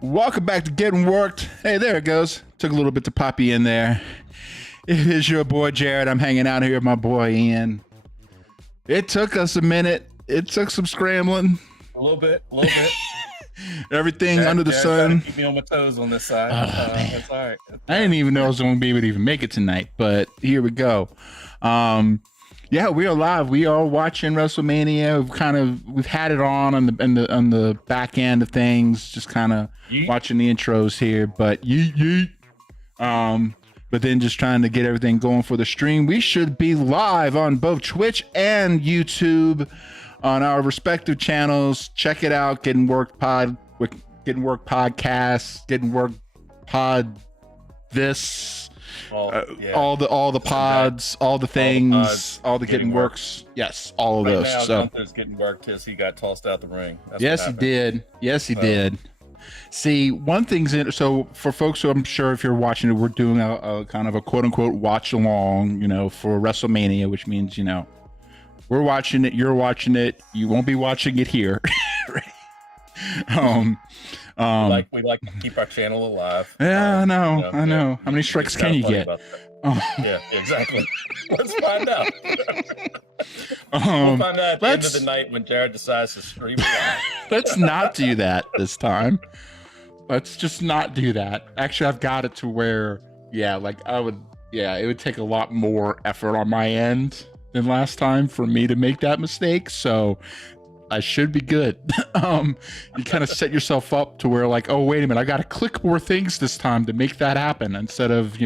Welcome back to Getting Worked. Hey, there it goes. Took a little bit to pop you in there. It is your boy Jared. I'm hanging out here with my boy Ian. It took us a minute. It took some scrambling. A little bit. Everything under the sun. Keep me on my toes on this side. That's all right. I didn't even know I was going to be able to even make it tonight, but here we go. Yeah, we are live. We are watching Wrestlemania. We've had it on the back end of things, just kind of watching the intros here. But but then just trying to get everything going for the stream. We should be live on both Twitch and YouTube on our respective channels. Check it out. Getting Worked Pod, Getting Worked Podcast, Getting Worked Pod. This. All the pods, all the things, all the getting works. Yes, all of those. Now, so Gunther's getting worked as he got tossed out the ring. Yes, he did. Yes, he did. See, one thing's in. So for folks who I'm sure if you're watching it, we're doing a kind of a quote unquote watch along, for Wrestlemania, which means we're watching it, you're watching it, you won't be watching it here. We like to keep our channel alive. Yeah, I know. How many strikes can you get? Yeah, exactly. Let's find out. We'll find out at the end of the night when Jared decides to stream live. Let's not do that this time. Let's just not do that. Actually, I've got it to where, it would take a lot more effort on my end than last time for me to make that mistake. So I should be good. You kind of set yourself up to where oh, wait a minute, I got to click more things this time to make that happen instead of,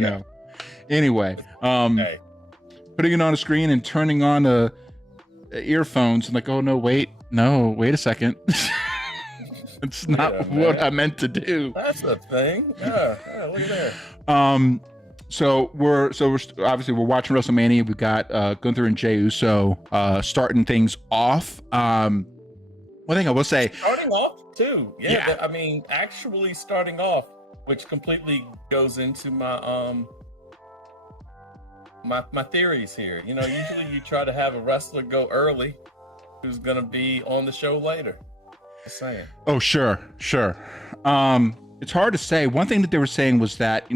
Anyway, putting it on a screen and turning on the earphones and oh, no, wait a second. It's not what I meant to do. That's the thing. Yeah, look at that. So we're obviously we're watching WrestleMania. We've got Gunther and Jey Uso starting things off. One thing I will say, starting off too. Yeah. I mean, actually starting off, which completely goes into my my theories here. Usually you try to have a wrestler go early who's gonna be on the show later. Just saying. Oh, sure. It's hard to say. One thing that they were saying was that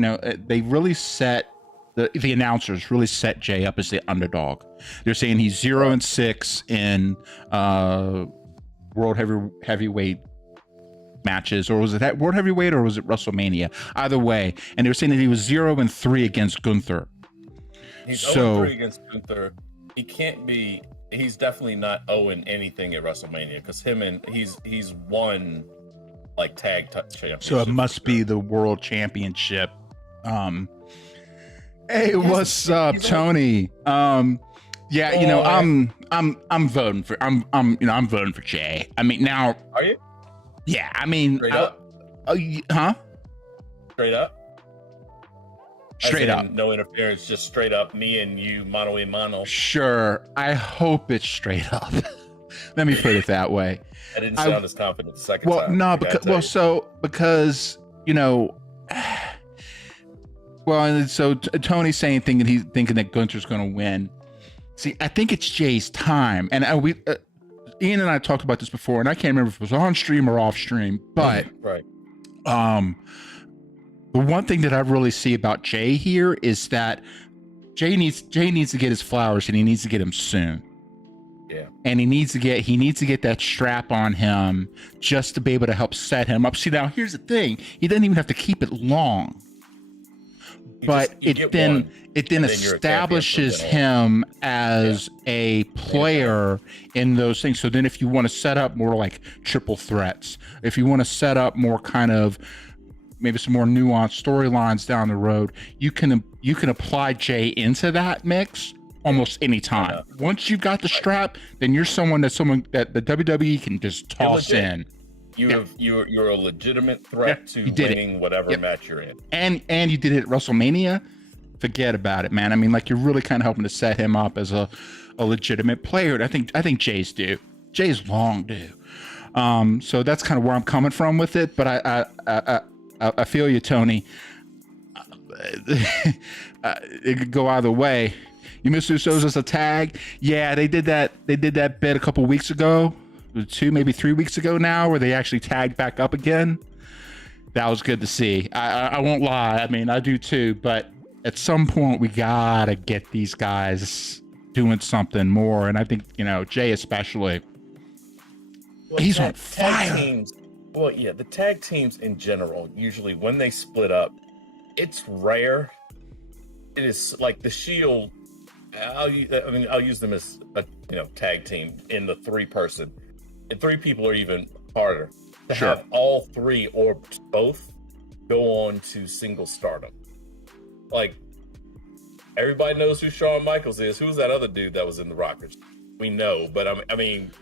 they really set the announcers really set Jey up as the underdog. They're saying he's 0-6 in world heavyweight matches, or was it that world heavyweight, or was it WrestleMania? Either way, and they were saying that he was 0-3 against Gunther. He's 0-3 against Gunther. He can't be. He's definitely not owing anything at WrestleMania because he's won tag championship. So it must be the world championship. Hey, what's up, Tony? I'm voting for I'm voting for Jey. I mean, now are you? Yeah, I mean, straight up? Straight up? Straight up. No interference, just straight up. Me and you, mano a mano. Sure. I hope it's straight up. Let me put it that way. I didn't sound as confident the second time. No, because and so Tony's saying thinking that Gunther's going to win. See, I think it's Jey's time, and Ian and I talked about this before, and I can't remember if it was on stream or off stream, but right. The one thing that I really see about Jey here is that Jey needs to get his flowers, and he needs to get them soon. Yeah. And he needs to get that strap on him just to be able to help set him up. See, now here's the thing: he doesn't even have to keep it long, but it then establishes him as a player in those things. So then, if you want to set up more like triple threats, if you want to set up more kind of maybe some more nuanced storylines down the road, you can apply Jay into that mix almost any time. Once you've got the strap, then you're someone that the WWE can just toss in. You're a legitimate threat to winning whatever match you're in. And you did it at WrestleMania. Forget about it, man. I mean, like, you're really kind of helping to set him up as a legitimate player. And I think Jay's due. Jay's long due. So that's kind of where I'm coming from with it. But I feel you, Tony. It could go either way. You miss Usos as a tag? Yeah, they did that. They did that bit a couple weeks ago, 2, maybe 3 weeks ago now, where they actually tagged back up again. That was good to see. I won't lie. I mean, I do too. But at some point, we gotta get these guys doing something more. And I think, Jay especially, he's on fire. The tag teams in general, usually when they split up, it's rare. It is like the Shield. I'll use them as a tag team in the 3-person. And 3 people are even harder to have all 3 or both go on to single stardom. Like, everybody knows who Shawn Michaels is. Who's that other dude that was in the Rockers? We know, but I mean,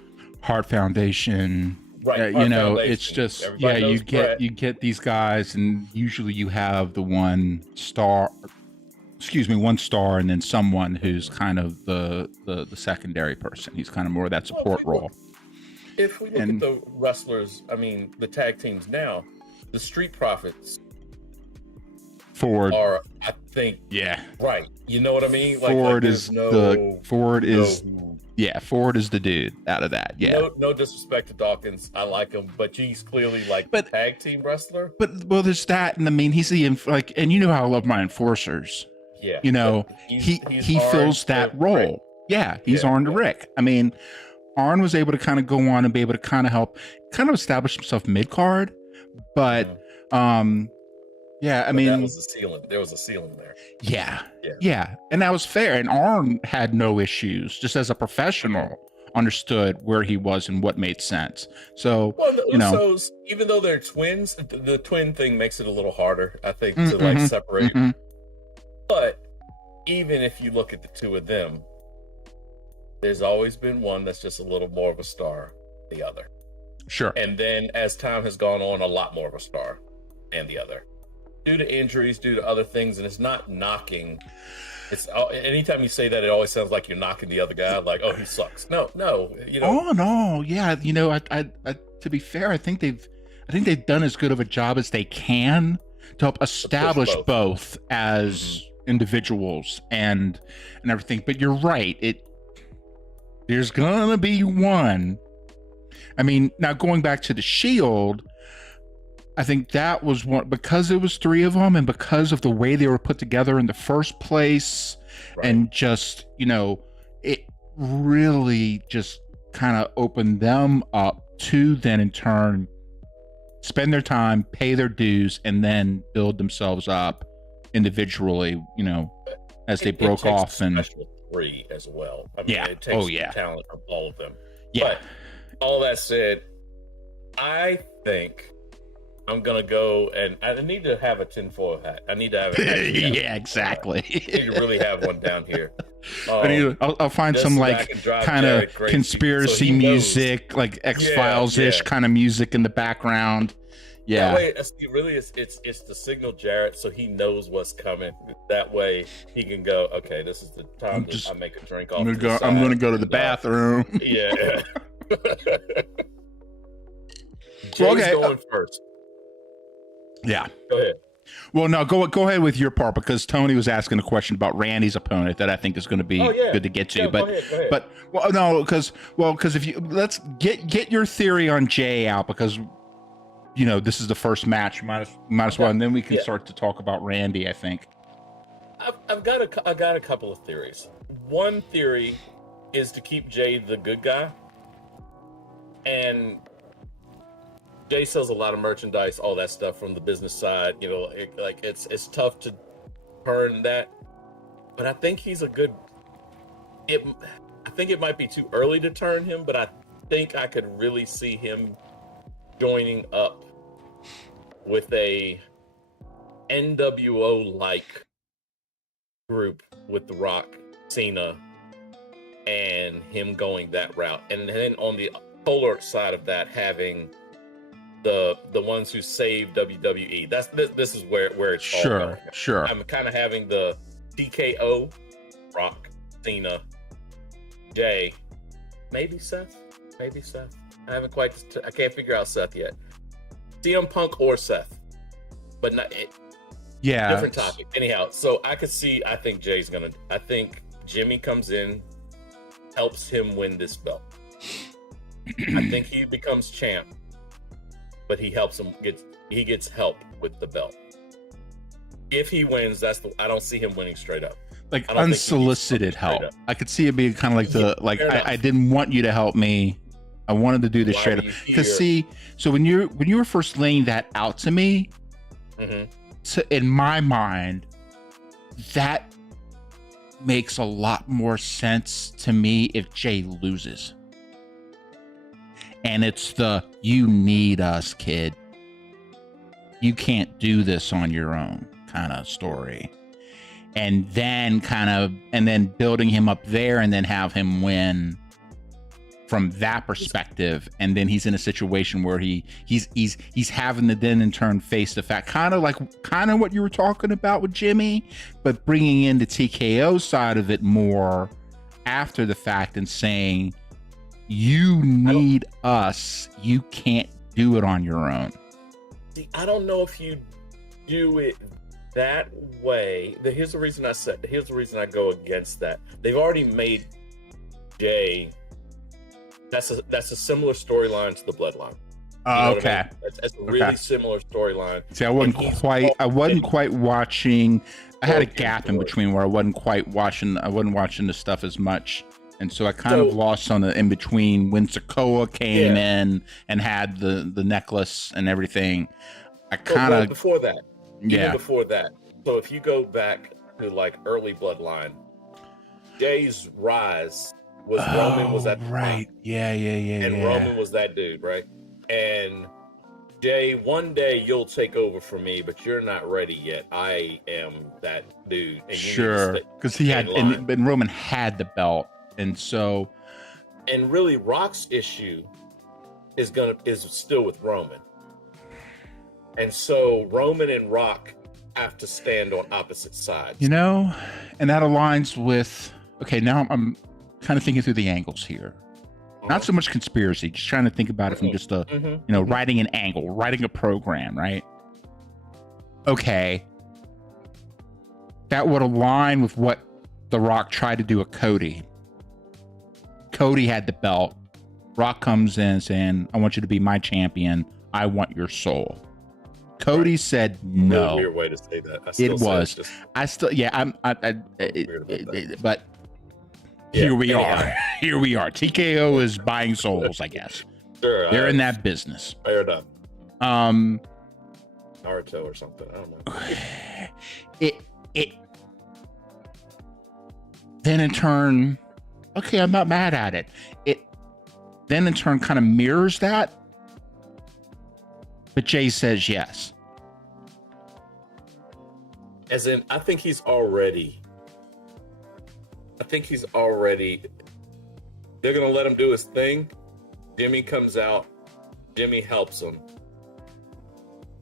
Heart Foundation. Right. Foundation. It's just you get these guys, and usually you have the one star, and then someone who's kind of the secondary person. He's kind of more of that support role. If we look at the wrestlers, I mean, the tag teams now, the Street Profits Ford are, I think, right. You know what I mean? Like, Ford is Ford is the dude out of that. Yeah. No disrespect to Dawkins, I like him, but he's clearly a tag team wrestler. But there's that, and I mean, he's and you know how I love my enforcers. Yeah. He fills that role. Rick. Yeah, he's Arn to Rick. I mean, Arn was able to kind of go on and be able to kind of establish himself mid card, but I mean, that was the ceiling. There was a ceiling there. Yeah, and that was fair. And Arn had no issues, just as a professional, understood where he was and what made sense. So, Usos, even though they're twins, the twin thing makes it a little harder, I think, to separate. Mm-hmm. But even if you look at the 2 of them, there's always been one that's just a little more of a star than the other. Sure. And then as time has gone on, a lot more of a star than the other. Due to injuries, due to other things, and it's not knocking. It's anytime you say that, it always sounds like you're knocking the other guy, like, oh, he sucks. No. Oh no, yeah. I to be fair, I think they've done as good of a job as they can to help establish both as individuals and everything. But you're right. There's gonna be one. I mean, now going back to the Shield, I think that was one, because it was 3 of them, and because of the way they were put together in the first place, and just, it really just kind of opened them up to then in turn spend their time, pay their dues, and then build themselves up individually, as they broke off. And 3 as well. I mean, it takes talent from all of them. Yeah. But all that said, I think I'm gonna go, and I need to have a tinfoil hat. I need to have it. Yeah, exactly. I need to really have one down here. I'll find some kind of conspiracy music, like X-Files-ish kind of music in the background. Yeah. That way, it's to signal Jarrett so he knows what's coming. That way he can go, okay, this is the time I make a drink off. I'm gonna go to the bathroom. Yeah. Jay's going first. Yeah. Go ahead. Well, no, go ahead with your part, because Tony was asking a question about Randy's opponent that I think is going to be good to get to. Yeah, go ahead. Because if you let's get your theory on Jay out, because this is the first match, might as well, and then we can start to talk about Randy. I think I've got a couple of theories. One theory is to keep Jay the good guy, and Jay sells a lot of merchandise, all that stuff from the business side. It's tough to turn that, but I think he's a good. I think it might be too early to turn him, but I think I could really see him joining up with a NWO like group with The Rock, Cena, and him going that route, and then on the polar side of that, having the ones who saved WWE. This is where it's all going. Sure. I'm kind of having the TKO, Rock, Cena, Jay, maybe Seth. I haven't quite. I can't figure out Seth yet. CM Punk or Seth, but not it. Yeah. Different topic. Anyhow, so I could see. I think Jay's gonna. I think Jimmy comes in, helps him win this belt. I think he becomes champ, but he helps him he gets help with the belt. If he wins, I don't see him winning straight up. Like unsolicited help. I could see it being kind of like I didn't want you to help me. I wanted to do this straight up. Because so when you were first laying that out to me, so in my mind, that makes a lot more sense to me if Jay loses. And it's you need us, kid. You can't do this on your own kind of story. And then building him up there and then have him win from that perspective. And then he's in a situation where he's having to then in turn face the fact, kind of what you were talking about with Jimmy, but bringing in the TKO side of it more after the fact and saying, you need us. You can't do it on your own. See, I don't know if you do it that way. Here's the reason I go against that. They've already made Jay. That's a similar storyline to the Bloodline. Okay. I mean? That's a really similar storyline. See, I wasn't quite watching. I had a gap in between where I wasn't watching the stuff as much. And so I kind of lost on the in between when Sokoa came in and had the necklace and everything. I kind of before that. Even before that. So if you go back to like early Bloodline, Jay's rise was Roman was at the right. top. Yeah. And Roman was that dude, right? And Jay, one day you'll take over for me, but you're not ready yet. I am that dude. And sure, because he had and Roman had the belt. And so, and really, Rock's issue is still with Roman, and so Roman and Rock have to stand on opposite sides. And that aligns with. Okay, now I'm kind of thinking through the angles here. Not so much conspiracy, just trying to think about it from just writing an angle, writing a program, right? Okay, that would align with what The Rock tried to do with Cody. Cody had the belt. Rock comes in saying, I want you to be my champion. I want your soul. Cody said no. Weird way to say that. But here we are. Here we are. TKO is buying souls, I guess. Sure. They're in that business. Fair enough. Naruto or something. I don't know. It then in turn, okay, I'm not mad at it. It then in turn kind of mirrors that. But Jay says yes. As in, I think he's already. They're gonna let him do his thing. Jimmy comes out. Jimmy helps him.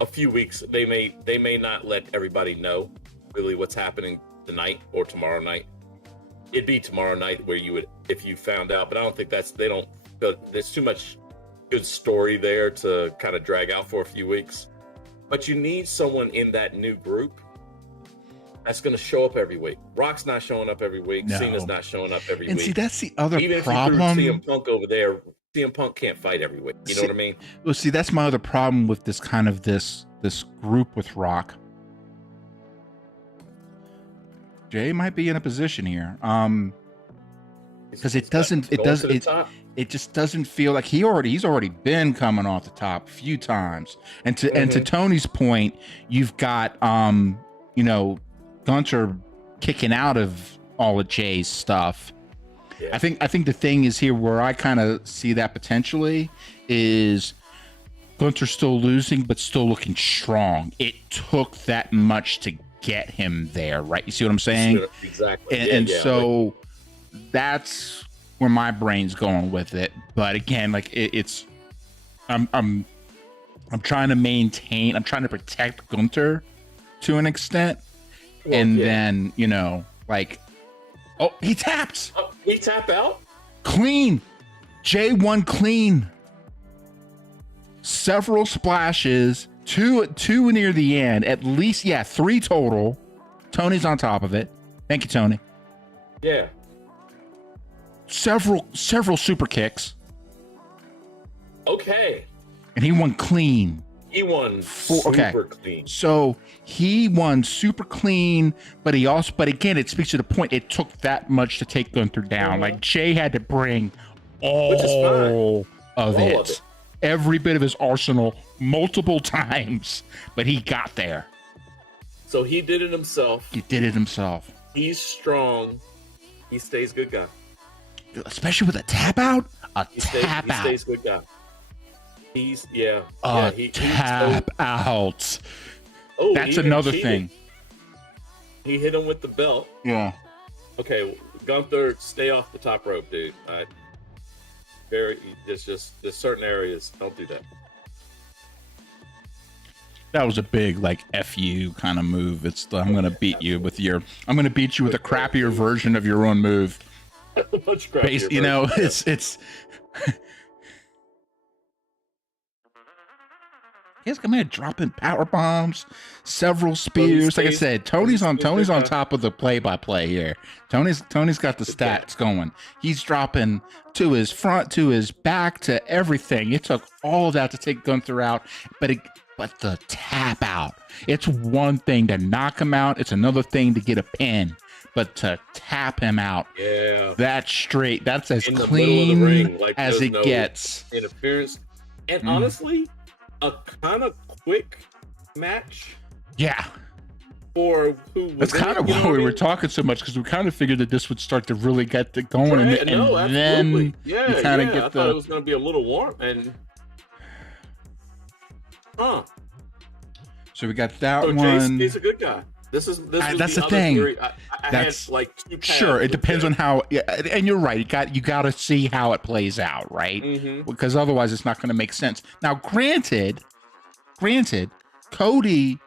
A few weeks. They may not let everybody know really what's happening tonight or tomorrow night. It'd be tomorrow night where you would, if you found out. But I don't think there's too much good story there to kind of drag out for a few weeks. But you need someone in that new group that's going to show up every week. Rock's not showing up every week. No. Cena's not showing up every week. And see, that's the other Even problem. If you threw CM Punk over there, CM Punk can't fight every week. You know what I mean? Well, see, that's my other problem with this kind of this group with Rock. Jay might be in a position here, because it just doesn't feel like he's already been coming off the top a few times. And to Tony's point, you've got Gunter kicking out of all of Jay's stuff. Yeah. I think the thing is here where I kind of see that potentially is Gunther's still losing, but still looking strong. It took that much to get him there, right? You see what I'm saying? Exactly. And so that's where my brain's going with it. But again, like it's, I'm trying to maintain, I'm trying to protect Gunther to an extent. Well, and then, you know, like, oh, he tapped. Oh, he tapped out? Clean. J1 clean. Several splashes, two near the end, at least, 3 total. Tony's on top of it. Thank you, Tony. Yeah. Several super kicks. Okay. And he won clean. He won super clean. So he won super clean, but again, it speaks to the point. It took that much to take Gunther down. Like Jay had to bring all of it. Every bit of his arsenal multiple times, but he got there. So he did it himself. He's strong. He stays good guy. Especially with a tap out. He stays good guy. He's tap out. Oh, that's another thing. He hit him with the belt. Yeah. Okay, Gunther, stay off the top rope, dude. There's certain areas. Don't do that. That was a big like "fu" kind of move. I'm gonna beat you with a crappier version of your own move. Much crappier. You know, it's. He's coming in dropping power bombs, several spears. Like I said, Tony's on top of the play-by-play here. Tony's got the stats going. He's dropping to his front, to his back, to everything. It took all of that to take Gunther out, but the tap out. It's one thing to knock him out. It's another thing to get a pin. But to tap him out, that's as clean as it gets. Interference, and honestly, a kind of quick match. Yeah. For who? That's kind of why we were talking so much, because we kind of figured that this would start to really get going, right. and then you kind of get I thought it was going to be a little warm, and So we got that one. Jace, he's a good guy. This is that's the thing. I that's had like 2 paths. Sure, it depends on how. Yeah, and you're right. You got to see how it plays out, right? Mm-hmm. Because otherwise, it's not going to make sense. Now, granted, Cody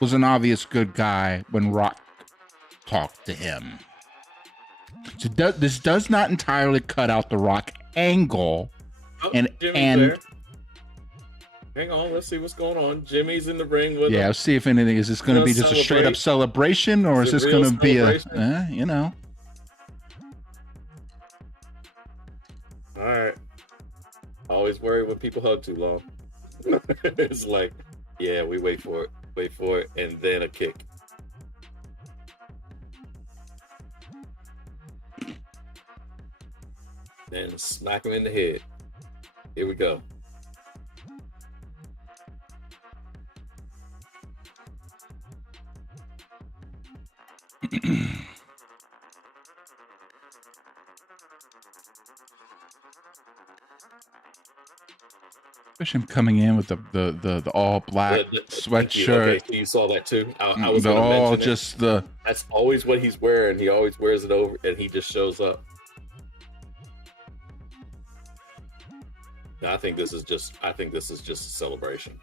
was an obvious good guy when Rock talked to him. So this does not entirely cut out the Rock angle, and there. Hang on, let's see what's going on. Jimmy's in the ring with him. Let's see if anything. Is this going to be just a straight up celebration, or is this going to be a, you know? All right. Always worry when people hug too long. It's like, yeah, we wait for it, and then a kick. Then smack him in the head. Here we go. Especially him coming in with the all black sweatshirt. Okay, you saw that too. I was all just the. That's always what he's wearing. He always wears it over, and he just shows up. I think this is just a celebration.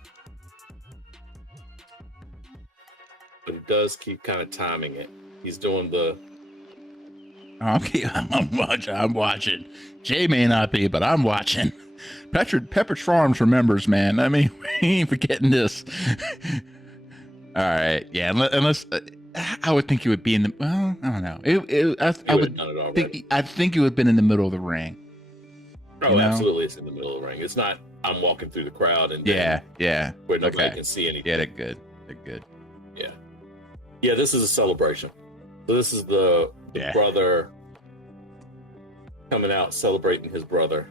But he does keep kind of timing it. He's doing the. Okay, I'm watching. Jay may not be, but I'm watching. Pepperidge Farms remembers, man. I mean, we ain't forgetting this. All right, yeah. Unless I would think he would be in the. Well, I don't know. I think he would have been in the middle of the ring. Oh, absolutely, it's in the middle of the ring. It's not. I'm walking through the crowd and yeah, where nobody can see anything. Yeah, they're good. They're good. Yeah. This is a celebration. So this is the brother coming out celebrating his brother.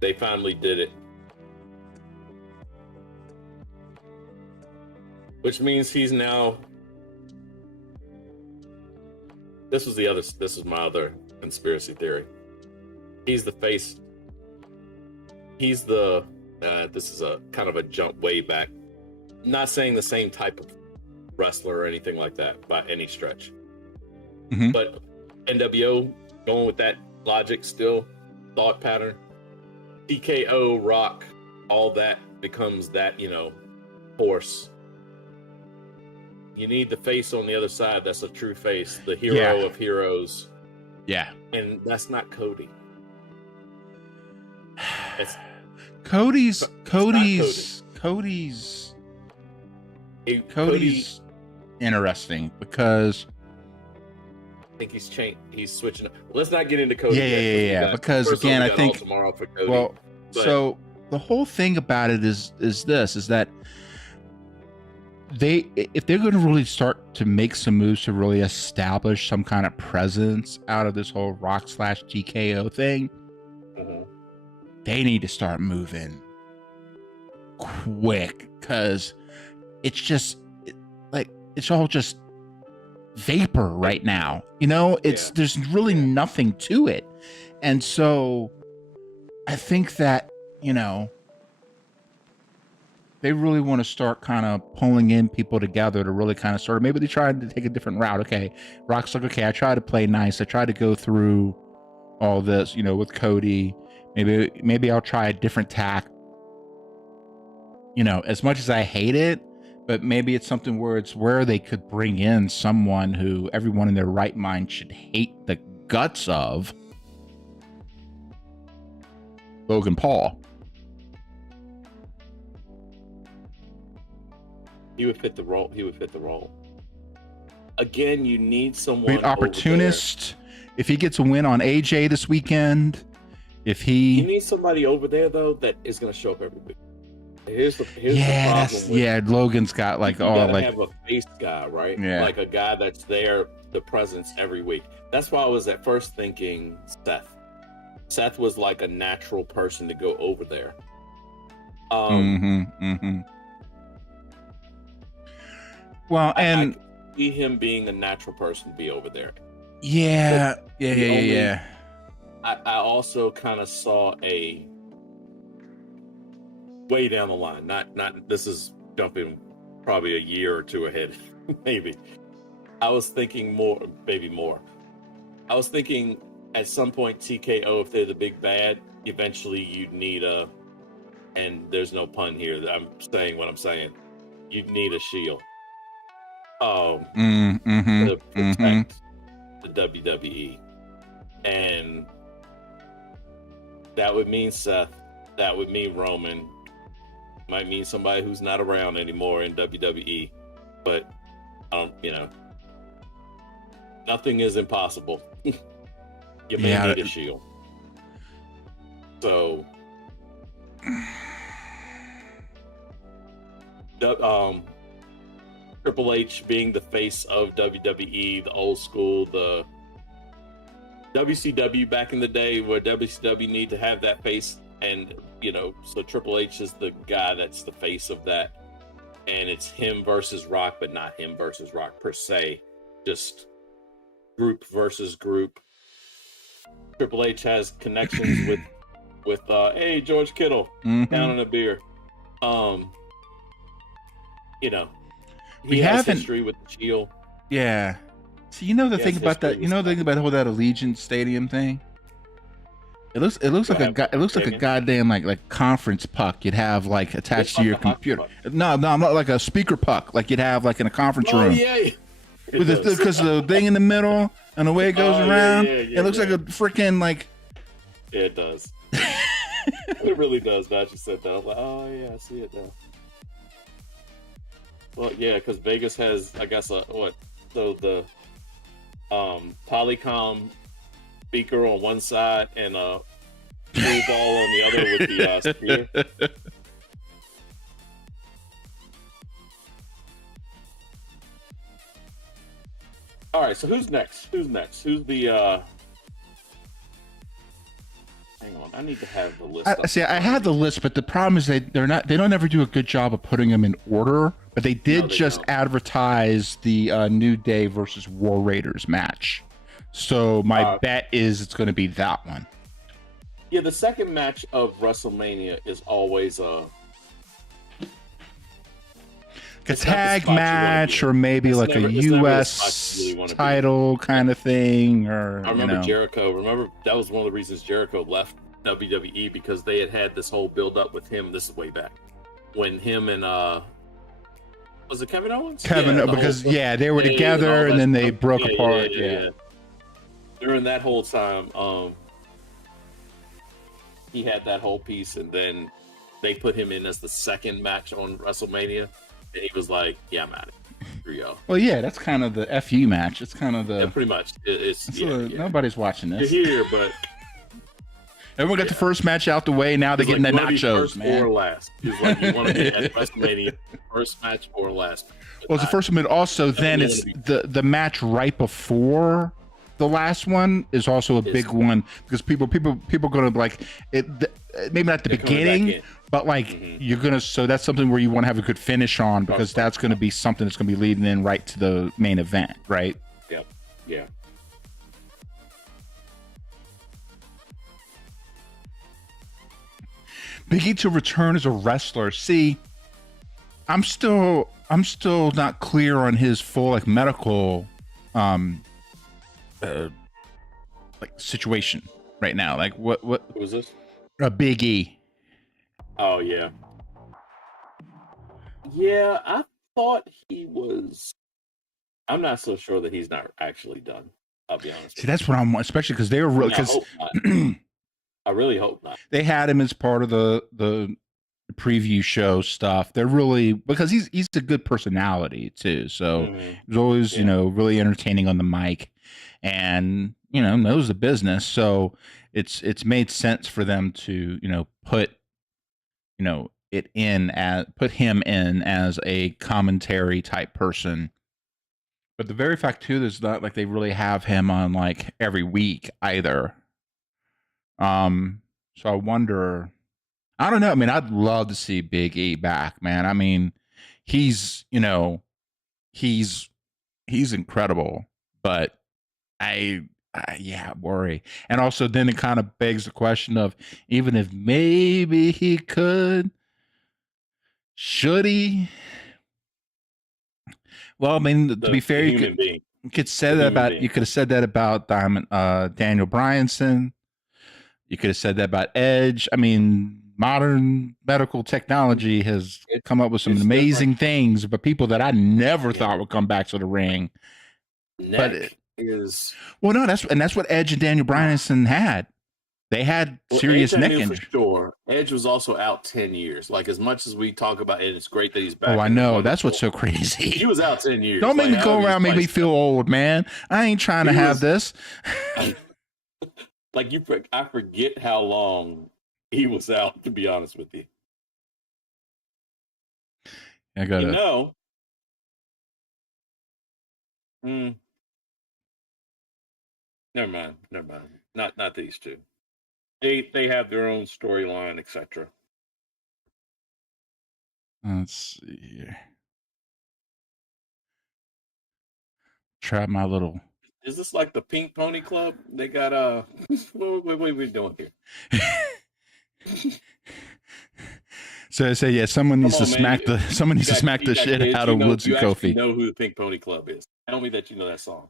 They finally did it. Which means he's now. This is my other conspiracy theory. He's the face. He's the This is a kind of a jump way back. Not saying the same type of wrestler or anything like that by any stretch. Mhm. But NWO, going with that logic still, thought pattern, TKO, Rock, all that becomes that, force. You need the face on the other side that's a true face, the hero of heroes. Yeah. And that's not Cody. Cody's interesting because I think he's changed. He's switching up. Let's not get into Cody. Yeah. Because again, I think tomorrow for Cody. Well, so the whole thing about it is that if they're going to really start to make some moves to really establish some kind of presence out of this whole Rock/TKO thing, they need to start moving quick, because it's just it's all just vapor right now. There's really nothing to it. And so I think that, they really want to start kind of pulling in people together to really kind of sort of, maybe they tried to take a different route. Okay, Rock's like, okay, I try to play nice. I try to go through all this, with Cody. Maybe I'll try a different tack. As much as I hate it, but maybe it's something where they could bring in someone who everyone in their right mind should hate the guts of. Logan Paul. He would fit the role. Again, you need someone. Opportunist. If he gets a win on AJ this weekend, you need somebody over there though that is going to show up every week. Here's the problem. Logan's got have a face guy, right? Yeah. Like a guy that's there, the presence every week. That's why I was at first thinking Seth. Seth was like a natural person to go over there. Well, I can see him being a natural person to be over there. Yeah. I also kind of saw a way down the line. Not this is jumping probably a year or two ahead, maybe. I was thinking more. I was thinking at some point TKO, if they're the big bad, eventually you'd need and there's no pun here. I'm saying what I'm saying. You'd need a Shield. To protect the WWE, and that would mean Seth. That would mean Roman. Might mean somebody who's not around anymore in WWE, but nothing is impossible. You may need a Shield. So, Triple H being the face of WWE, the old school, the WCW back in the day, where WCW need to have that face, and so Triple H is the guy that's the face of that, and it's him versus Rock, but not him versus Rock per se, just group versus group. Triple H has connections with hey, George Kittle down in a beer. He has history with the Shield. Yeah. So the thing about that, the thing about the whole that Allegiant Stadium thing. It looks like a goddamn like conference puck you'd have like attached to your computer. No, I'm not like a speaker puck like you'd have like in a conference room. Yeah. Because the thing in the middle and the way it goes around, it looks like a freaking like. Yeah, it does. It really does. Now you said that, I'm like, oh yeah, I see it now. Well, yeah, because Vegas has, I guess, the Polycom speaker on one side and a pool ball on the other with the spear. All right, so who's next? Who's the? Hang on, I need to have the list. I had the list, but the problem is they don't ever do a good job of putting them in order. But they did advertise the New Day versus War Raiders match. So my bet is it's going to be that one. Yeah, the second match of WrestleMania is always it's not the tag spot you want to match, be in. or maybe It's like a never the spot you U.S. really want to be in. title kind of thing, or I remember Jericho. Remember that was one of the reasons Jericho left WWE, because they had this whole build up with him. This is way back when him and was it Kevin Owens? Kevin, Yeah, because they were and all together and that then they stuff. broke apart. Yeah. During that whole time, he had that whole piece, and then they put him in as the second match on WrestleMania, and he was like, "Yeah, I'm at it. Here we go." Well, yeah, that's kind of the FU match. It's kind of the pretty much. Nobody's watching this. You're here, but everyone got the first match out the way. Now they're getting the nachos, first man. or last. He's like, you want to be at WrestleMania, first match or last. Well, it's the first one, but also then it's the match right before the last one is also a big one, because people are gonna like it. Maybe not the beginning, but like you're gonna. So that's something where you want to have a good finish on, because that's gonna be something that's gonna be leading in right to the main event, right? Yep. Yeah. Big E to return as a wrestler. See, I'm still not clear on his full like medical like situation right now. Like what Who was this? Big E. Oh yeah. Yeah, I thought he was. I'm not so sure that he's not actually done. I'll be honest. See, that's what I'm, especially because they were really, because I really hope not. They had him as part of the preview show stuff. They're really, because he's a good personality too. So he's always, really entertaining on the mic, and knows the business. So it's made sense for them to put put him in as a commentary type person. But the very fact too is not like they really have him on like every week either. So I wonder, I don't know. I mean, I'd love to see Big E back, man. I mean, he's incredible, but I worry. And also then it kind of begs the question of, even if maybe he could, should he? Well, I mean, to be fair, you could have said that about Daniel Bryanson. You could have said that about Edge. I mean, modern medical technology has come up with some amazing things, but people that I never thought would come back to the ring. That's what Edge and Daniel Bryanson had. They had serious neck injury. For sure. Edge was also out 10 years. Like, as much as we talk about it, it's great that he's back. Oh, I know. That's what's so crazy. He was out 10 years. Don't make me go around, make me feel old, man. I ain't trying to have this. Like, I forget how long he was out, to be honest with you. I got it. Never mind. Not these two. They have their own storyline, etc. Let's see here. Try my little. Is this like the Pink Pony Club? They got what are we doing here? So I say, yeah, someone needs to smack the shit out of Woods and Kofi. You know who the Pink Pony Club is? Tell me that you know that song.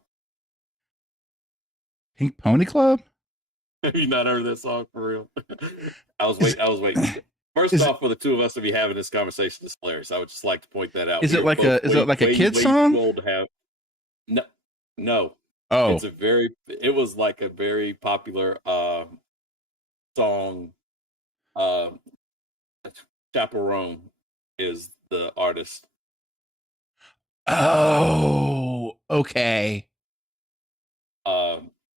Pink Pony Club? Have you not heard that song for real? I was waiting. First off, for the two of us to be having this conversation is hilarious. I would just like to point that out. Is it like a kid song? Too old to have. No. Oh, it was like a very popular song. Chaperone is the artist. Oh, okay.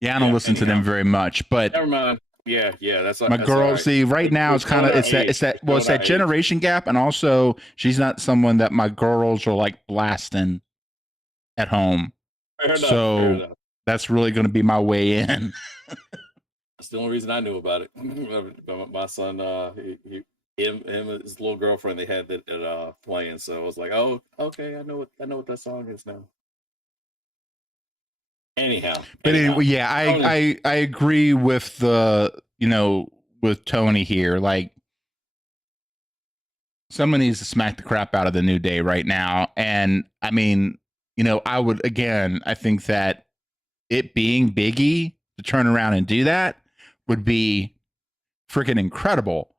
Yeah, I don't listen to them very much, but never mind. Yeah, that's my girl. Right. See, right now it's kind of it's that generation gap, and also she's not someone that my girls are like blasting at home. Fair enough. That's really going to be my way in. That's the only reason I knew about it. My son, him and his little girlfriend, they had that playing, so I was like, "Oh, okay, I know what that song is now." Anyhow, but anyway, yeah, I agree with the with Tony here. Like, someone needs to smack the crap out of the New Day right now. And I mean, I think that it being Biggie to turn around and do that would be freaking incredible.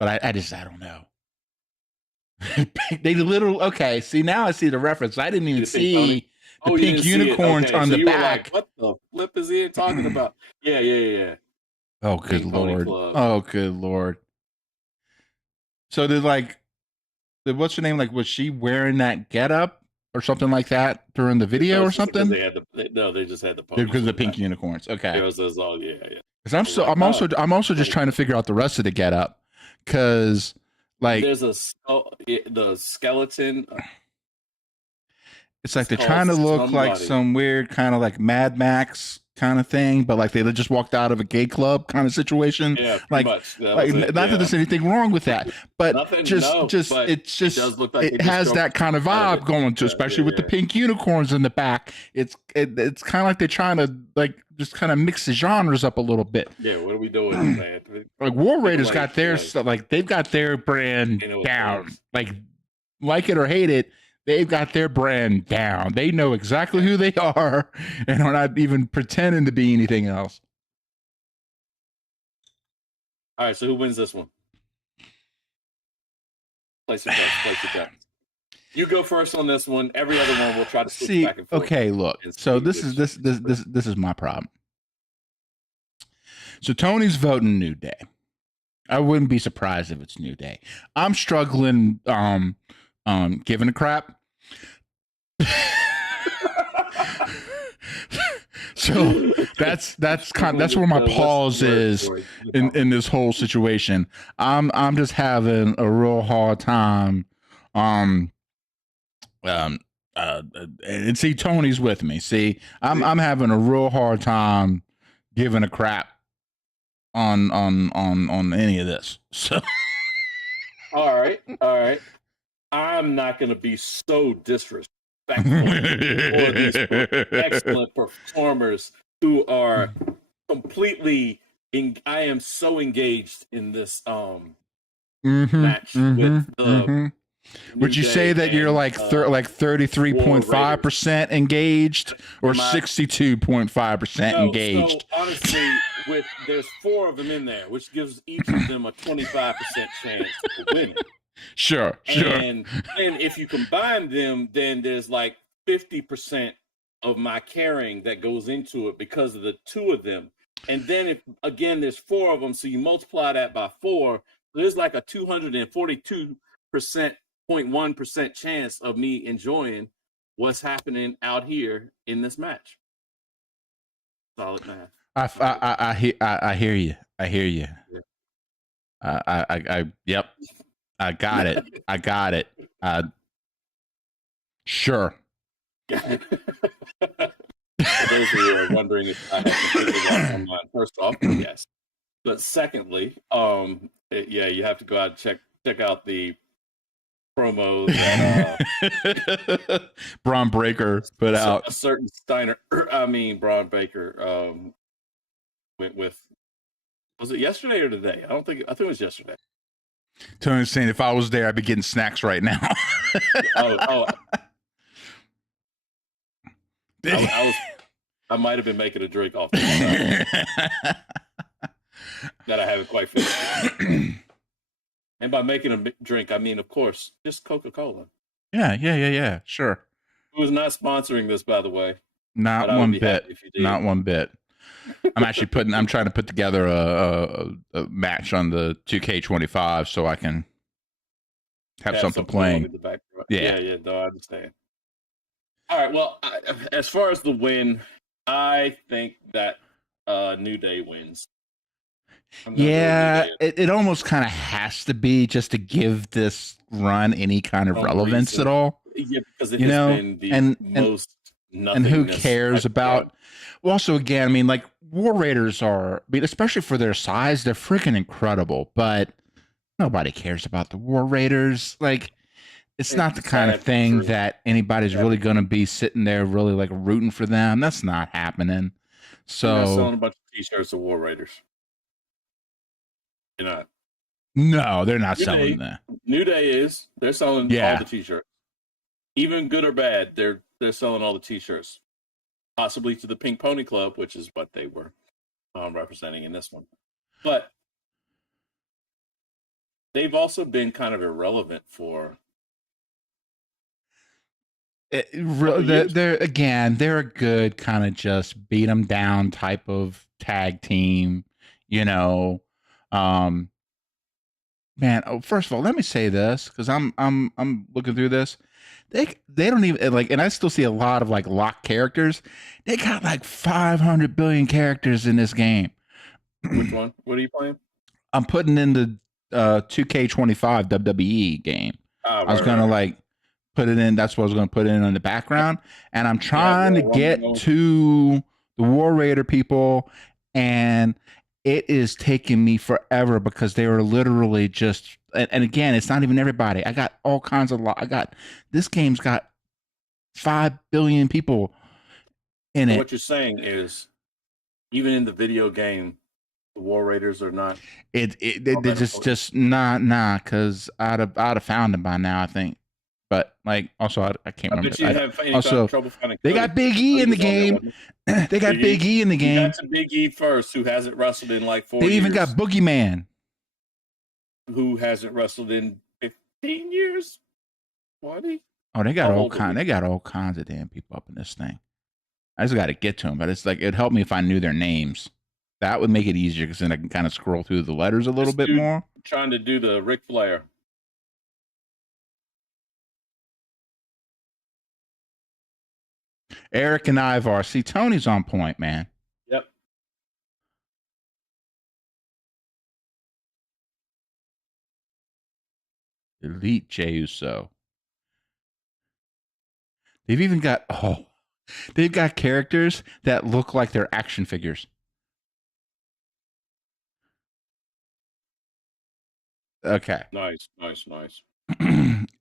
But I don't know. They literally, okay, see, now I see the reference. I didn't even see the pink unicorns on the back. What the flip is he talking about? Yeah. Oh, good Lord. Oh, good Lord. So what's her name? Like, was she wearing that getup or something like that during the video or something? They just had the because of the pink unicorns. Okay. It was all, yeah. Because I'm also just trying to figure out the rest of the getup, because like there's the skeleton. It's like they're trying to look like some weird kind of like Mad Max kind of thing, but like they just walked out of a gay club kind of situation. Yeah, like, not that there's anything wrong with that, but it has that kind of vibe going to, especially with the pink unicorns in the back. It's kind of like they're trying to like just kind of mix the genres up a little bit. Yeah, what are we doing, man? Like War Raiders got their like they've got their brand down. Like it or hate it, they've got their brand down. They know exactly who they are and are not even pretending to be anything else. All right, so who wins this one? Place your bets. You go first on this one. Every other one we'll try to switch back and forth. Okay, look. So this is my problem. So Tony's voting New Day. I wouldn't be surprised if it's New Day. I'm struggling giving a crap. So that's where my pause is in this whole situation. I'm just having a real hard time. And see, Tony's with me. See, I'm having a real hard time giving a crap on any of this. So all right. I'm not going to be so disrespectful for these excellent performers who are completely. I am so engaged in this match with the. Would you say that you're like 33.5% engaged or 62.5% engaged? So honestly, there's 4 of them in there, which gives each of them a 25% chance of winning. Sure. And if you combine them, then there's like 50% of my caring that goes into it because of the 2 of them. And then there's 4 of them, so you multiply that by 4, there's like a 242.1% chance of me enjoying what's happening out here in this match. Solid math. I hear you. Yeah. Yep. I got it. Sure. For those who are wondering if I have to figure that on mine, first off, yes. But secondly, you have to go out and check out the promo that Braun Breaker put out. A certain Braun Breaker went with. Was it yesterday or today? I think it was yesterday. Tony's saying if I was there, I'd be getting snacks right now. I might have been making a drink off that I haven't quite finished. And by making a drink, I mean, of course, just Coca-Cola. Yeah, sure. Who is not sponsoring this, by the way? Not one bit. Not one bit. I'm trying to put together a match on the 2K25 so I can have something playing. In the background. Yeah. No, I understand. All right. Well, as far as the win, I think that New Day wins. Yeah, it almost kind of has to be just to give this run any kind of relevance at all. Yeah, because it has been the most and who cares about. Well, also, again, I mean, like War Raiders especially for their size, they're freaking incredible. But nobody cares about the War Raiders. Like, it's not the kind of thing that anybody's really going to be sitting there really like rooting for them. That's not happening. So selling a bunch of T-shirts of War Raiders. You're not. No, they're not New selling Day, that. New Day is. They're selling all the t-shirts. Even good or bad, they're selling all the t-shirts. Possibly to the Pink Pony Club, which is what they were representing in this one. But they've also been kind of irrelevant for They're a good kind of just beat them down type of tag team, you know. Man, first of all, let me say this because I'm looking through this. They don't even like, and I still see a lot of like locked characters. They got like 500 billion characters in this game. Which one? What are you playing? I'm putting in the 2K25 WWE game. I was gonna like put it in. That's what I was gonna put in the background, and I'm trying to get to the War Raider people, and it is taking me forever because they were literally just. And again, it's not even everybody. I got all kinds of. This game's got 5 billion people in it. What you're saying is, even in the video game, the War Raiders are not. They're just nah. Because I'd have found them by now, I think. But like, also I can't remember. Also, they got Big E in the game. They got Big E in the game. That's a Big E first, who hasn't wrestled in like 4 years. They even got Boogeyman, who hasn't wrestled in 15 years. 20? Oh, they got all kinds. They got all kinds of damn people up in this thing. I just got to get to them, but it's like it'd help me if I knew their names. That would make it easier because then I can kind of scroll through the letters a little bit more. Trying to do the Ric Flair. Eric and Ivar. See, Tony's on point, man. Yep. Elite Jey Uso. They've even got they've got characters that look like they're action figures. Okay. Nice.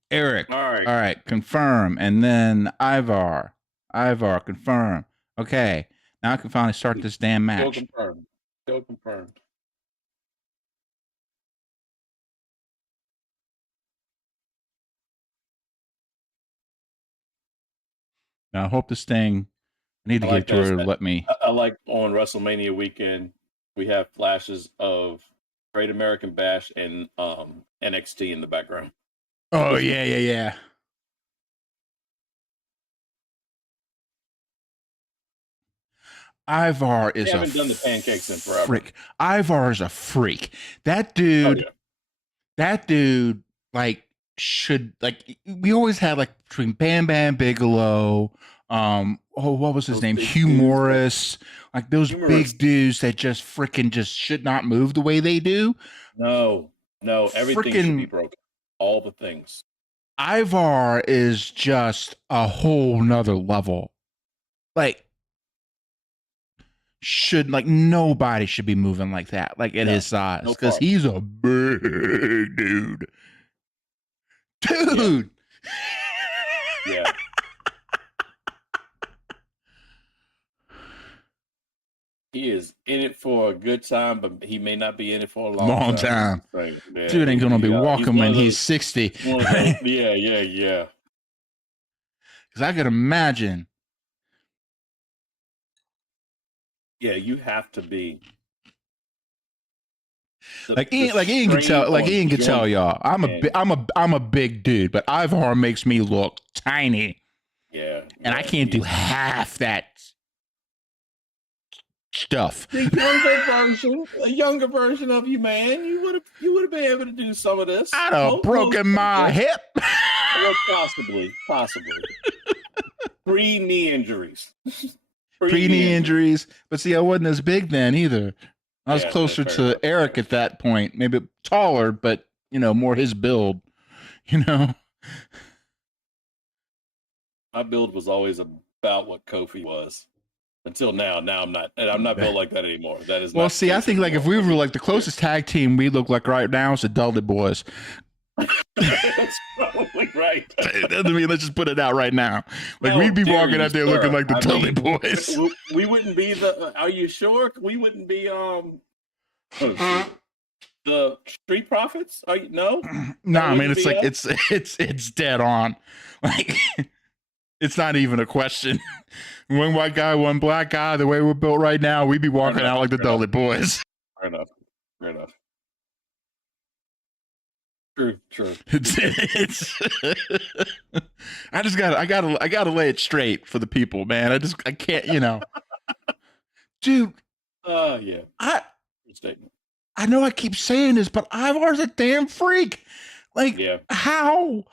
Eric. All right. Confirm. And then Ivar, confirm. Okay. Now I can finally start this damn match. Still confirmed. Now I hope this thing. I need to get to her to let me. I like on WrestleMania weekend, we have flashes of Great American Bash and NXT in the background. Oh yeah. Ivar is haven't done the pancakes in forever. Freak. Ivar is a freak. That dude. That dude, like, should like. We always had like between Bam Bam Bigelow. What was his name? Hugh Morris. Like those big dudes that just freaking just should not move the way they do. No, everything should be broken. All the things. Ivar is just a whole nother level. Like, nobody should be moving like that, like at his size, because he's a big dude. Yeah. He is in it for a good time, but he may not be in it for a long time. Right. Yeah. Dude ain't gonna be walking when he's 60. Yeah. Because I could imagine. Yeah, you have to be. Ian can tell y'all. I'm a big dude, but Ivar makes me look tiny. Yeah. And I can't do half that stuff. A younger version of you, man. You would have been able to do some of this. I'd have broken my hip. Well, possibly. Pre-knee injuries. Pre-knee injuries. But see, I wasn't as big then either. I was closer to Eric at that point. Maybe taller, but, more his build, My build was always about what Kofi was. Until now. Now I'm not. And I'm not built like that anymore. That is well, see, I think like if we were like the closest tag team we look like right now is the Dudley Boys. That's probably right. I mean, let's just put it out right now. Like, we'd be walking out there looking like the Dudley Boys. We wouldn't be the. Are you sure? We wouldn't be. The Street Profits? No, No, I mean it's like WBF? it's dead on. Like it's not even a question. One white guy, one black guy. The way we're built right now, we'd be walking out like the Dudley Boys. Fair enough. True. It's I gotta lay it straight for the people, man. I can't, dude. Yeah. Good statement. I know I keep saying this, but Ivar's a damn freak. Like, how?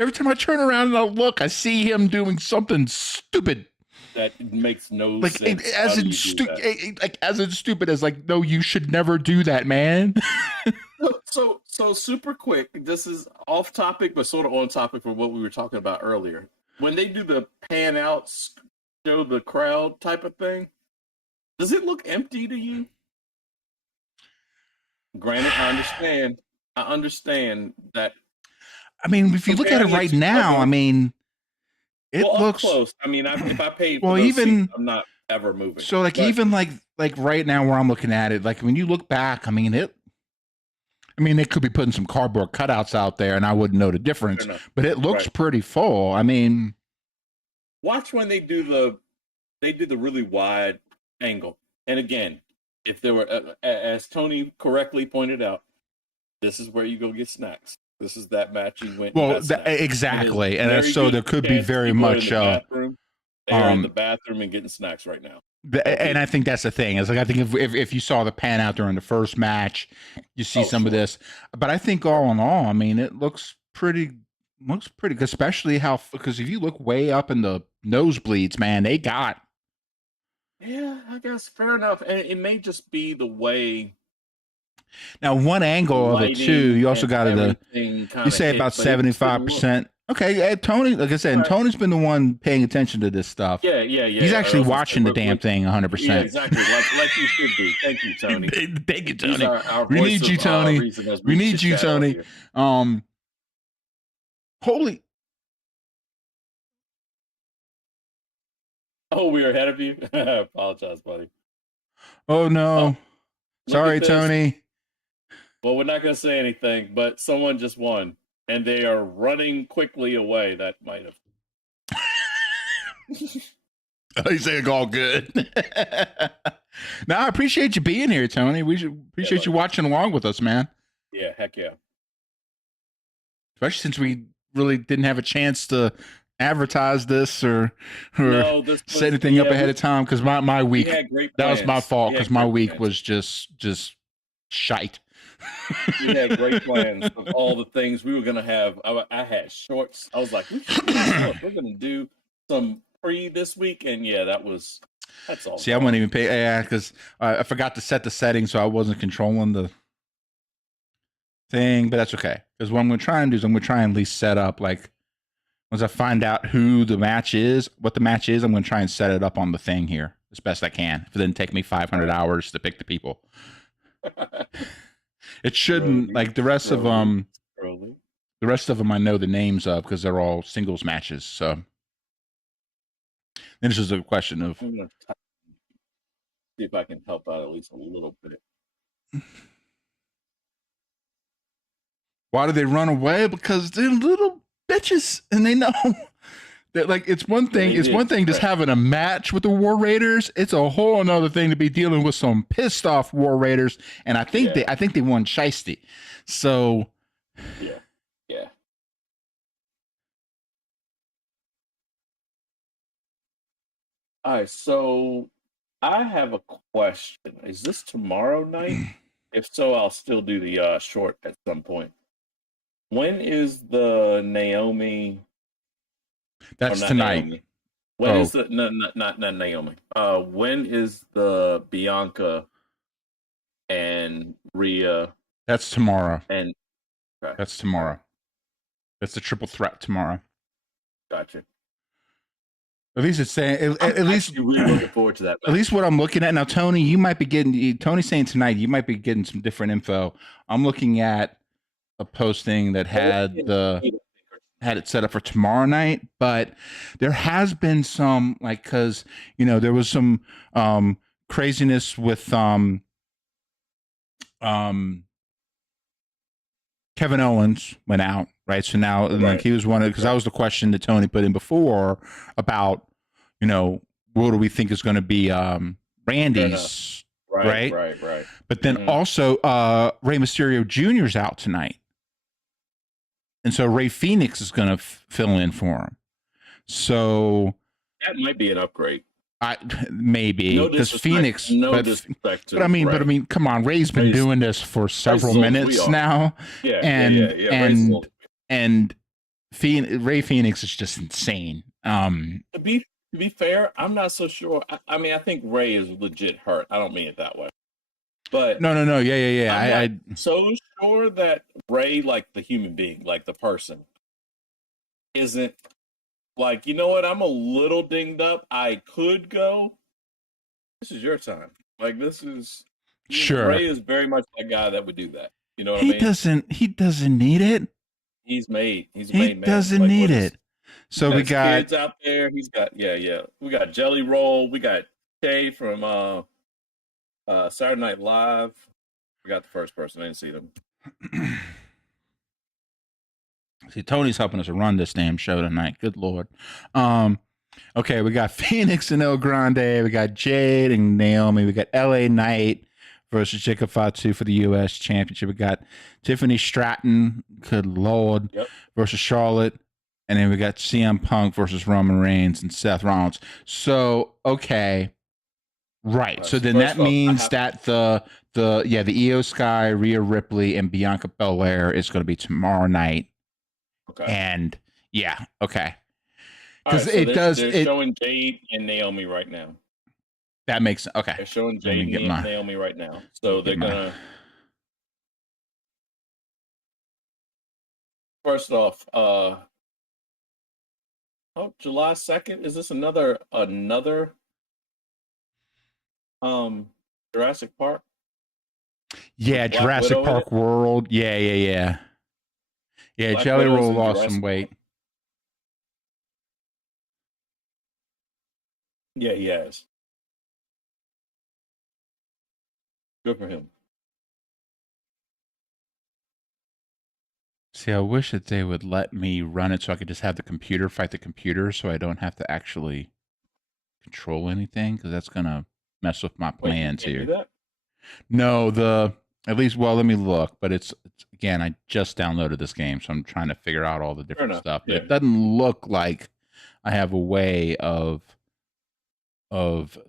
Every time I turn around and I look, I see him doing something stupid. That makes no like sense. As in stupid as like, no, you should never do that, man. So super quick. This is off topic, but sort of on topic for what we were talking about earlier. When they do the pan out, show the crowd type of thing, does it look empty to you? Granted, I understand that. I mean, if you look at it right now, I mean, it looks close. I mean, if I paid for well, those even seats, I'm not ever moving. So, like, even like right now, where I'm looking at it, like when you look back, I mean, they could be putting some cardboard cutouts out there, and I wouldn't know the difference. But it looks pretty full. I mean, watch when they do the really wide angle. And again, if there were, as Tony correctly pointed out, this is where you go get snacks. This is that match you went. Well, exactly, and so there could be very much. They're in the bathroom and getting snacks right now. And I think that's the thing. It's like, I think if you saw the pan out during the first match, you see some of this. But I think all in all, I mean, it looks pretty good, especially because if you look way up in the nosebleeds, man, they got. Yeah, I guess fair enough. And it may just be the way. Now, one angle of it too, you also got you say about 75%. Okay, Tony, like I said, Tony's been the one paying attention to this stuff. Yeah. He's actually watching the damn thing 100%. Yeah, exactly. Like you should be. Thank you, Tony. Thank you, Tony. We need you, Tony. We need you, Tony. Holy. Oh, we were ahead of you? I apologize, buddy. Oh, no. Sorry, Tony. Well, we're not going to say anything, but someone just won, and they are running quickly away. That might have. You saying all good. No, I appreciate you being here, Tony. We should appreciate you watching along with us, man. Yeah, heck yeah. Especially since we really didn't have a chance to advertise this or set anything up ahead of time, because my week, that was my fault, because my week was just shite. We had great plans of all the things we were going to have. I had shorts. I was like, we're going to do some pre this week. And that's all. See, I wouldn't even pay. Yeah, because I forgot to set the settings, so I wasn't controlling the thing. But that's okay. Because what I'm going to try and do is I'm going to try and at least set up, like, once I find out what the match is, I'm going to try and set it up on the thing here as best I can. If it didn't take me 500 hours to pick the people. It shouldn't, like the rest of them. The rest of them I know the names of because they're all singles matches. So then it's just a question of see if I can help out at least a little bit. Why do they run away? Because they're little bitches, and they know that, like, it's one thing. It's one thing just having a match with the War Raiders. It's a whole another thing to be dealing with some pissed off War Raiders. And I think they won shiesty. So yeah. All right, so I have a question. Is this tomorrow night? If so, I'll still do the short at some point. When is the Naomi? That's tonight. Naomi. When is the not Naomi? When is the Bianca and Rhea? That's tomorrow. And that's tomorrow. That's the triple threat tomorrow. Gotcha. At least it's saying. At least really looking forward to that. At least what I'm looking at now, Tony. You might be getting. Tony's saying tonight you might be getting some different info. I'm looking at a posting that had it set up for tomorrow night, but there has been some, like, because there was some craziness with Kevin Owens went out, right? So now, and like he was one of, because that was the question that Tony put in before about, what do we think is going to be Randy's, right? But then also Rey Mysterio Jr.'s out tonight. And so Rey Fenix is going to fill in for him. So that might be an upgrade. Maybe because Phoenix, disrespect to but I mean, come on, Ray's been doing this for several minutes now, and Rey Fenix is just insane. To be fair, I'm not so sure. I mean, I think Rey is legit hurt. I don't mean it that way, but no, yeah. I'm not so sure that Rey, like the human being, like the person, isn't. Like, you know what? I'm a little dinged up. I could go. This is your time. Like, this is sure. Rey is very much that guy that would do that. You know what I mean? He doesn't need it. He's made. He doesn't need it. So we got kids out there. He's got We got Jelly Roll. We got Kay from Saturday Night Live. We got the first person. I didn't see them. See, Tony's helping us run this damn show tonight. Good Lord. Okay, we got Phoenix and El Grande. We got Jade and Naomi. We got LA Knight versus Jacob Fatu for the U.S. Championship. We got Tiffany Stratton, good Lord, versus Charlotte. And then we got CM Punk versus Roman Reigns and Seth Rollins. So, okay. Right. So then that means that the Io Sky, Rhea Ripley, and Bianca Belair is going to be tomorrow night. Okay. And okay. Because they're showing Jade and Naomi right now. That makes okay. They're showing Jade and Naomi right now. So they're gonna first off, July 2nd. Is this another Jurassic Park? Yeah, Jurassic Park World. Yeah. Yeah, Jelly Roll lost some weight. Yeah, he has. Good for him. See, I wish that they would let me run it so I could just have the computer fight the computer so I don't have to actually control anything, because that's going to mess with my plans here. Do that? No, at least, well, let me look, but it's again, I just downloaded this game, so I'm trying to figure out all the different stuff. But it doesn't look like I have a way of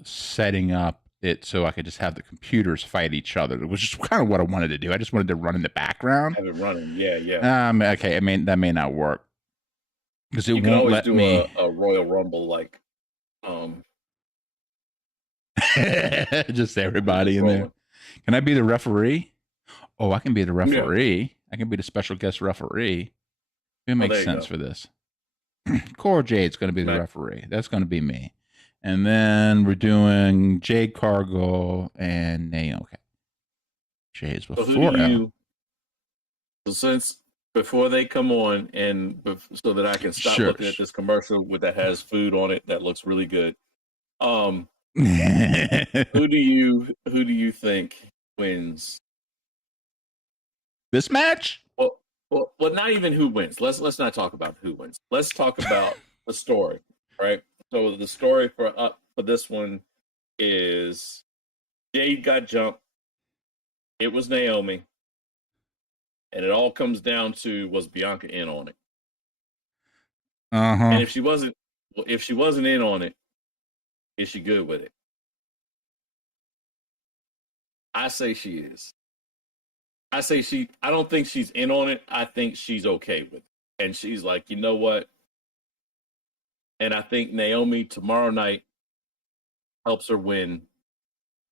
setting up it so I could just have the computers fight each other, which is kind of what I wanted to do. I just wanted to run in the background. Have it running, yeah. Okay, I mean, that may not work because it you can won't always let do me a Royal Rumble like just everybody in there. Can I be the referee? Oh, I can be the referee. Yeah. I can be the special guest referee. It makes sense for this. Cora Jade's going to be the referee. That's going to be me. And then we're doing Jade Cargill and Naomi. Okay. Jade's before. So since before they come on, and so that I can stop looking at this commercial that has food on it that looks really good. Who do you think wins this match? Well, not even who wins. Let's not talk about who wins. Let's talk about the story, right? So the story for this one is Jade got jumped. It was Naomi, and it all comes down to, was Bianca in on it? And if she wasn't in on it, is she good with it? I say she is. I don't think she's in on it. I think she's okay with it. And she's like, you know what? And I think Naomi tomorrow night helps her win,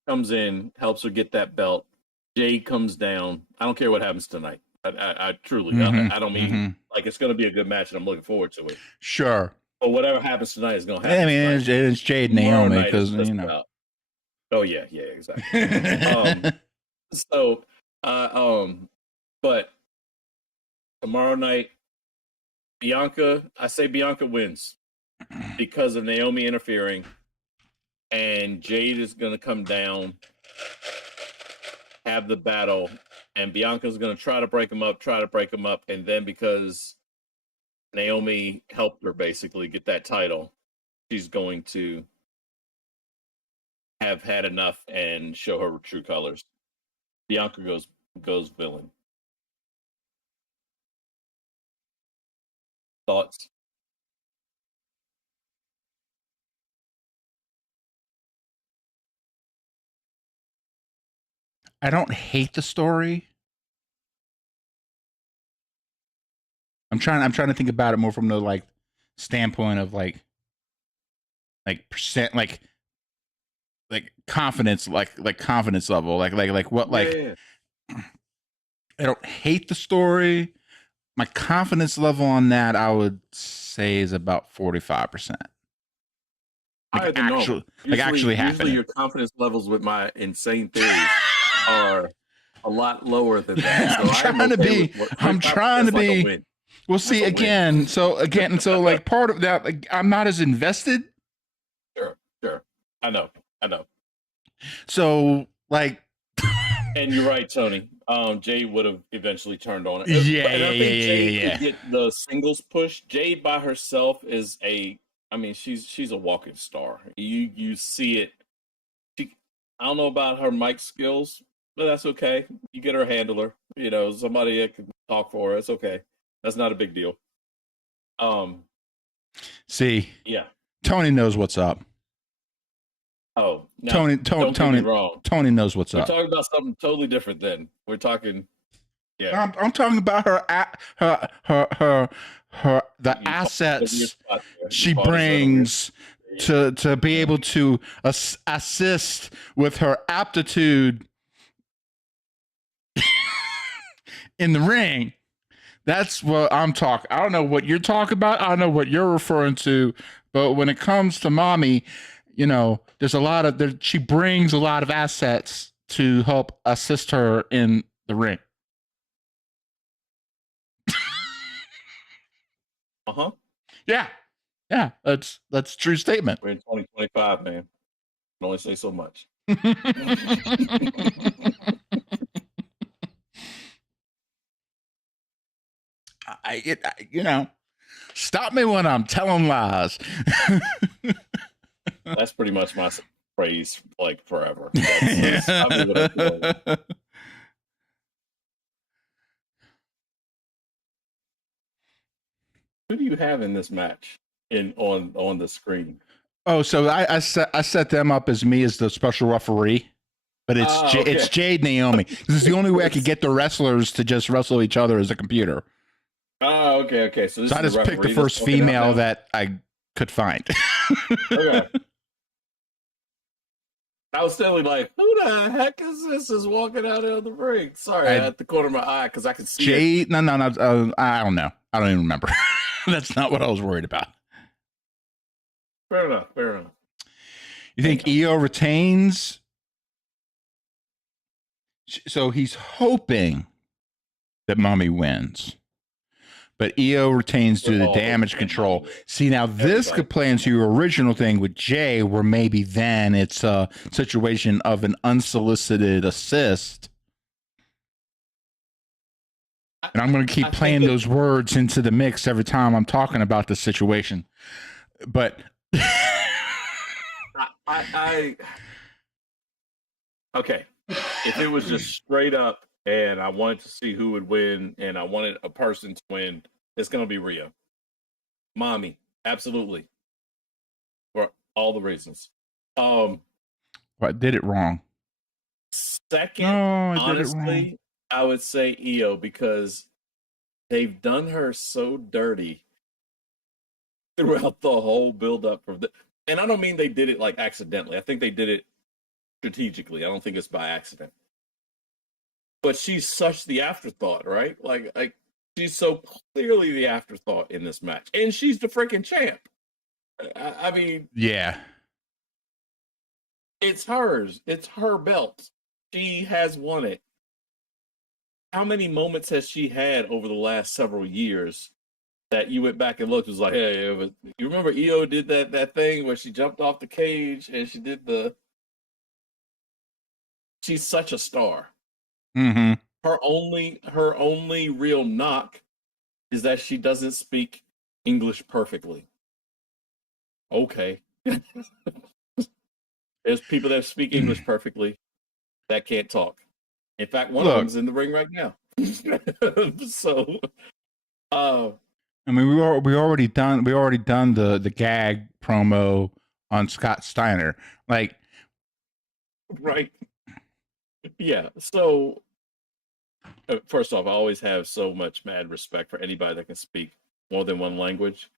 comes in, helps her get that belt. Jade comes down. I don't care what happens tonight. I truly, I don't mean like it's going to be a good match and I'm looking forward to it. Sure. But whatever happens tonight is going to happen. I mean, it's Jade Naomi because, you know. About, oh, yeah, exactly. But tomorrow night, I say Bianca wins because of Naomi interfering, and Jade is going to come down have the battle, and Bianca's going to try to break them up, and then because Naomi helped her basically get that title, she's going to have had enough and show her true colors. Bianca goes villain. Thoughts? I don't hate the story. I'm trying to think about it more from the like standpoint of like percent like confidence like confidence level like what like Yeah. I don't hate the story. My confidence level on that I would say is about 45%. Like actually happening. Usually your confidence levels with my insane theories are a lot lower than that. So I'm trying to be. We'll see again. So like part of that, like I'm not as invested. Sure. I know. So like, and you're right, Tony. Jade would have eventually turned on it. Yeah. Jade could get the singles push. Jade by herself is she's a walking star. You see it. I don't know about her mic skills, but that's okay. You get her handler. Somebody that can talk for her. It's okay. That's not a big deal. See. Yeah. Tony knows what's up. Oh, Tony wrong. Tony knows what's up. We're talking about something totally different then. We're talking. Yeah. I'm talking about the assets she brings to be able to assist with her aptitude in the ring. That's what I'm talking. I don't know what you're talking about. I don't know what you're referring to. But when it comes to mommy, there's a lot of she brings a lot of assets to help assist her in the ring. Yeah. That's a true statement. We're in 2025, man. I can only say so much. Stop me when I'm telling lies. That's pretty much my phrase, like forever. Who do you have in this match on the screen? Oh, so I set them up as me as the special referee, but it's Jade Naomi. This is the only way I could get the wrestlers to just wrestle each other as a computer. Oh, okay. So I just picked the first female that I could find. Okay. I was still like, who the heck is this? Is walking out of the ring? Sorry, I had the corner of my eye because I could see Jade. No. I don't know. I don't even remember. That's not what I was worried about. Fair enough. You think Io retains? So he's hoping that Mommy wins, but Io retains due to damage control. See, now this could play into your original thing with Jay, where maybe then it's a situation of an unsolicited assist. And I'm going to keep playing those words into the mix every time I'm talking about the situation. But okay. If it was just straight up and I wanted to see who would win and I wanted a person to win, it's going to be Rhea. Mommy, absolutely. For all the reasons. I did it wrong. Second, honestly, I would say Io because they've done her so dirty throughout the whole build-up of and I don't mean they did it like accidentally. I think they did it strategically. I don't think it's by accident. But she's such the afterthought, right? Like she's so clearly the afterthought in this match, and she's the freaking champ. I mean, yeah, it's hers. It's her belt. She has won it. How many moments has she had over the last several years that you went back and looked? It was like, hey, you remember Io did that thing where she jumped off the cage and she did she's such a star. Mm-hmm. Her only real knock is that she doesn't speak English perfectly. Okay. There's people that speak English perfectly that can't talk. In fact, one of Look, them's in the ring right now. So, I mean, we already done the gag promo on Scott Steiner. Like, right. Yeah. So, first off, I always have so much mad respect for anybody that can speak more than one language.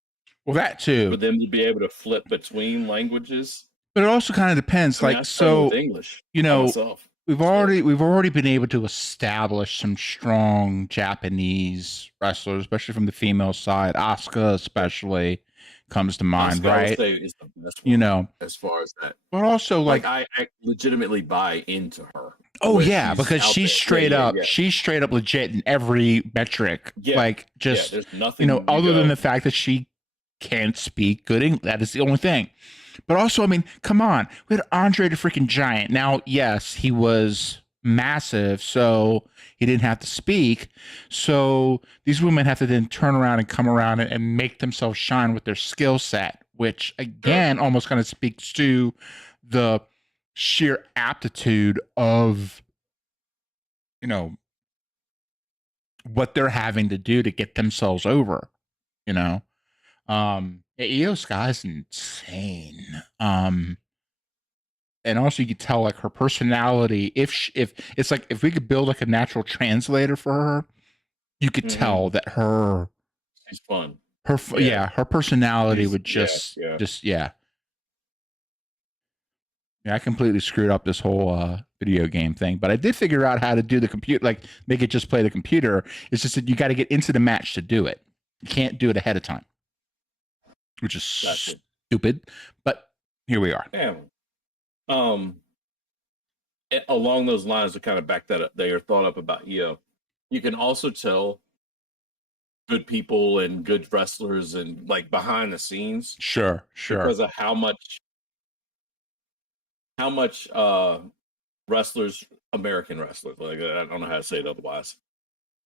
well, that For too. them to be able to flip between languages. But it also kind of depends. I mean, I Like, struggle with so English you by know, myself. we've already been able to establish some strong Japanese wrestlers, especially from the female side. Asuka, especially, comes to mind, Asuka, I would right? say, is the best You one know, as far as that. but also Like, I legitimately buy into her. oh where yeah, she's because out she's there. straight Yeah, up, yeah. she's straight up legit in every metric. Yeah. Like, just there's nothing, other than the fact that she can't speak good English. That is the only thing. But also, I mean, come on, we had Andre the freaking Giant. Now, yes, he was massive, so he didn't have to speak. So these women have to then turn around and come around and make themselves shine with their skill set, which again almost kind of speaks to the sheer aptitude of, you know, what they're having to do to get themselves over, you know. Io Sky's insane. And also you could tell like her personality, if it's like, if we could build like a natural translator for her, you could tell that she's fun. Her personality would yeah. I completely screwed up this whole video game thing, but I did figure out how to do the computer, like make it just play the computer. It's just that you got to get into the match to do it. You can't do it ahead of time, which is stupid, but here we are. Yeah. Along those lines, to kind of back that up, your thought up about Io, you can also tell good people and good wrestlers and like behind the scenes. Sure. Because of how much wrestlers, American wrestlers, like I don't know how to say it otherwise,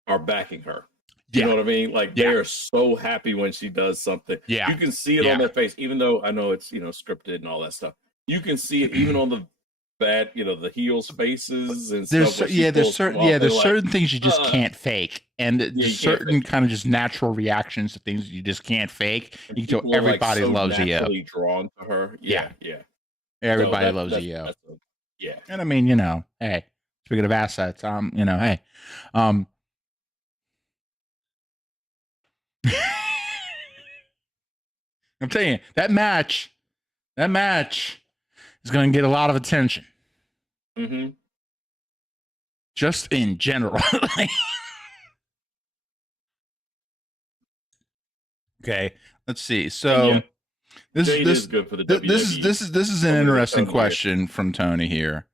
are backing her. You know what I mean? Like they are so happy when she does something. Yeah. You can see it on their face, even though I know it's, scripted and all that stuff. You can see it even on the bad, the heels faces and there's stuff. there's certain things you just can't fake, and there's certain kind of just natural reactions to things you just can't fake. You can tell everybody loves Io. Drawn to her. Yeah. Everybody loves Io. Yeah. And I mean, hey, speaking of assets, hey, I'm telling you, that match is going to get a lot of attention. Mm-hmm. Just in general. Okay, let's see. So this is good for the WWE. This is an interesting question from Tony here,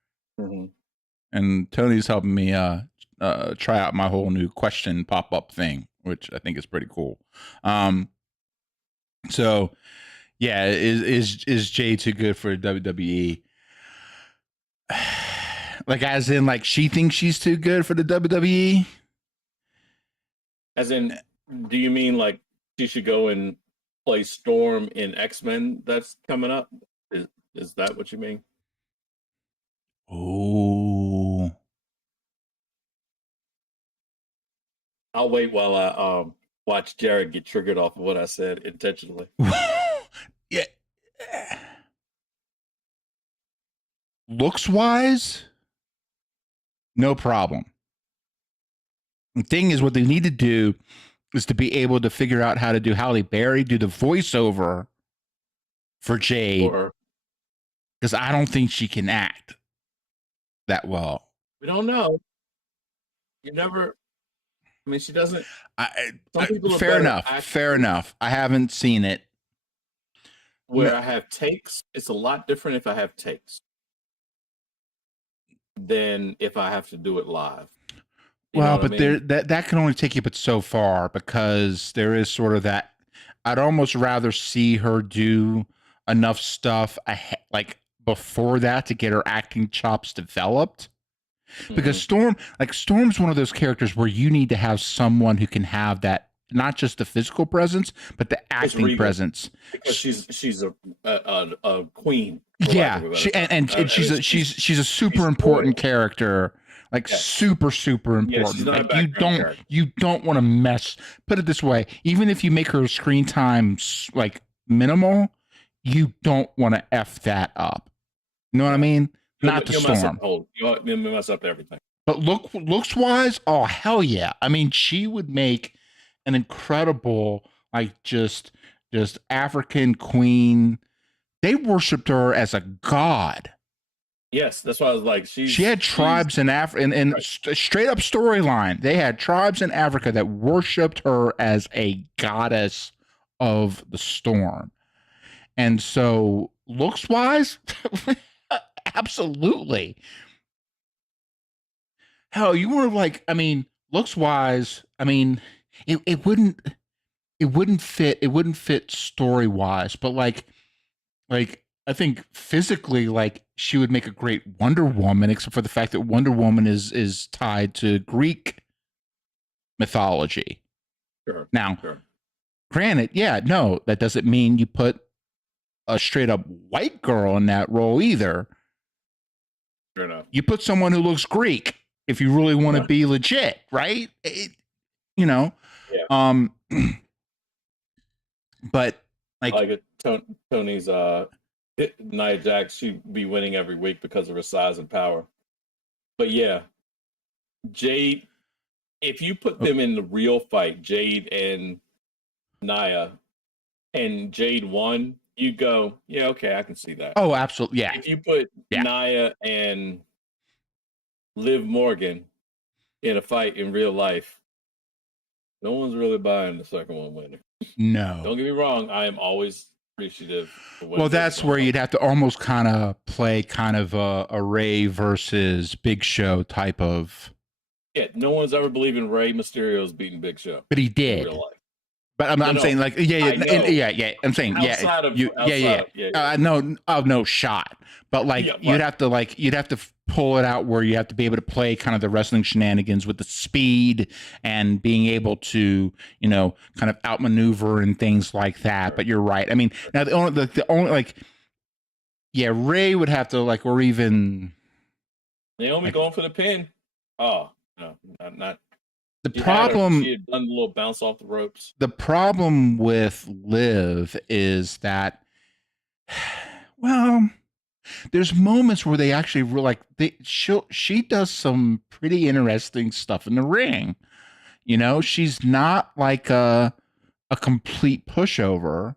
and Tony's helping me try out my whole new question pop up thing, which I think is pretty cool. So yeah, is Jay too good for WWE? Like, as in, like, she thinks she's too good for the WWE? As in, do you mean like she should go and play Storm in X-Men that's coming up? Is that what you mean? Oh. I'll wait while I watch Jared get triggered off of what I said intentionally. Yeah. Looks wise, no problem. The thing is, what they need to do is to be able to figure out how to do Halle Berry, do the voiceover for Jade, because I don't think she can act that well. We don't know. You never. I mean, she doesn't. Fair enough. I haven't seen it. Where I have takes, it's a lot different if I have takes than if I have to do it live. Well, but that can only take you but so far, because there is sort of that. I'd almost rather see her do enough stuff like before that to get her acting chops developed, because Storm's one of those characters where you need to have someone who can have that, not just the physical presence, but the acting presence. Because she's a queen. Yeah, she's a super important character, like super important. Like you don't want to mess. Put it this way: even if you make her screen time like minimal, you don't want to f that up. You know what I mean? Not the Storm. You'll mess up everything. But looks wise, oh hell yeah! I mean, she would make an incredible, like just African queen. They worshipped her as a god. Yes, that's why I was like, she had tribes in Africa, and straight up storyline. They had tribes in Africa that worshipped her as a goddess of the storm. And so, looks wise, absolutely. Hell, you were like, I mean, looks wise, I mean, it wouldn't fit story wise, but like I think physically, like she would make a great Wonder Woman, except for the fact that Wonder Woman is tied to Greek mythology. Sure. Now, granted, yeah, no, that doesn't mean you put a straight up white girl in that role either. Fair enough. You put someone who looks Greek if you really want to be legit, right? You know, but like Tony's Nia Jax, she'd be winning every week because of her size and power. But yeah, Jade, if you put them in the real fight, Jade and Nia, and Jade won, you go, yeah, okay, I can see that. Oh, absolutely, yeah. If you put Nia and Liv Morgan in a fight in real life, no one's really buying the second one winning. No. Don't get me wrong, I am always appreciative. Well, that's where you'd have to almost kind of play kind of a Ray versus Big Show type of. Yeah, no one's ever believed in Rey Mysterio's beating Big Show, but he did. In real life. But I'm saying like yeah. I'm saying no shot. But like you'd have to pull it out where you have to be able to play kind of the wrestling shenanigans with the speed and being able to kind of outmaneuver and things like that. Sure. But you're right. I mean, now the only like Ray would have to like, or even Naomi going for the pin. Oh no, not. The problem she had done a little bounce off the ropes. The problem with Liv is that, well, there's moments where they actually she does some pretty interesting stuff in the ring. She's not like a complete pushover,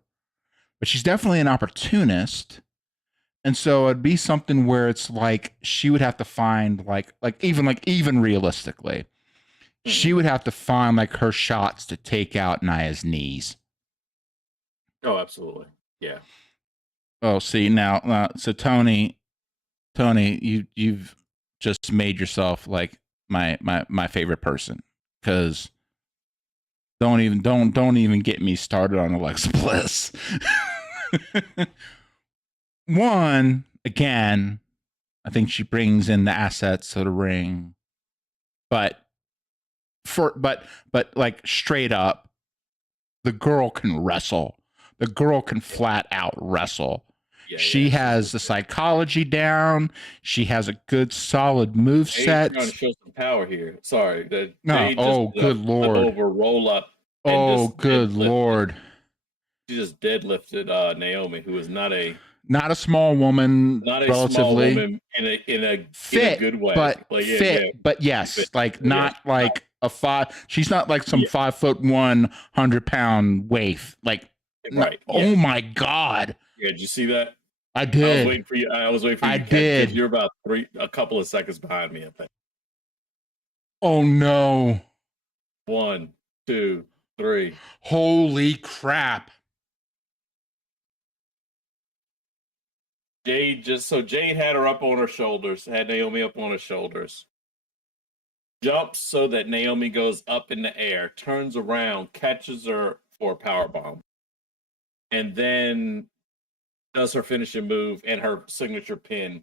but she's definitely an opportunist. And so it'd be something where it's like she would have to find even realistically. She would have to find like her shots to take out Nia's knees. Oh, absolutely. Yeah. Oh, see now, so Tony, you've just made yourself like my favorite person, because don't even get me started on Alexa Bliss. One, again, I think she brings in the assets to the ring, but like straight up, the girl can wrestle. The girl can flat out wrestle. She has the psychology down. She has a good, solid move set. Trying to show some power here. Sorry. Good lord! Over roll up. Oh, good lord! She just deadlifted Naomi, who is not a small woman. Not a relatively small woman in a good way, but but yes, fit. Like not like a five. She's not like some 5'1", 100-pound waif. Like, right? Oh my god! Yeah, did you see that? I did. I was waiting for you. I did. You're about a couple of seconds behind me, I think. Oh no! 1, 2, 3. Holy crap! Jade had her up on her shoulders, had Naomi up on her shoulders. Jumps so that Naomi goes up in the air, turns around, catches her for a powerbomb, and then does her finishing move and her signature pin,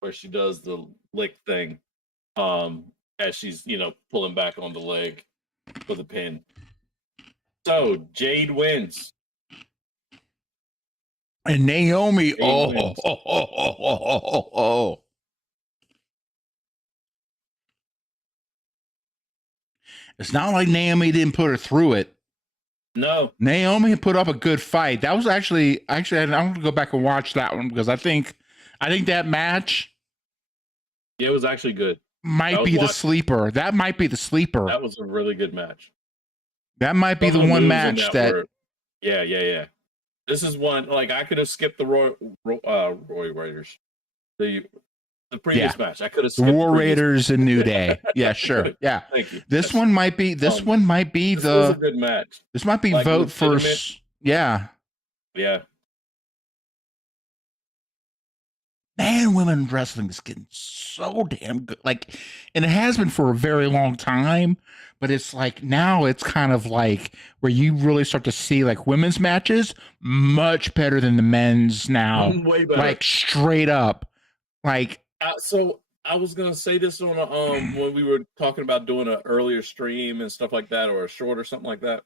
where she does the lick thing. as she's, pulling back on the leg for the pin. So Jade wins. And Naomi, Jade wins. It's not like Naomi didn't put her through it. No, Naomi put up a good fight. That was actually I want to go back and watch that one because I think that match it was actually good. might be the sleeper. That might be the sleeper. That was a really good match. That might be the one match that. Yeah. This is one like I could have skipped the Roy Raiders, the previous match. I could have skipped War Raiders and New Day. Yeah, sure. Yeah, thank you. This one might be. This was a good match. This might be like vote first. Yeah. Man, women wrestling is getting so damn good. Like, and it has been for a very long time, but it's like now it's kind of like where you really start to see like women's matches much better than the men's now. Way better. Like straight up. Like so I was gonna say this on when we were talking about doing an earlier stream and stuff like that, or a short or something like that.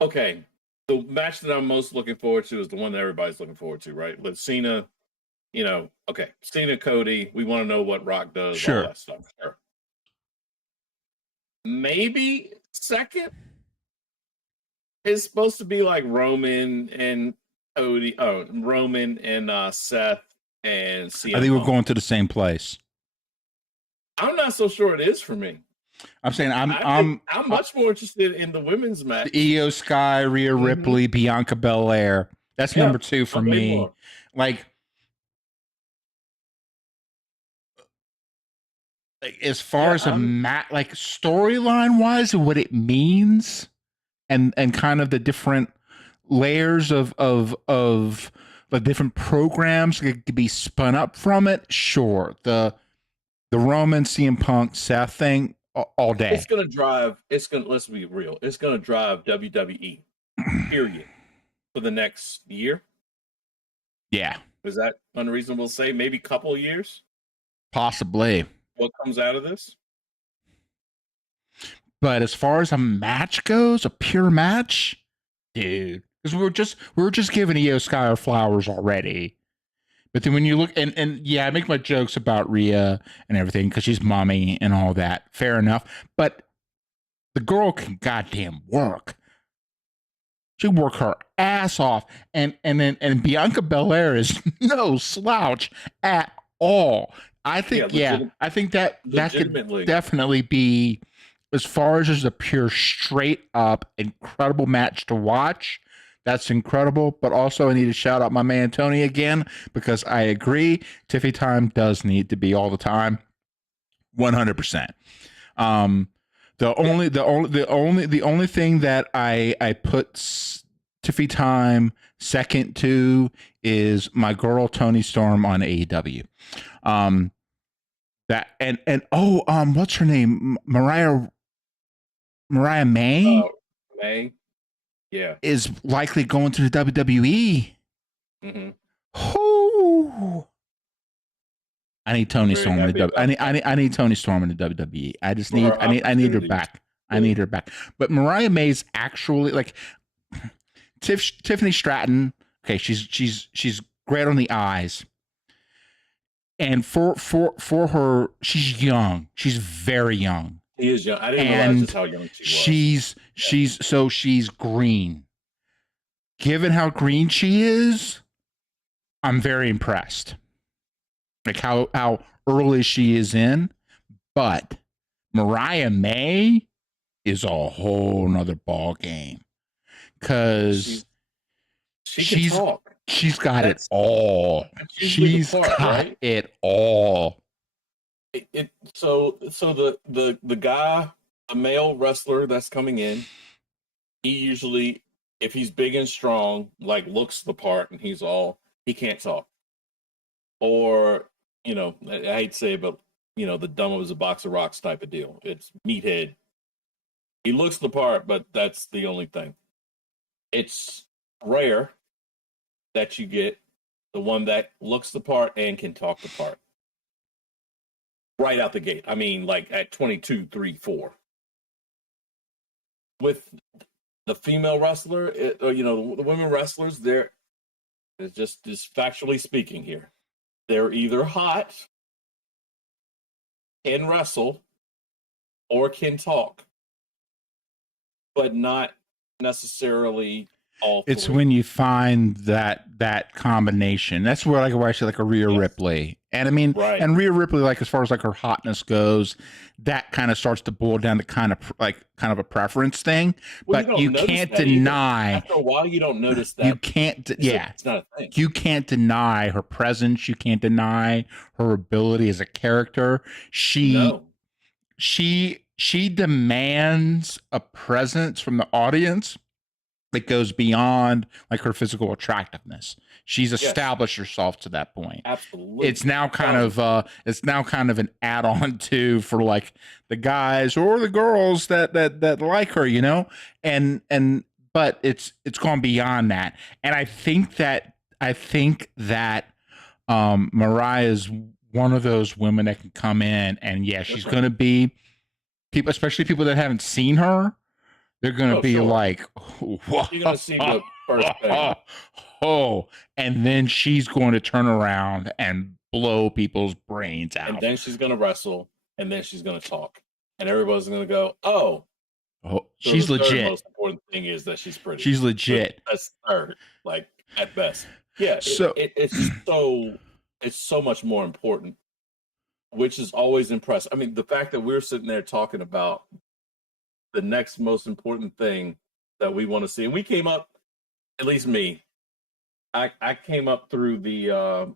Okay. The match that I'm most looking forward to is the one that everybody's looking forward to, right? With Cena, Cena, Cody. We want to know what Rock does, Sure. all that stuff. Sure. Maybe second is supposed to be like Roman and Cody. Oh, Roman and Seth and CM I think we're Punk. going to the same place. I'm not so sure it is for me. I'm saying I'm much more interested in the women's match. Io Sky, Rhea Ripley, Bianca Belair. That's number 2 for me. More. Like as far as like storyline wise, what it means, and kind of the different layers of the different programs that could be spun up from it. Sure, the Roman CM Punk Seth thing all day. Let's be real. It's gonna drive WWE. Period. For the next year. Yeah. Is that unreasonable to say? Maybe a couple of years? Possibly. What comes out of this? But as far as a match goes, a pure match, dude, because we were just giving Io Sky her flowers already. But then when you look and yeah, I make my jokes about Rhea and everything because she's mommy and all that. Fair enough. But the girl can goddamn work. She work her ass off. And Bianca Belair is no slouch at all. I think I think that could definitely be, as far as just a pure straight up incredible match to watch. That's incredible, but also I need to shout out my man Tony again because I agree. Tiffy time does need to be all the time, 100%. The only thing that I put Tiffy time second to is my girl Toni Storm on AEW. That and what's her name? Mariah May. May. Yeah, is likely going to the WWE. Mm-hmm. I need Toni Storm in the I need Toni Storm in the WWE. I just need I need her back. I need her back. But Mariah May's actually like Tiffany Stratton. Okay, she's great on the eyes. And for her, she's young. She's very young. She is young. I didn't realize just how young she was. She's green. Given how green she is, I'm very impressed. Like how early she is in. But Mariah May is a whole nother ball game. Because she can talk. She's got it all. She's got it all. So the guy, a male wrestler that's coming in, he usually, if he's big and strong, like looks the part, and he can't talk. Or, I hate to say it, but the dumb as a box of rocks type of deal. It's meathead. He looks the part, but that's the only thing. It's rare that you get the one that looks the part and can talk the part. right out the gate. I mean, like at 22, 3, 4. With the female wrestler, the women wrestlers, it's just factually speaking here. They're either hot, can wrestle, or can talk, but not necessarily all It's three. when you find that combination. That's where like where I say like a Rhea Ripley. And I mean, Right. and Rhea Ripley, like as far as like her hotness goes, that kind of starts to boil down to kind of a preference thing. Well, but you can't deny. After a while, you don't notice that. You can't. It's not a thing. You can't deny her presence. You can't deny her ability as a character. She demands a presence from the audience that goes beyond like her physical attractiveness. She's established herself to that point. Absolutely. It's now kind of an add-on to for like the guys or the girls that like her, you know? And but it's gone beyond that. And I think that Mariah's one of those women that can come in and she's going to be people, especially people that haven't seen her. They're going to be like, whoa. You're going to see the first thing. Oh, and then she's going to turn around and blow people's brains out. And then she's going to wrestle, and then she's going to talk. And everybody's going to go, oh, she's legit. The most important thing is that she's pretty. She's legit. That's third, like at best. Yeah, so it's so much more important, which is always impressive. I mean, the fact that we're sitting there talking about the next most important thing that we want to see. And we came up, at least me, I came up through the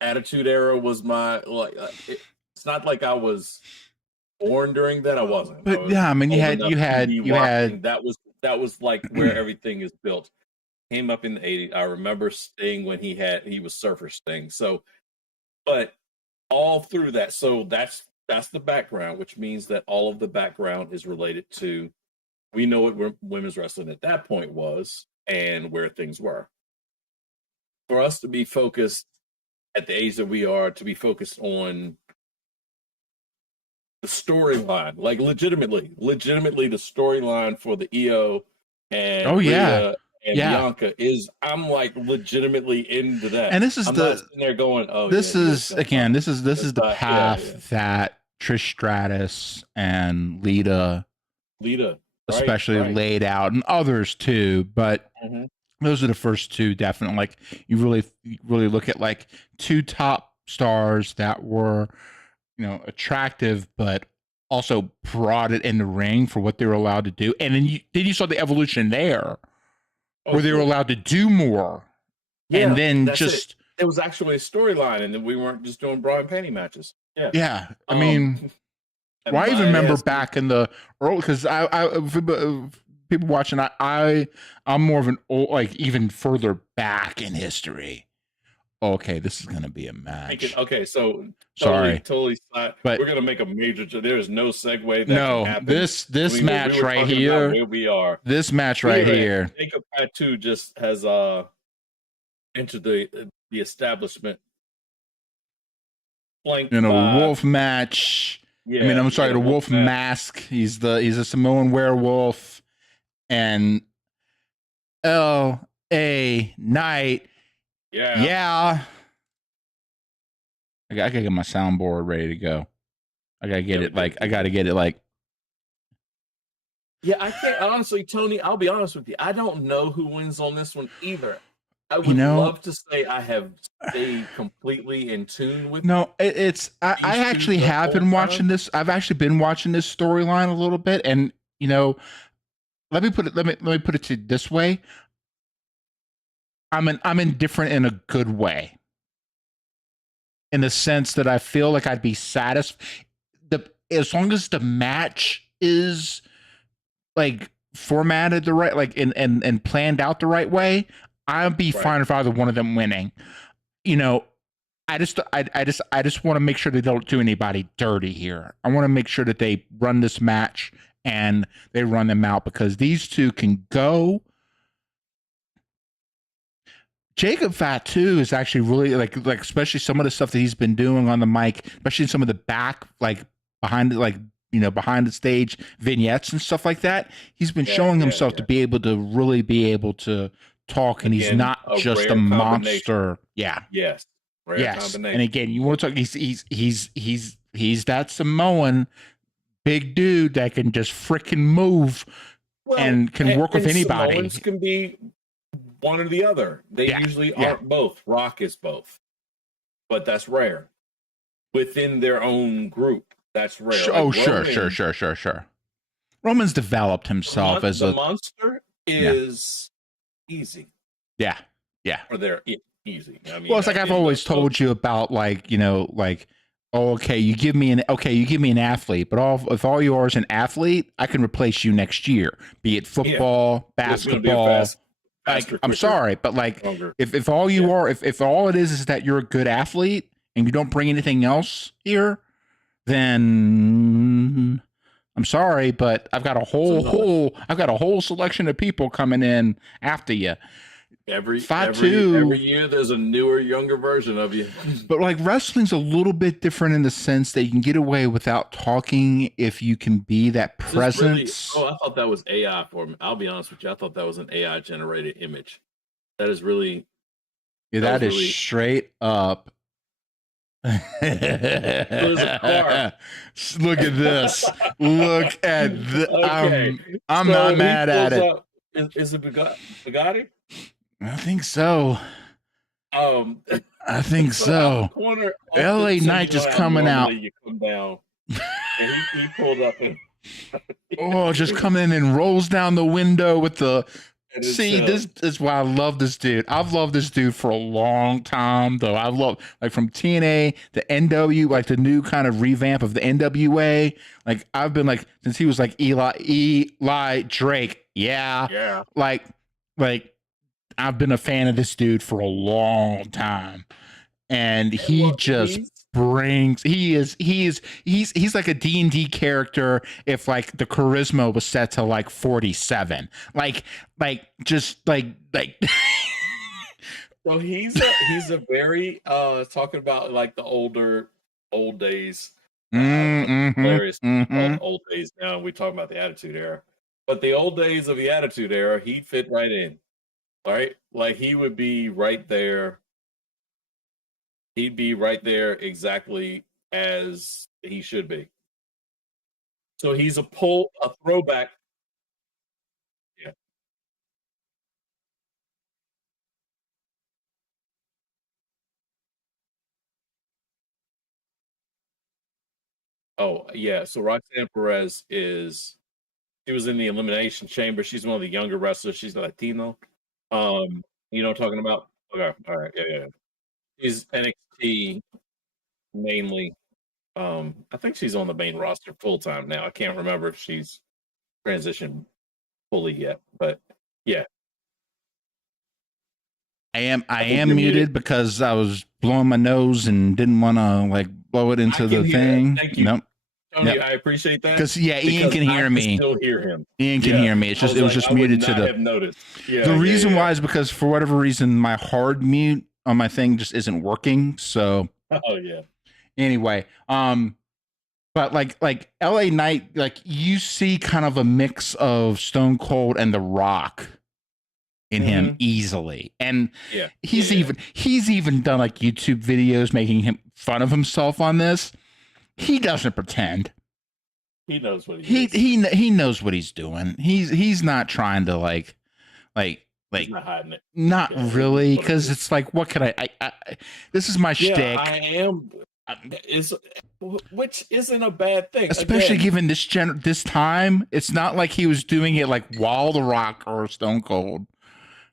Attitude Era was my, it's not like I was born during that. I wasn't. But I mean, you had, that was like where everything is built. Came up in the 80s. I remember Sting when he was Surfer Sting. So, but all through that. So that's the background, which means that all of the background is related to, we know what women's wrestling at that point was and where things were. For us to be focused at the age that we are, to be focused on the storyline, like legitimately the storyline for the EO and Rhea and Bianca is, I'm like legitimately into that. And this is I'm not sitting there going, oh, this is the path that Trish Stratus and Lita especially laid out, and others too, but those are the first two definitely. Like you really look at like two top stars that were, attractive, but also brought it in the ring for what they were allowed to do. And then you saw the evolution there, where they were allowed to do more. Yeah, and then it was actually a storyline, and then we weren't just doing bra and panty matches. Yeah. I mean, I even remember back in the early, because people watching, I'm more of an old, like even further back in history. Okay, this is gonna be a match. Okay, so totally. But we're gonna make a major. There's no segue. Can happen. This match right here. Where we are. This match right here. Jacob Fatu just has entered the establishment. In a wolf match. Yeah, I mean, I'm sorry, the wolf mask. He's a Samoan werewolf, and L.A. Knight. Yeah. I gotta get my soundboard ready to go. I gotta get it like. Yeah, I can't honestly, Tony. I'll be honest with you. I don't know who wins on this one either. I would love to say I have stayed completely in tune with. No, it's. I actually have been watching this. I've actually been watching this storyline a little bit, and let me put it to this way. I'm indifferent in a good way, in the sense that I feel like I'd be satisfied as long as the match is like formatted the right, like and planned out the right way. I'd be fine if either one of them winning. I just want to make sure they don't do anybody dirty here. I want to make sure that they run this match and they run them out, because these two can go Jacob Fatu is actually really like especially some of the stuff that he's been doing on the mic, especially some of the back behind behind the stage vignettes and stuff like that. He's been showing himself to be able to talk, and he's not just a monster. Yeah. Yes. Yes. And again, you want to talk? He's that Samoan big dude that can just freaking move and can work with anybody. Samoans can be one or the other. They usually aren't both. Rock is both, but that's rare. Within their own group, that's rare. Sure. Roman's developed himself as a monster is easy. Yeah. Or they're easy. I mean, well, it's like I've always told you about, okay, you give me an athlete, but if all you are is an athlete, I can replace you next year, be it football, basketball. I'm sorry, but if all you are, if all it is that you're a good athlete and you don't bring anything else here, then I'm sorry, but I've got a whole selection of people coming in after you. Every year there's a newer, younger version of you. But wrestling's a little bit different in the sense that you can get away without talking if you can be that presence. I thought that was AI for me. I'll be honest with you. I thought that was an AI generated image. That is really. Yeah, that is really straight up. There's a car. Look at this. Look at this. Okay. I'm not mad at it. Is it Bugatti? I think so. I think so. LA Knight just coming out. You come down, and he pulled up and just come in and rolls down the window with the. See, this is why I love this dude. I've loved this dude for a long time, though. I love from TNA to NW, the new kind of revamp of the NWA. I've been since he was Eli Drake. Yeah. I've been a fan of this dude for a long time, and he just brings. He's like a D&D character if the charisma was set to 47. So he's a very talking about the old days. Hilarious. Old days. Now we talking about the Attitude Era, but the old days of the Attitude Era, he'd fit right in. Right? He would be right there. He'd be right there exactly as he should be. So he's a throwback. Yeah. Oh, yeah. So Roxanne Perez she was in the Elimination Chamber. She's one of the younger wrestlers. She's Latino. You know what I'm talking about? Okay, all right, yeah. She's NXT mainly. I think she's on the main roster full time now. I can't remember if she's transitioned fully yet, but yeah. I am muted because I was blowing my nose and didn't want to blow it into the thing. Thank you. Nope. Tony, I appreciate that. Because Ian can hear me. Still hear him. Ian can hear me. It was just muted to the. Have noticed. The reason why is because for whatever reason my hard mute on my thing just isn't working. So. Oh yeah. Anyway, but LA Knight, you see kind of a mix of Stone Cold and The Rock in him easily, and he's even done YouTube videos making fun of himself on this. He doesn't pretend. He knows what he knows what he's doing. He's not trying to he's not hiding it. Not really, because it's what can I this is my shtick. I am. Which isn't a bad thing, especially given this time. It's not like he was doing it while The Rock or Stone Cold.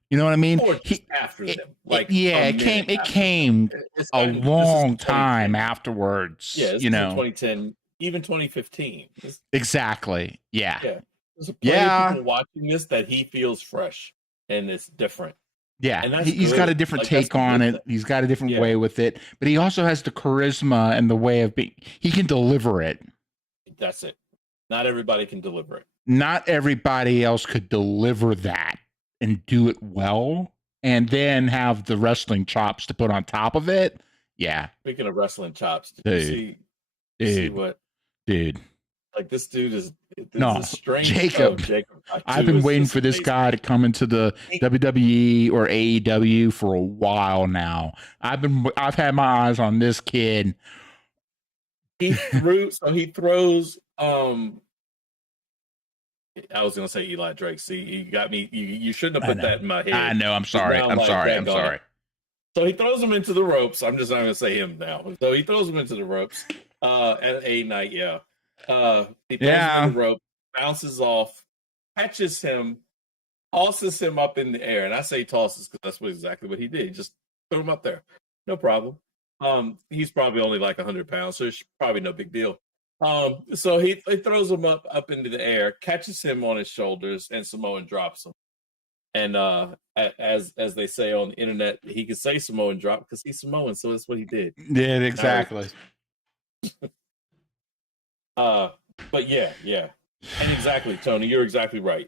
You know what I mean? Or just after them. It came a long time afterwards. Yeah, it's 2010, even 2015. Exactly. Yeah. There's a plenty of people watching this that he feels fresh and it's different. Yeah, and he's got a different take on it. He's got a different way with it, but he also has the charisma and the way of being. He can deliver it. That's it. Not everybody can deliver it. Not everybody else could deliver that and do it well. and then have the wrestling chops to put on top of it. Yeah. Speaking of wrestling chops, did Dude. you see what? Dude. Like this dude is No, a strange Jacob. Jacob. I've been waiting for this guy to come into the WWE or AEW for a while now. I've had my eyes on this kid. He throws I was gonna say Eli Drake. See, you got me. You shouldn't have put that in my head. I know. I'm sorry. I'm sorry. So he throws him into the ropes. I'm just not gonna say him now. So he throws him into the ropes at a night. Yeah. He throws him in the rope, bounces off, catches him, tosses him up in the air. And I say tosses because that's exactly what he did. He just threw him up there. No problem. He's probably only like 100 pounds, so it's probably no big deal. So he throws him up into the air, catches him on his shoulders, and Samoan drops him. And as they say on the internet, he can say Samoan drop because he's Samoan, so that's what he did. Yeah, exactly. But yeah. And exactly, Tony, you're exactly right.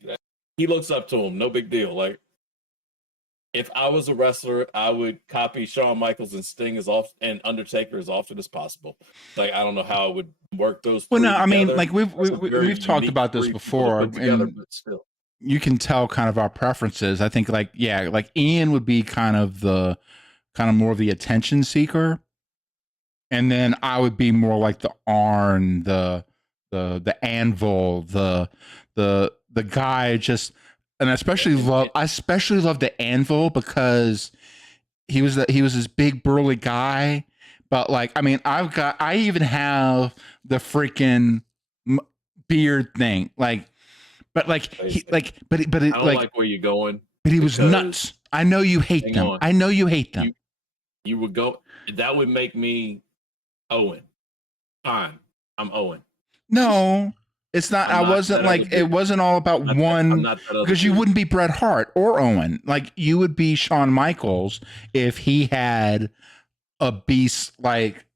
He looks up to him, no big deal. Like, if I was a wrestler, I would copy Shawn Michaels and Sting and Undertaker as often as possible. Like, I don't know how I would work those. Well, no, I mean, like we've talked about this before, together, but still, you can tell kind of our preferences. I think, like Ian would be kind of more of the attention seeker, and then I would be more like the Arn, the Anvil, the guy just. And I especially love the Anvil because he was this big burly guy, but like, I mean, I even have the freaking beard thing, like, but like but I don't like where you're going. But he was nuts. I know you hate them. I know you hate them. You would go. That would make me Owen. Fine, I'm Owen. No. It's not. I wasn't like. It wasn't all about one because you wouldn't be Bret Hart or Owen. Like you would be Shawn Michaels if he had a beast like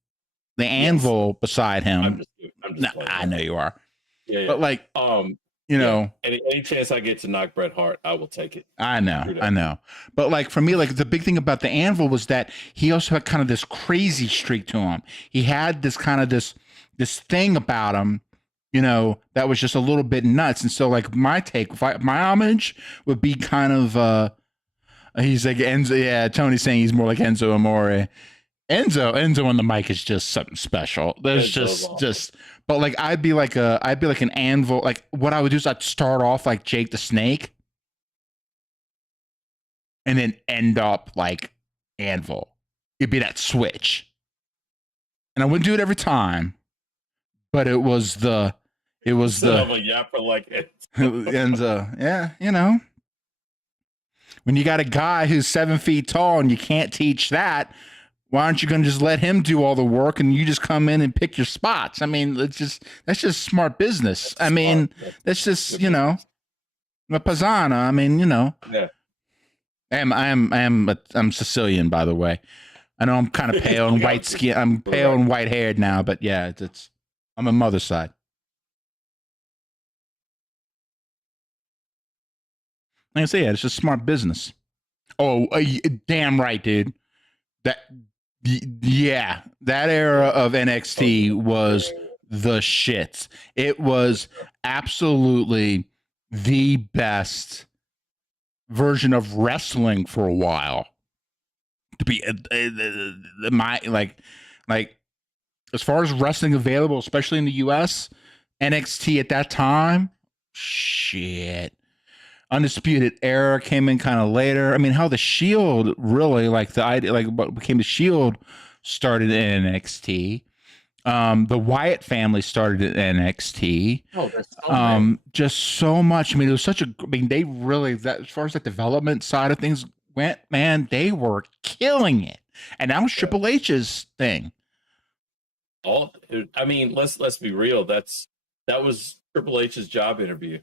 the Anvil beside him. I'm just I know you are. Yeah. But like, you know, any chance I get to knock Bret Hart, I will take it. I know. But like for me, like the big thing about the Anvil was that he also had kind of this crazy streak to him. He had this kind of this thing about him. You know, that was just a little bit nuts. And so like my homage would be kind of he's like Enzo. Yeah, Tony's saying he's more like Enzo Amore. Enzo on the mic is just something special. There's just but like I'd be like an Anvil. Like what I would do is I'd start off like Jake the Snake and then end up like Anvil. It'd be that switch. And I wouldn't do it every time. But it was the I'm a yapper like it. And yeah, you know, when you got a guy who's 7 feet tall and you can't teach that, why aren't you going to just let him do all the work and you just come in and pick your spots? I mean, that's just smart business. That's just, you know, a Pazana. I mean, you know, yeah. I'm Sicilian, by the way. I know I'm kind of pale and white skin. I'm pale and white haired now, but yeah, it's. I'm a mother's side. Like I say, yeah, it's just smart business. Oh, damn right, dude. That era of NXT was the shit. It was absolutely the best version of wrestling for a while. To be as far as wrestling available, especially in the US, NXT at that time, shit. Undisputed Era came in kind of later. I mean, how the Shield really, like the idea, like what became the Shield started in NXT. The Wyatt family started in NXT. Oh, that's so just so much. I mean, it was such a. I mean, they really as far as the development side of things went, man, they were killing it, and that was Triple H's thing. I mean, let's be real. That was Triple H's job interview.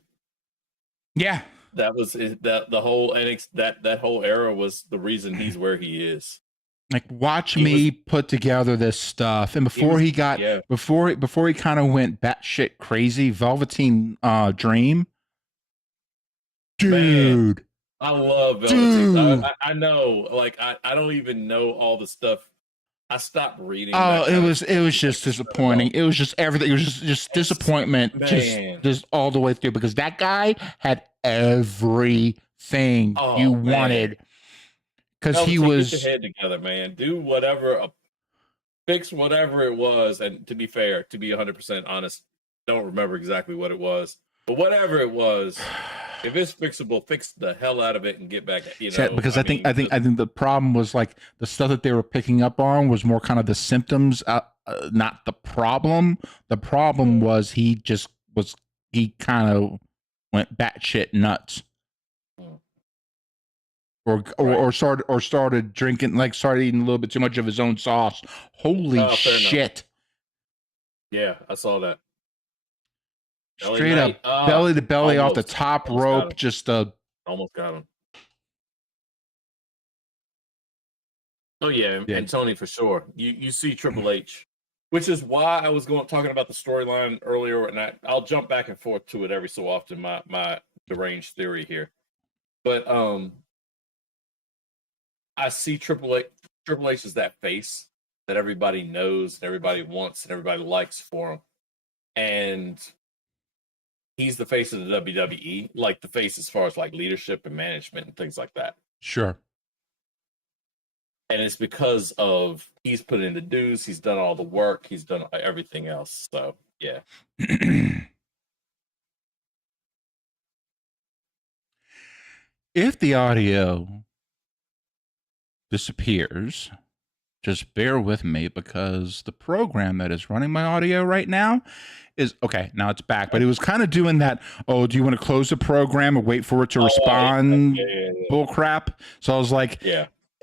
Yeah, that was the whole NXT. That whole era was the reason he's where he is. Like, watch me put together this stuff, and before he kind of went batshit crazy, Velveteen Dream, dude. I love Dude. Velveteen. I know, like I don't even know all the stuff. I stopped reading. Oh, that kind of it stuff was just disappointing. It was just everything. It was just disappointment, man. just all the way through, because that guy had everything you wanted. Because he was. Get your head together, man. Do whatever, fix whatever it was. And to be fair, to be 100% honest, don't remember exactly what it was, but whatever it was, if it's fixable, fix the hell out of it and get back. Because I think the problem was like the stuff that they were picking up on was more kind of the symptoms, not the problem. The problem was he kind of went batshit nuts, or started drinking, like started eating a little bit too much of his own sauce. Holy shit! Yeah, I saw that. Straight up belly to belly off the top rope, just almost got him. Oh yeah, and Tony for sure. You see Triple H, which is why I was talking about the storyline earlier, and I'll jump back and forth to it every so often. My deranged theory here, but I see Triple H. Triple H is that face that everybody knows, and everybody wants, and everybody likes for him, and he's the face of the WWE, like the face as far as like leadership and management and things like that. Sure. And it's because of he's put in the dues, he's done all the work, he's done everything else. So yeah. If the audio disappears, just bear with me, because the program that is running my audio right now is okay. Now it's back, but it was kind of doing that. Oh, do you want to close the program or wait for it to respond? Bull crap. So I was like,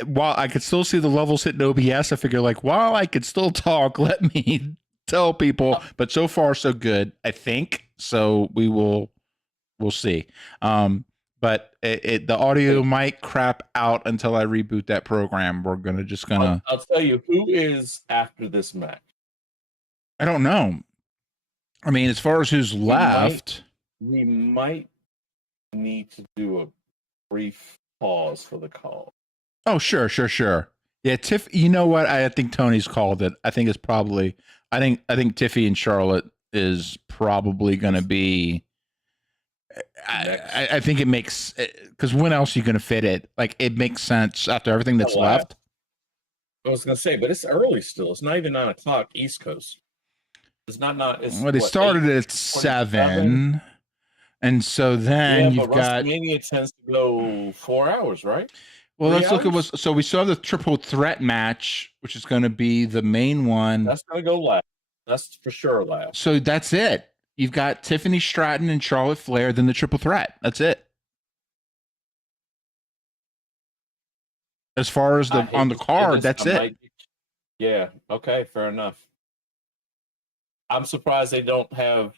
while I could still see the levels hitting OBS, I figure like, while I could still talk, let me tell people. But so far, so good, I think. So we'll see. But the audio might crap out until I reboot that program. We're gonna. I'll tell you who is after this match. I don't know. I mean, as far as who's left, we might need to do a brief pause for the call. Oh, sure. Yeah, Tiff. You know what? I think Tony's called it. I think it's probably. I think Tiffy and Charlotte is probably going to be. I think it makes, because when else are you going to fit it? Like, it makes sense after everything that's left. I was going to say, but it's early still. It's not even 9 o'clock East Coast. It's not. It's well, they started at 7, and so then you've got. WrestleMania tends to go 4 hours, right? Well, let's look at what. So we saw the triple threat match, which is going to be the main one. That's going to go last. That's for sure last. So that's it. You've got Tiffany Stratton and Charlotte Flair, then the triple threat. That's it. As far as on the card, that's it. Yeah. Okay. Fair enough. I'm surprised they don't have.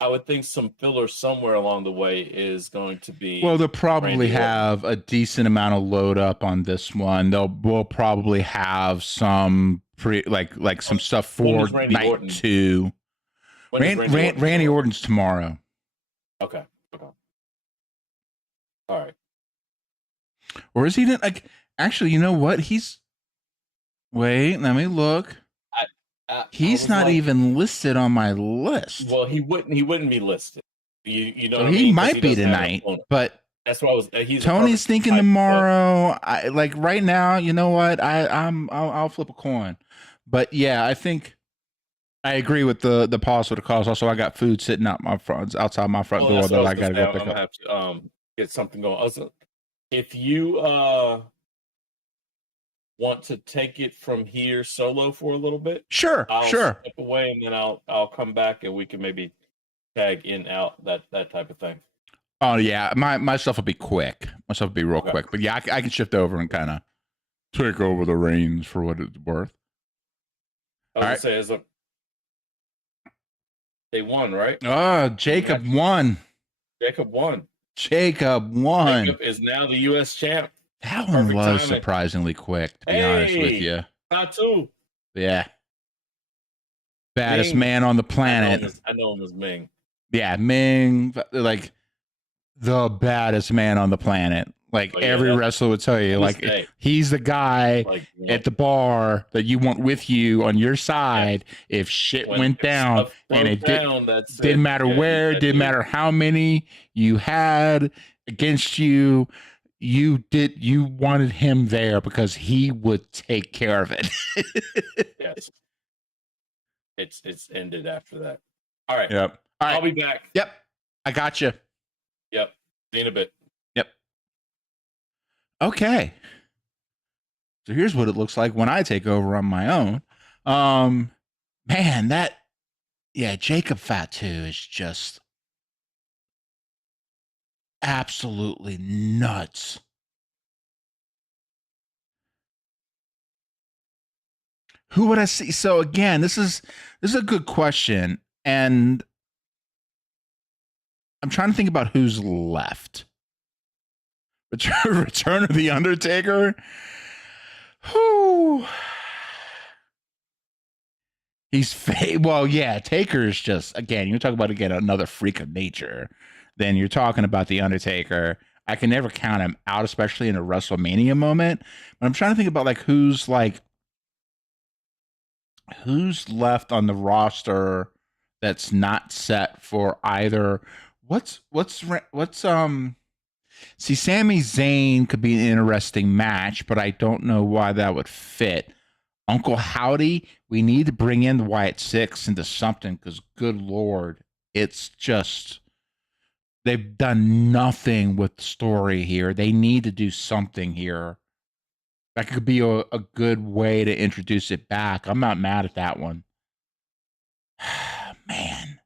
I would think some filler somewhere along the way is going to be. Well, they'll probably have a decent amount of load up on this one. We'll probably have some like some stuff for night 2. Randy Orton's tomorrow. Okay. All right. Or is he like? Actually, you know what? Wait, let me look. He's not even listed on my list. Well, he wouldn't be listed. You know, so he might be tonight, but that's why I was. Tony's thinking tomorrow. Like right now, you know what? I'll flip a coin, but yeah, I think I agree with the pause for the cause. Also, I got food sitting outside my front door that I gotta go pick up. Have to get something going. Also, if you want to take it from here solo for a little bit, sure. I'll step away and then I'll come back and we can maybe tag in out that type of thing. Oh yeah, my stuff will be quick. My stuff will be real quick. But yeah, I can shift over and kind of take over the reins for what it's worth. I was gonna say, they won, right? Oh, Jacob won. Jacob Jacob is now the U.S. champ. That one was surprisingly quick, to be honest with you. Not too. Yeah. Baddest man on the planet. I know him as Ming. Yeah, Ming, like the baddest man on the planet. Like Oh, yeah, every that's- wrestler would tell you, to this like day. he's the guy Like, at the bar that you want with you on your side if shit when went down, stuff and broke it down, that's didn't it. matter Yeah, he's where, that didn't dude. matter how many you had against you. You wanted him there because he would take care of it. Yes. It's ended after that. All right. Yep. All right. I'll be back. Yep. I got you. Yep. See you in a bit. Yep. Okay. So here's what it looks like when I take over on my own. Man, Jacob Fatu is just absolutely nuts. Who would I see? So again, this is a good question, and I'm trying to think about who's left. Return of the Undertaker. Whew. Well, yeah, Taker is just, again, you're talking about, again, another freak of nature. Then you're talking about the Undertaker. I can never count him out, especially in a WrestleMania moment. But I'm trying to think about who's left on the roster that's not set for either. See, Sami Zayn could be an interesting match, but I don't know why that would fit. Uncle Howdy, we need to bring in the Wyatt Six into something because, good Lord, it's just, they've done nothing with the story here. They need to do something here. That could be a good way to introduce it back. I'm not mad at that one. Man.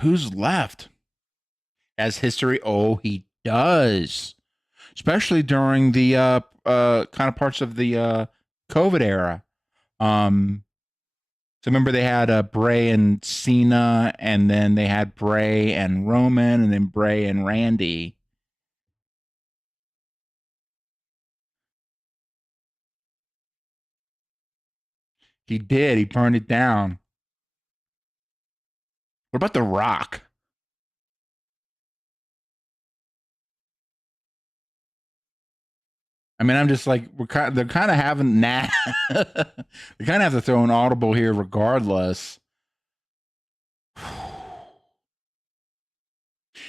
Who's left? Has history? Oh, he does. Especially during the kind of parts of the COVID era. So remember they had Bray and Cena, and then they had Bray and Roman, and then Bray and Randy. He did. He burned it down. What about The Rock? I mean, I'm just like, they're kind of having they kind of have to throw an audible here regardless.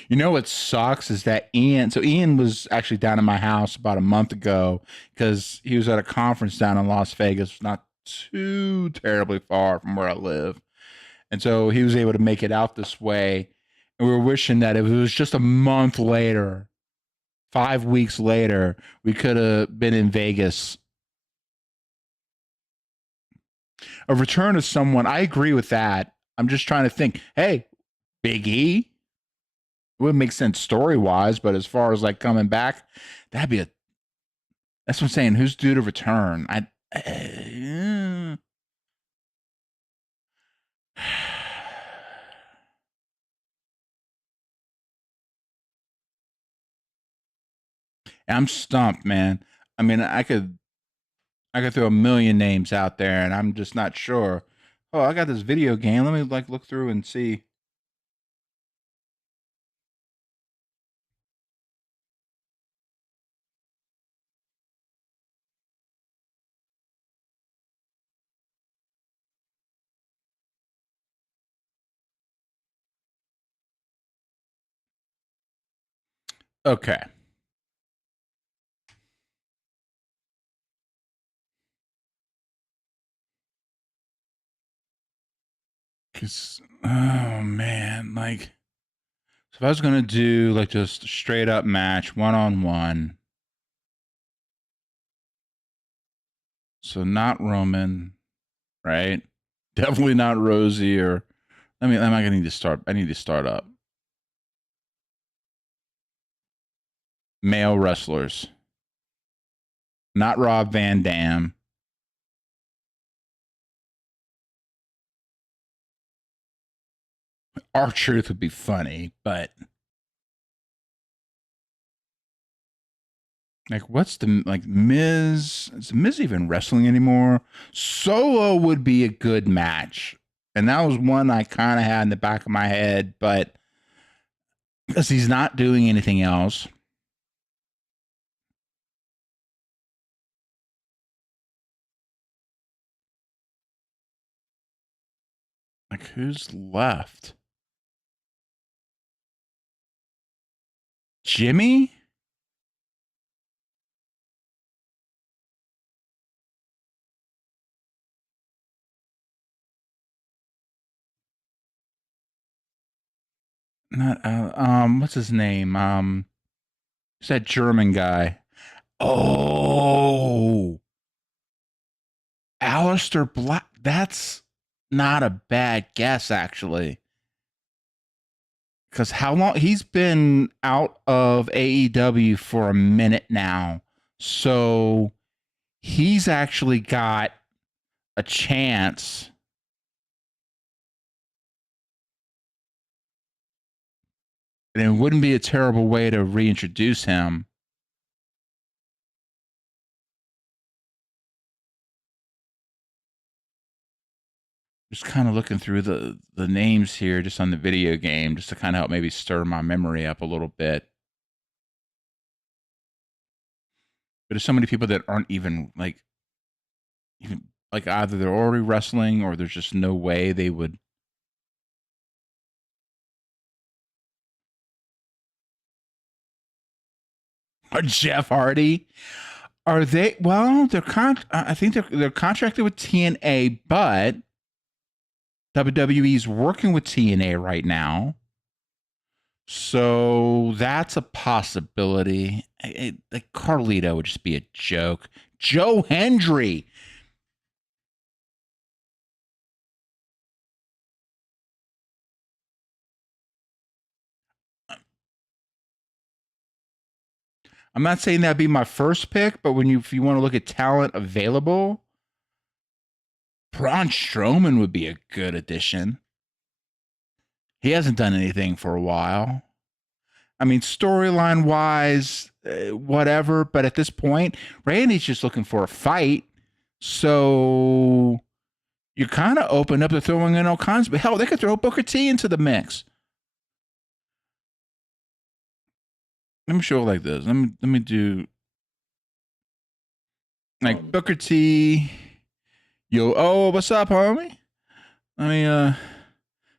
You know what sucks is that Ian was actually down at my house about a month ago because he was at a conference down in Las Vegas, not too terribly far from where I live. And so he was able to make it out this way. And we were wishing that if it was just a month later, 5 weeks later, we could have been in Vegas. A return of someone, I agree with that. I'm just trying to think, hey, Big E, it wouldn't make sense story-wise, but as far as coming back, that's what I'm saying. Who's due to return? I'm stumped, man. I mean, I could throw a million names out there, and I'm just not sure. Oh, I got this video game. Let me look through and see. Okay. Cause oh man, so if I was gonna do just a straight up match, 1-on-1. So not Roman, right? Definitely not Rosie or I need to start up. Male wrestlers. Not Rob Van Dam. R-Truth would be funny, but what's the Miz? Is Miz even wrestling anymore? Solo would be a good match, and that was one I kind of had in the back of my head, but because he's not doing anything else. Like, who's left? Jimmy? Not what's his name? Who's that German guy? Oh, Alistair Black. That's not a bad guess, actually. Because how long he's been out of AEW for a minute now, so he's actually got a chance. And it wouldn't be a terrible way to reintroduce him. Just kind of looking through the names here, just on the video game, just to kind of help maybe stir my memory up a little bit. But there's so many people that aren't even like either they're already wrestling or there's just no way they would. Jeff Hardy. Are they? Well, I think they're contracted with TNA, but WWE's working with TNA right now, so that's a possibility. Like Carlito would just be a joke. Joe Hendry. I'm not saying that'd be my first pick, but if you want to look at talent available, Braun Strowman would be a good addition. He hasn't done anything for a while. I mean, storyline wise, whatever. But at this point, Randy's just looking for a fight. So you kind of open up to throwing in all kinds. But hell, they could throw Booker T into the mix. Let me show it like this. Let me do like Booker T. Yo, oh, what's up, homie?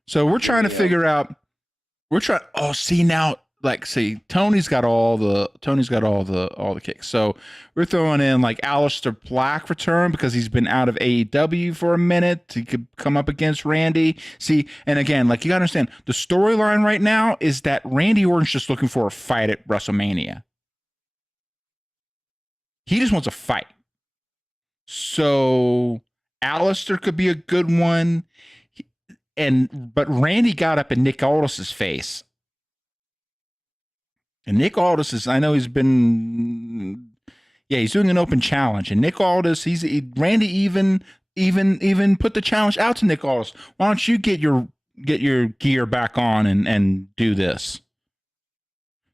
So we're trying to figure out. See now, Tony's got all the kicks. So we're throwing in like Alistair Black return because he's been out of AEW for a minute. He could come up against Randy. See, and again, like you gotta understand, the storyline right now is that Randy Orton's just looking for a fight at WrestleMania. He just wants a fight. So Alistair could be a good one. But Randy got up in Nick Aldis's face. And Nick Aldis I know he's doing an open challenge. And Nick Aldis, Randy even put the challenge out to Nick Aldis. Why don't you get your gear back on and do this?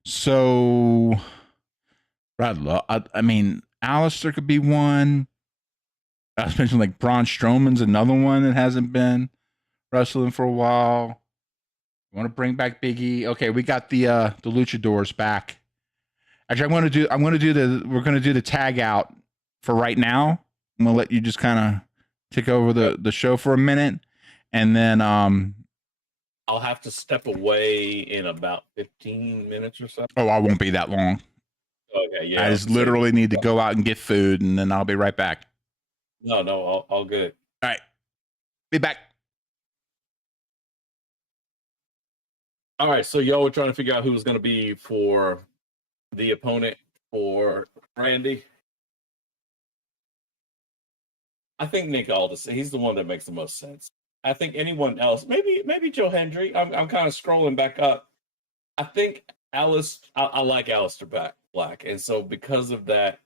So, I mean, Alistair could be one. I was mentioning like Braun Strowman's another one that hasn't been wrestling for a while. Want to bring back Big E? Okay, we got the Luchadors back. Actually, we're gonna do the tag out for right now. I'm gonna let you just kind of take over the show for a minute, and then I'll have to step away in about 15 minutes or so. Oh, I won't be that long. Okay, yeah. I just literally need to go out and get food, and then I'll be right back. No, all good. All right, be back. All right, so y'all were trying to figure out who was going to be for the opponent for Randy. I think Nick Aldis. He's the one that makes the most sense. I think anyone else, maybe Joe Hendry. I'm kind of scrolling back up. I think I like Alistair Black, and so because of that,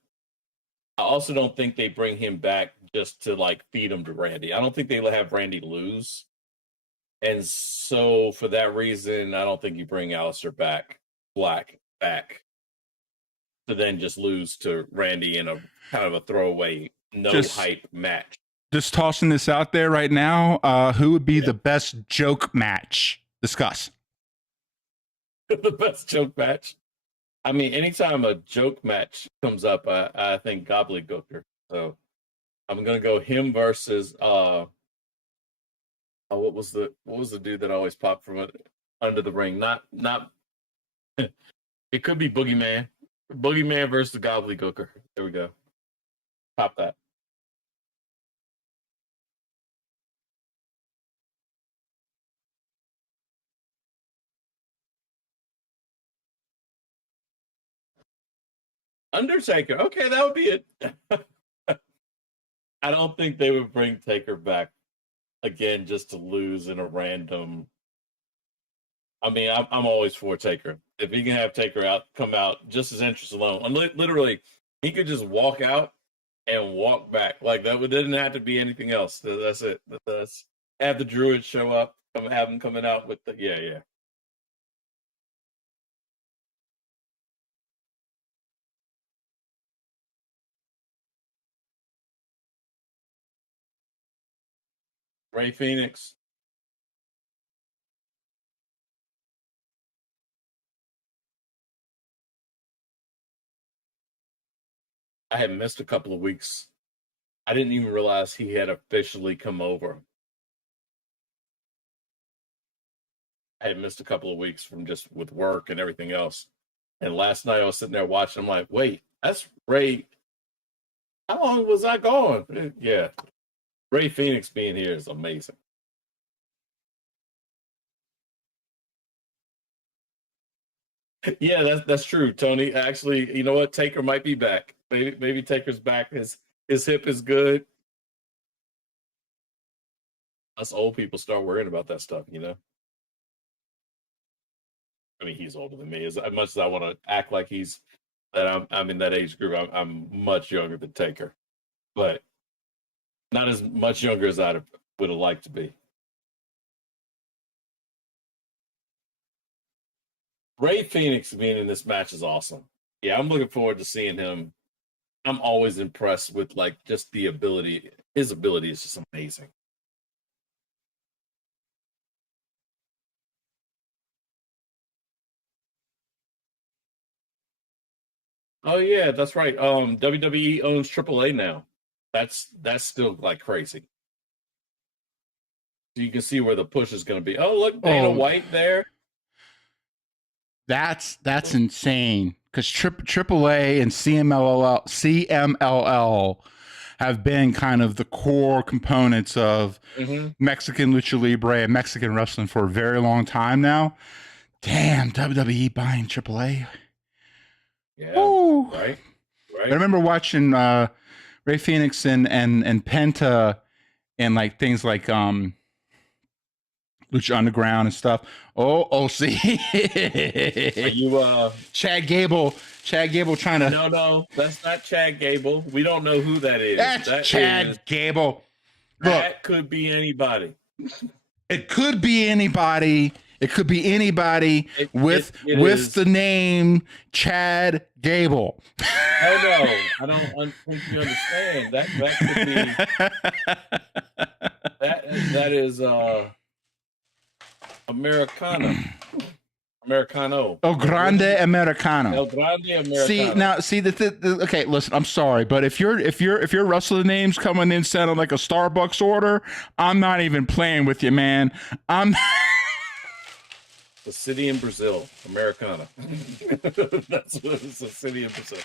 I also don't think they bring him back just to like feed him to Randy. I don't think they have Randy lose. And so for that reason, I don't think you bring Alistair Black back to then just lose to Randy in a kind of a throwaway, hype match. Just tossing this out there right now. Who would be the best joke match? Discuss. The best joke match. I mean, anytime a joke match comes up, I think Gobbledygooker. So I'm gonna go him versus what was the dude that always popped from under the ring? Not it could be Boogeyman. Boogeyman versus the Gobbledygooker. There we go. Pop that. Undertaker. Okay, that would be it. I don't think they would bring Taker back again just to lose in a random. I mean, I'm always for Taker. If he can have Taker come out just as interest alone, and literally, he could just walk out and walk back. Like that didn't have to be anything else. That's it. That's have the Druids show up, have them coming out with the yeah. Ray Phoenix. I had missed a couple of weeks. I didn't even realize he had officially come over. I had missed a couple of weeks from just with work and everything else. And last night I was sitting there watching. I'm like, wait, that's Ray. How long was I gone? Yeah. Ray Phoenix being here is amazing. Yeah, that's true, Tony. Actually, you know what? Taker might be back. Maybe Taker's back. His hip is good. Us old people start worrying about that stuff, you know? I mean, he's older than me. As much as I want to act like I'm in that age group, I'm much younger than Taker. But not as much younger as I would have liked to be. Ray Phoenix being in this match is awesome. Yeah, I'm looking forward to seeing him. I'm always impressed with like just the ability. His ability is just amazing. Oh yeah, that's right. WWE owns AAA now. That's still like crazy. So you can see where the push is going to be. Oh, look, Dana White there. That's insane because AAA and CMLL have been kind of the core components of Mexican lucha libre and Mexican wrestling for a very long time now. Damn, WWE buying AAA. Yeah, Woo. Right. I remember watching Ray Phoenix and Penta and like things like Lucha Underground and stuff. See. Are you Chad Gable trying to No, that's not Chad Gable. We don't know who that is. That's Chad Gable. That could be anybody. It could be anybody. It could be anybody with the name Chad Gable. Oh no, I don't think you understand. That could be that is Americano. El Grande Americano. El Grande Americano. See, okay, listen, I'm sorry, but if your wrestler name's coming in sounding like a Starbucks order, I'm not even playing with you, man. The city in Brazil, Americana. That's what it's, a city in Brazil.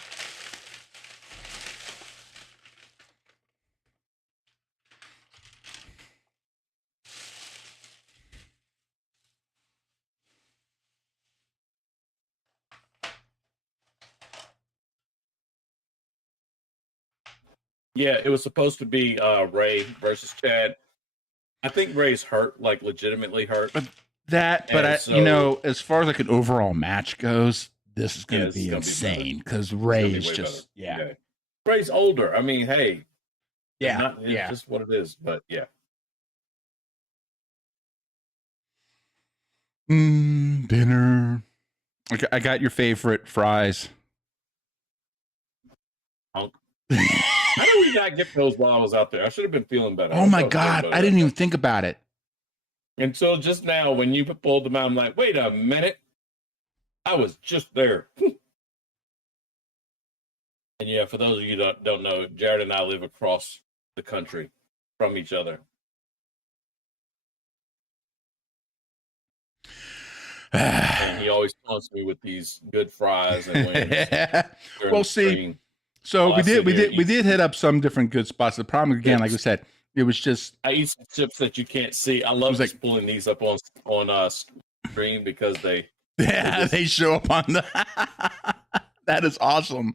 Yeah, it was supposed to be Ray versus Chad. I think Ray's hurt, like legitimately hurt. As far as like an overall match goes, this is going to be insane because Ray is just yeah. Ray's older. I mean, hey, it's just what it is. But yeah. Dinner. Okay, I got your favorite fries. How did we not get those while I was out there? I should have been feeling better. Oh my God, I didn't even think about it. Until just now, when you pulled them out, I'm like, wait a minute. I was just there. And yeah, for those of you that don't know, Jared and I live across the country from each other. And he always taunts me with these good fries and wings. Well, see, so we did hit up some different good spots. The problem again, like we said, it was just I eat some chips that you can't see. I love just pulling these up on screen because they show up on the. That is awesome.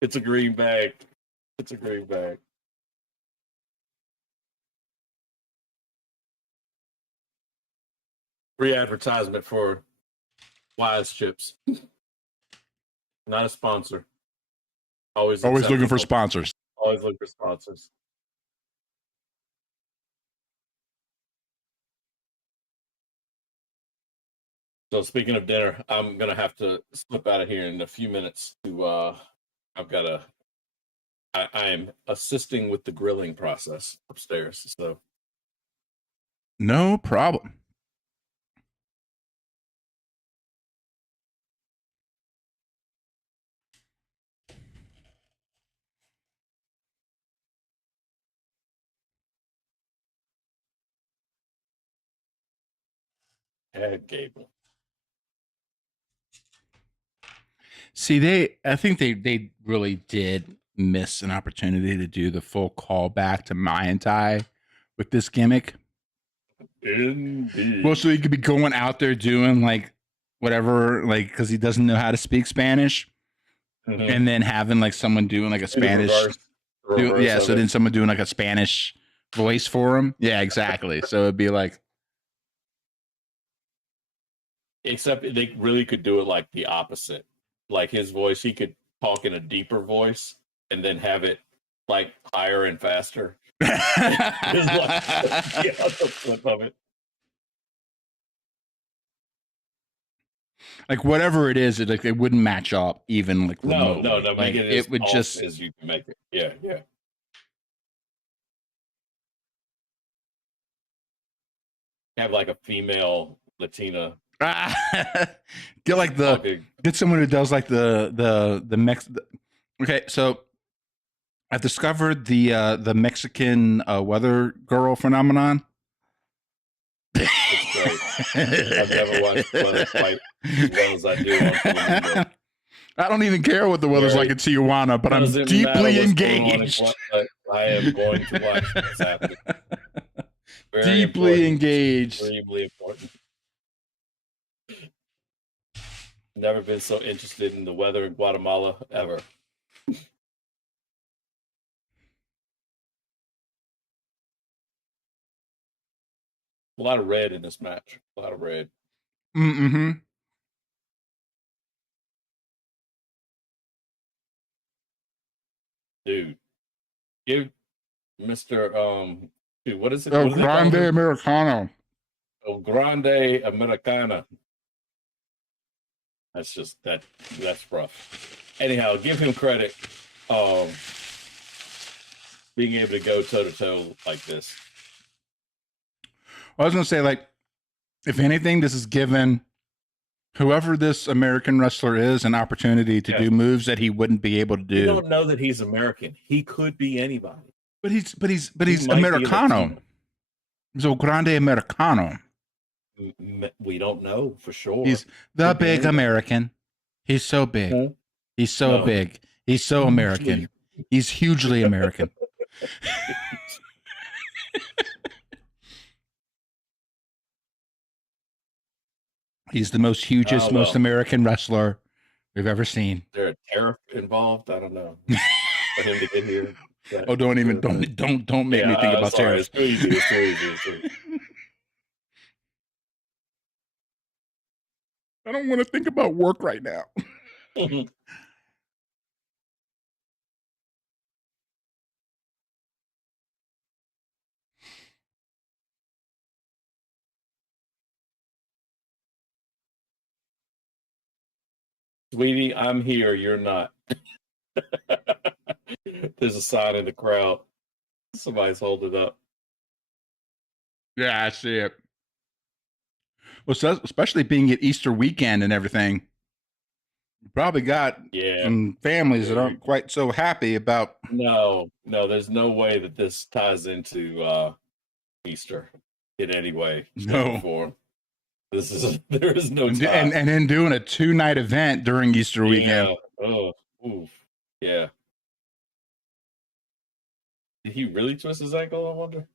It's a green bag. It's a green bag. Free advertisement for Wise Chips. Not a sponsor. Always looking for sponsors. Always looking for sponsors. So speaking of dinner, I'm gonna have to slip out of here in a few minutes to I am assisting with the grilling process upstairs. So no problem. Gable. See, I think they really did miss an opportunity to do the full callback to Mai and Tai with this gimmick. Indeed. Well, so he could be going out there doing like whatever, like because he doesn't know how to speak Spanish, and then having like someone doing like a Spanish, so then someone doing like a Spanish voice for him. Yeah, exactly. So it'd be like, except they really could do it like the opposite. Like his voice, he could talk in a deeper voice and then have it like higher and faster. The flip of it. Like whatever it is, it wouldn't match up even like remotely. No. Like, make it would just as you can make it. Yeah. Have like a female Latina. Get like get someone who does like the Mex. Okay, so I've discovered the Mexican weather girl phenomenon. It's great. I've never watched weather quite as well as I do on TV. I don't even care what the weather's like in Tijuana, but I'm deeply engaged. I am going to watch what's happening. Deeply engaged. Extremely important. Never been so interested in the weather in Guatemala ever. A lot of red in this match. A lot of red. Mm-hmm. Dude, give Mr. Dude, what is it? El Grande Americano. El Grande Americana. That's just that's rough. Anyhow, give him credit. Being able to go toe to toe like this. I was gonna say, like, if anything, this is given whoever this American wrestler is an opportunity to do moves that he wouldn't be able to do. You don't know that he's American. He could be anybody. But he's Americano. He's El Grande Americano. We don't know for sure. He's the big American. He's so big. He's so big. He's so American. He's hugely American. He's the most hugest, most American wrestler we've ever seen. Is there a tariff involved? I don't know. For him to get here. Don't make me think about tariffs. It's too easy. I don't want to think about work right now. Sweetie, I'm here. You're not. There's a sign in the crowd. Somebody's holding it up. Yeah, I see it. Well, so especially being at Easter weekend and everything, you probably got some families that aren't quite so happy about. No, there's no way that this ties into Easter in any way, shape, or No. form. There is no And, tie. and then doing a 2-night event during Easter weekend. Yeah. Oh, oof. Yeah. Did he really twist his ankle? I wonder.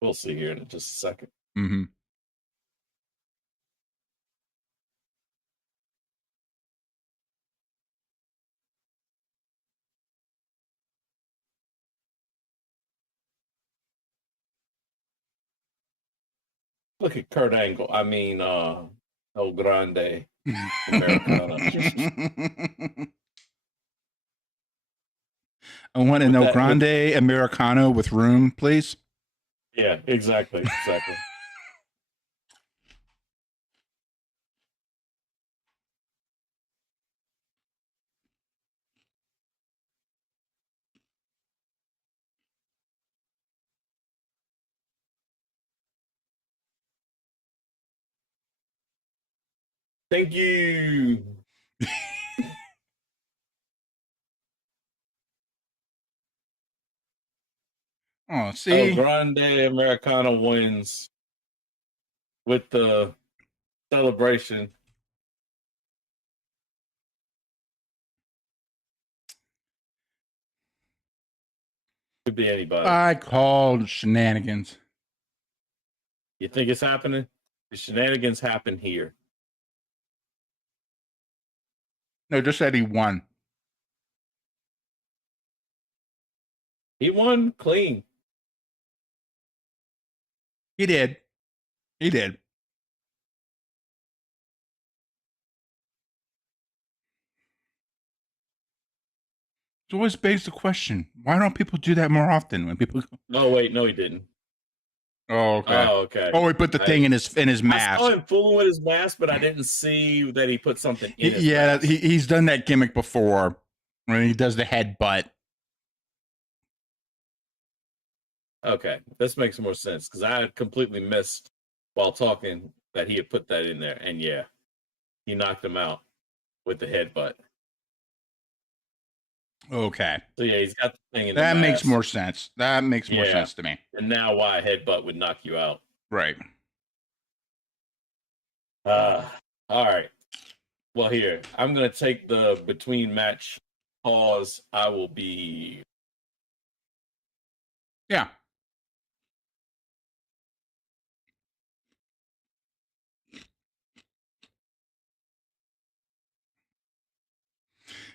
We'll see here in just a second. Mm-hmm. Look at Kurt Angle. I mean, El Grande Americana. I want an With El that- with- Grande Americano with room, please. Yeah, exactly. Thank you. Oh, El see, Grande Americana wins with the celebration. Could be anybody. I called shenanigans. You think it's happening? The shenanigans happen here. No, just said he won. He won clean. He did. He did. It always begs the question: why don't people do that more often? When people, Oh wait, no, he didn't. oh okay, okay. Oh, he put the thing in his I mask. saw him fooling with his mask, but I didn't see that he put something in his mask. He's done that gimmick before when he does the headbutt. Okay, this makes more sense because I had completely missed while talking that he had put that in there, and yeah, he knocked him out with the headbutt. Okay, So yeah, he's got the thing in that the makes mask. more sense. That makes more Yeah. sense to me. And now why a headbutt would knock you out. Right. All right. Well, here, I'm going to take the between match pause. I will be. Yeah.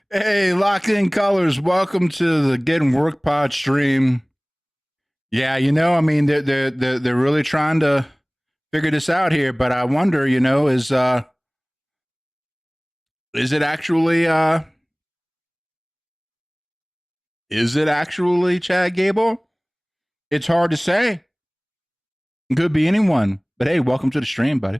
Hey, Locked In Colors, welcome to the Gettingworked pod stream. Yeah, you know, I mean, they're really trying to figure this out here, but I wonder, you know, is it actually Chad Gable? It's hard to say. It could be anyone. But hey, welcome to the stream, buddy.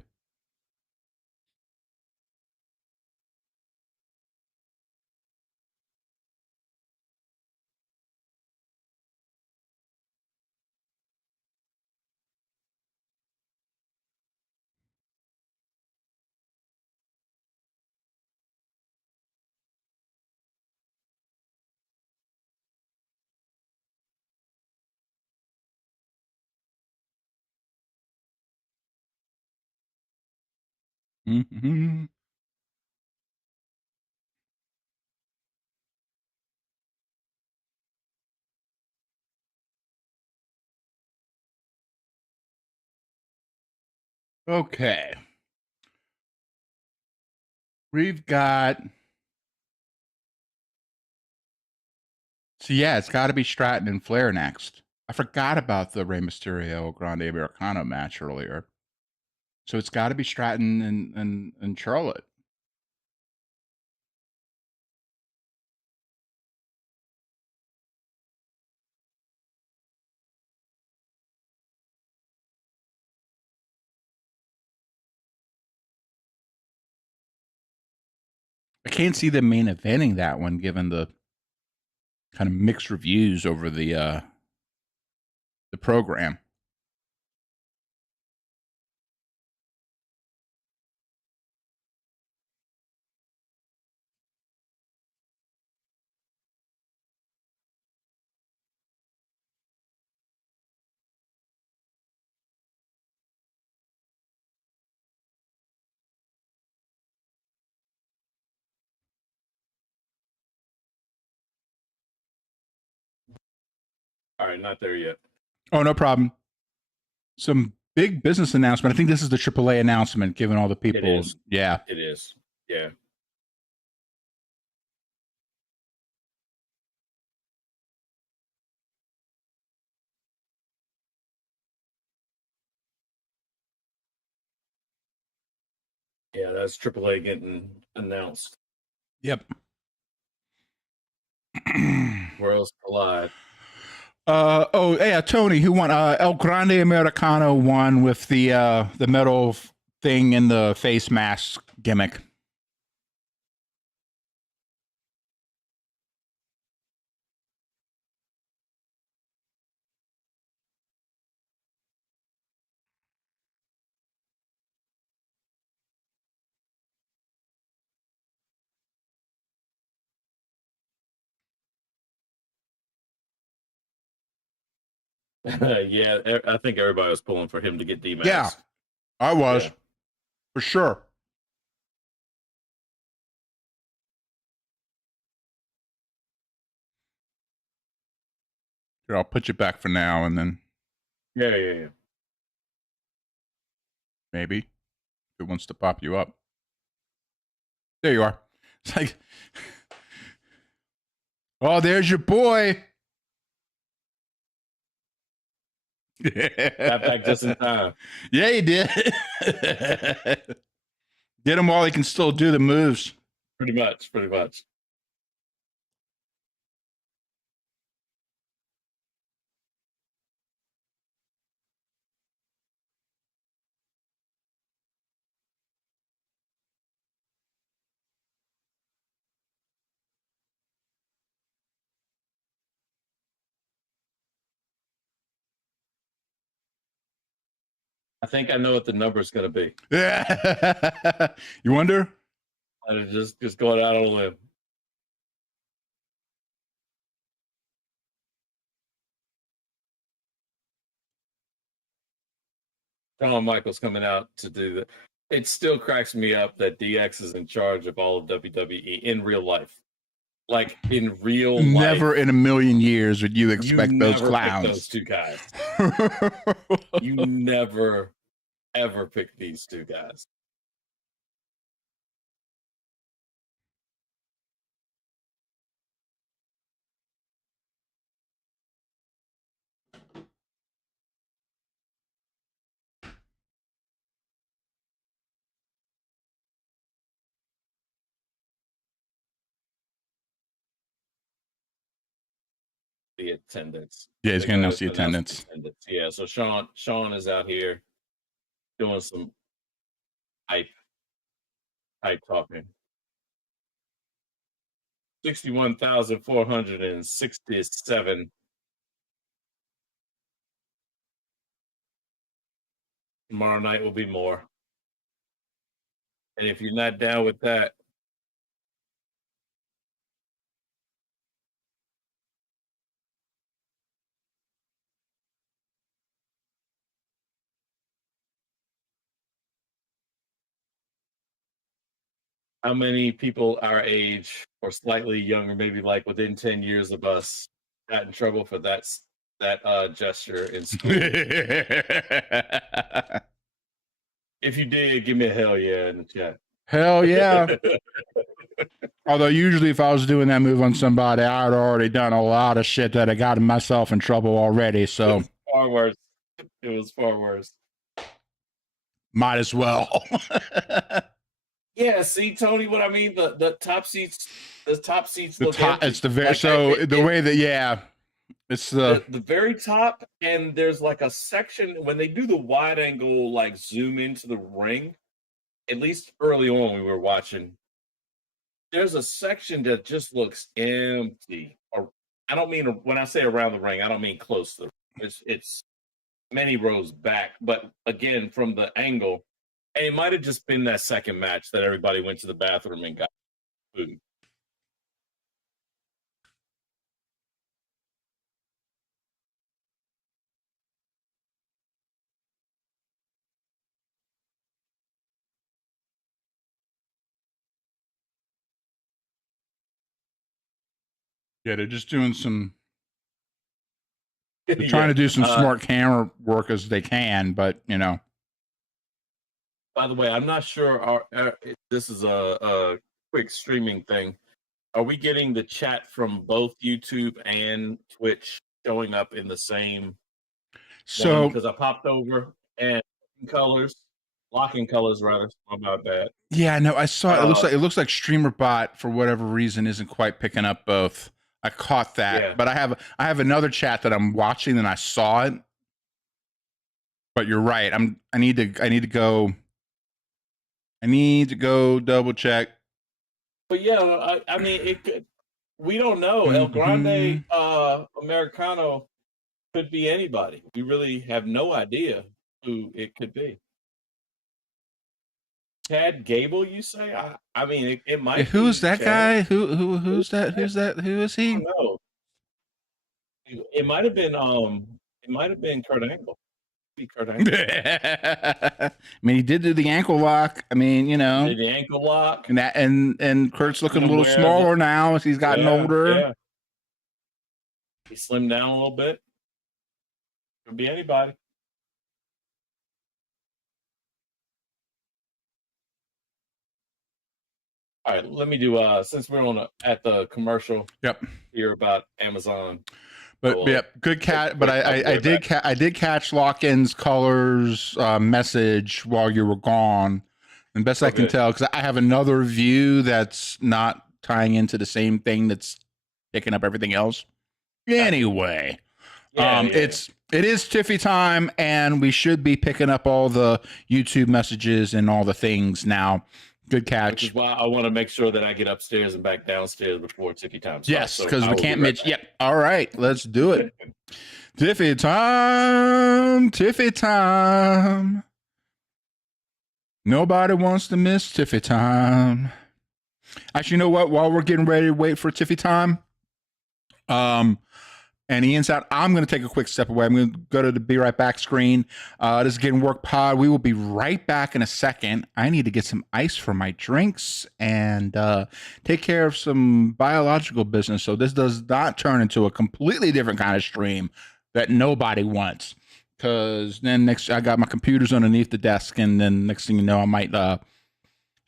Mm-hmm. Okay. We've got. So, yeah, it's got to be Stratton and Flair next. I forgot about the Rey Mysterio Grande Americano match earlier. So, it's got to be Stratton and Charlotte. I can't see them main eventing that one given the kind of mixed reviews over the program. All right, not there yet. Oh, no problem. Some big business announcement. I think this is the AAA announcement, given all the people. is. Yeah. It is. Yeah. Yeah, that's AAA getting announced. Yep. Worlds collide. Yeah, Tony, who won? El Grande Americano won with the metal thing in the face mask gimmick. Yeah, I think everybody was pulling for him to get D-Max. Yeah, I was. Yeah. For sure. Here, I'll put you back for now, and then Yeah. maybe if it wants to pop you up. There you are. It's like, oh, there's your boy. Got back just in time. Yeah, he did. Get him while he can still do the moves. Pretty much. I think I know what the number's going to be. Yeah. You wonder? I'm just going out on a limb. Shawn Michaels coming out to do that. It still cracks me up that DX is in charge of all of WWE in real life. Like in real life. Never in a million years would you expect you those never clowns. Pick those two guys. You never, ever pick these two guys. The attendance. Yeah, he's going to announce the attendance. Yeah, so Sean is out here doing some hype talking. 61,467. Tomorrow night will be more. And if you're not down with that, how many people our age or slightly younger, maybe like within 10 years of us, got in trouble for that gesture in school? If you did, give me a hell yeah in the chat. Hell yeah. Although usually if I was doing that move on somebody, I had already done a lot of shit that I got myself in trouble already. So far worse. It was far worse. Might as well. Yeah, see, Tony, what I mean? The top seats look empty. It's the very the way that it's the very top, and there's like a section when they do the wide angle, like zoom into the ring. At least early on, we were watching. There's a section that just looks empty. Or I don't mean when I say around the ring, I don't mean close to the ring. It's many rows back, but again, from the angle, and it might have just been that second match that everybody went to the bathroom and got food. yeah, they're just doing some They're trying to do some smart camera work as they can, but you know. By the way, I'm not sure. This is a quick streaming thing. Are we getting the chat from both YouTube and Twitch showing up in the same So because I popped over and locking colors rather. My bad. yeah, no, I saw it looks like StreamerBot for whatever reason isn't quite picking up both. I caught that, Yeah. but I have another chat that I'm watching and I saw it. But you're right. I need to go double check. But yeah, I mean, it could. We don't know. El Grande Americano could be anybody. We really have no idea who it could be. Chad Gable, you say? I mean, it might. Yeah, who's be that Chad. guy? Who's that? Who's that? Who is I he? don't know. It might have been Kurt Angle. Kurt Angle. I mean, he did do the ankle lock. I mean, you know, Did the ankle lock. And Kurt's looking a little smaller now as he's gotten older. Yeah. He slimmed down a little bit. Could be anybody. All right, let me do since we're at the commercial. Yep. Here about Amazon. But good cat. But I did catch Lock-in's colors message while you were gone, and best I can tell, because I have another view that's not tying into the same thing that's picking up everything else. Anyway, it is Tiffy time, and we should be picking up all the YouTube messages and all the things now. Good catch. Which is why I want to make sure that I get upstairs and back downstairs before Tiffy time starts. Yes, because we can't miss. Yep. All right, let's do it. Tiffy time. Tiffy time. Nobody wants to miss Tiffy time. Actually, you know what? While we're getting ready to wait for Tiffy time, and Ian's out, I'm going to take a quick step away. I'm going to go to the Be Right Back screen. This is Getting Work Pod. We will be right back in a second. I need to get some ice for my drinks and take care of some biological business so this does not turn into a completely different kind of stream that nobody wants. Because then I got my computers underneath the desk, and then next thing you know, I might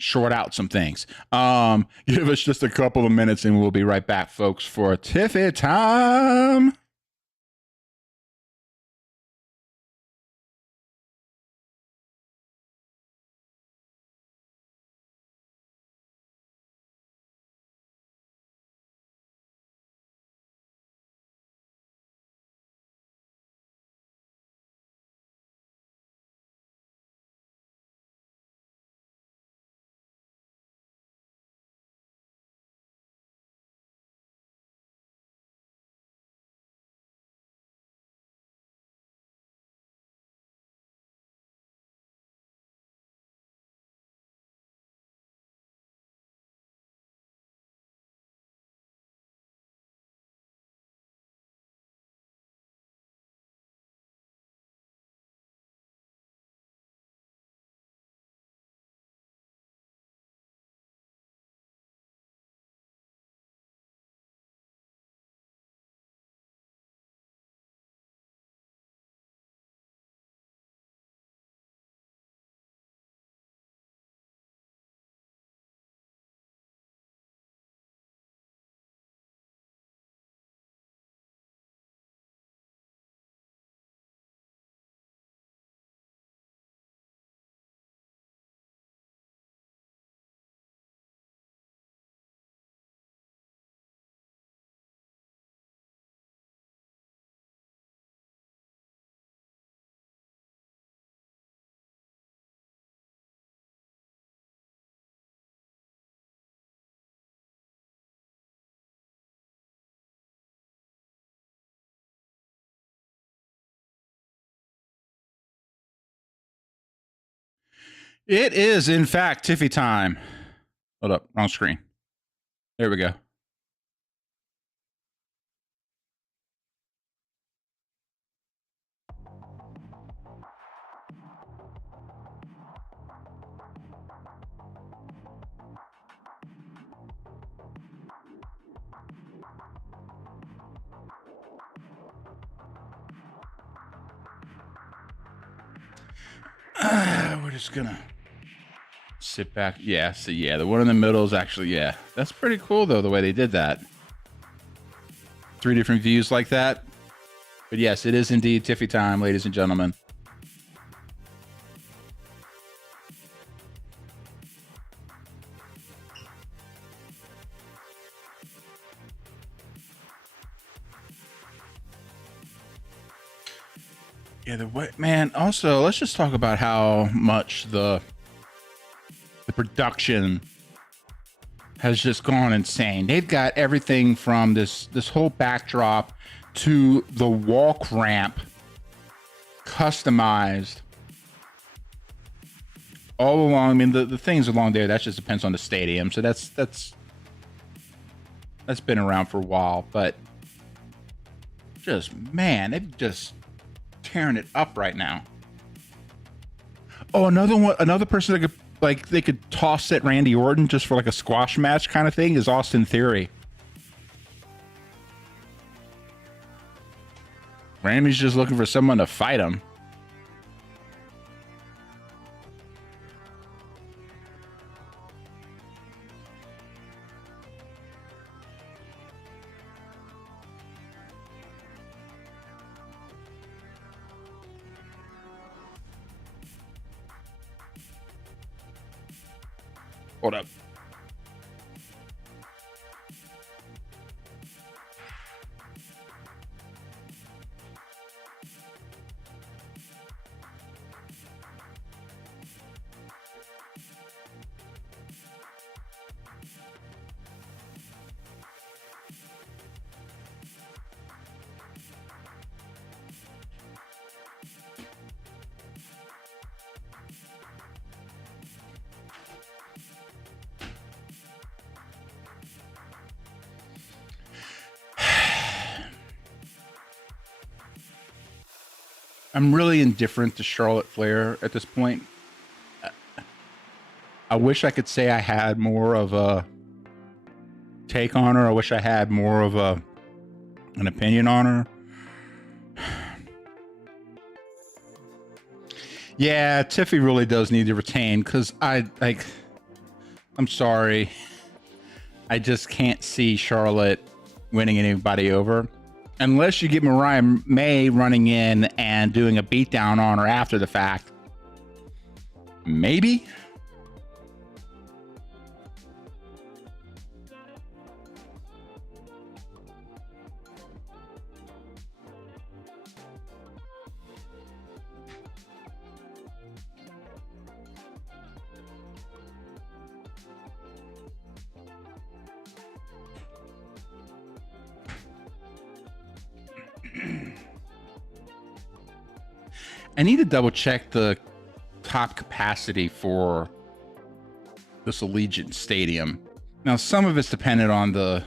short out some things. Give us just a couple of minutes and we'll be right back, folks, for Tiffy time. It is, in fact, Tiffy time. Hold up, wrong screen. There we go. We're just gonna sit back. Yeah, so yeah, the one in the middle is actually, yeah. That's pretty cool, though, the way they did that. 3 different views like that. But yes, it is indeed Tiffy time, ladies and gentlemen. Yeah, the way, man. Also, let's just talk about how much the production has just gone insane. They've got everything from this whole backdrop to the walk ramp customized all along. I mean, the things along there, that just depends on the stadium. So that's been around for a while, but just, man, they've just tearing it up right now. Oh, another person that could, like, they could toss at Randy Orton just for like a squash match kind of thing is Austin Theory. Randy's just looking for someone to fight him. Hold up. I'm really indifferent to Charlotte Flair at this point. I wish I could say I had more of a take on her. I wish I had more of an opinion on her. Yeah, Tiffy really does need to retain, because I'm sorry. I just can't see Charlotte winning anybody over. Unless you get Mariah May running in and doing a beatdown on her after the fact. Maybe? I need to double check the top capacity for this Allegiant Stadium. Now, some of it's dependent on the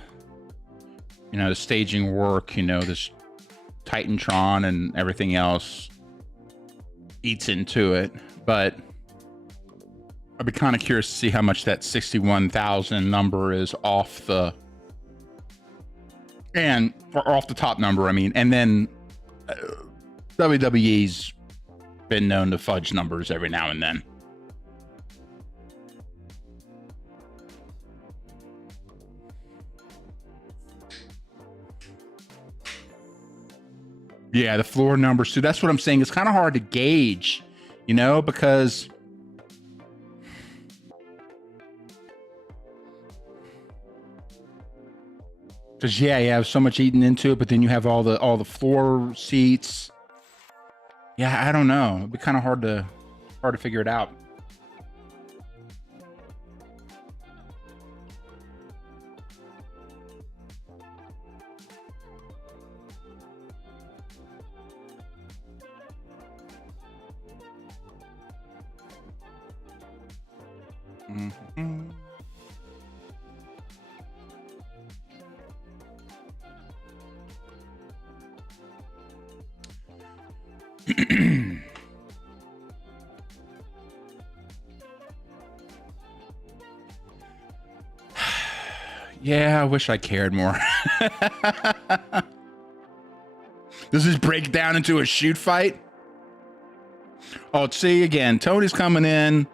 staging work, this Titantron and everything else eats into it. But I'd be kind of curious to see how much that 61,000 number is off the top number. I mean, and then WWE's been known to fudge numbers every now and then. Yeah, the floor numbers too. That's what I'm saying. It's kind of hard to gauge, because you have so much eaten into it, but then you have all the floor seats. Yeah, I don't know. It'd be kind of hard to figure it out. Mm-hmm. Yeah, I wish I cared more. Does this break down into a shoot fight? Oh, see again. Tony's coming in.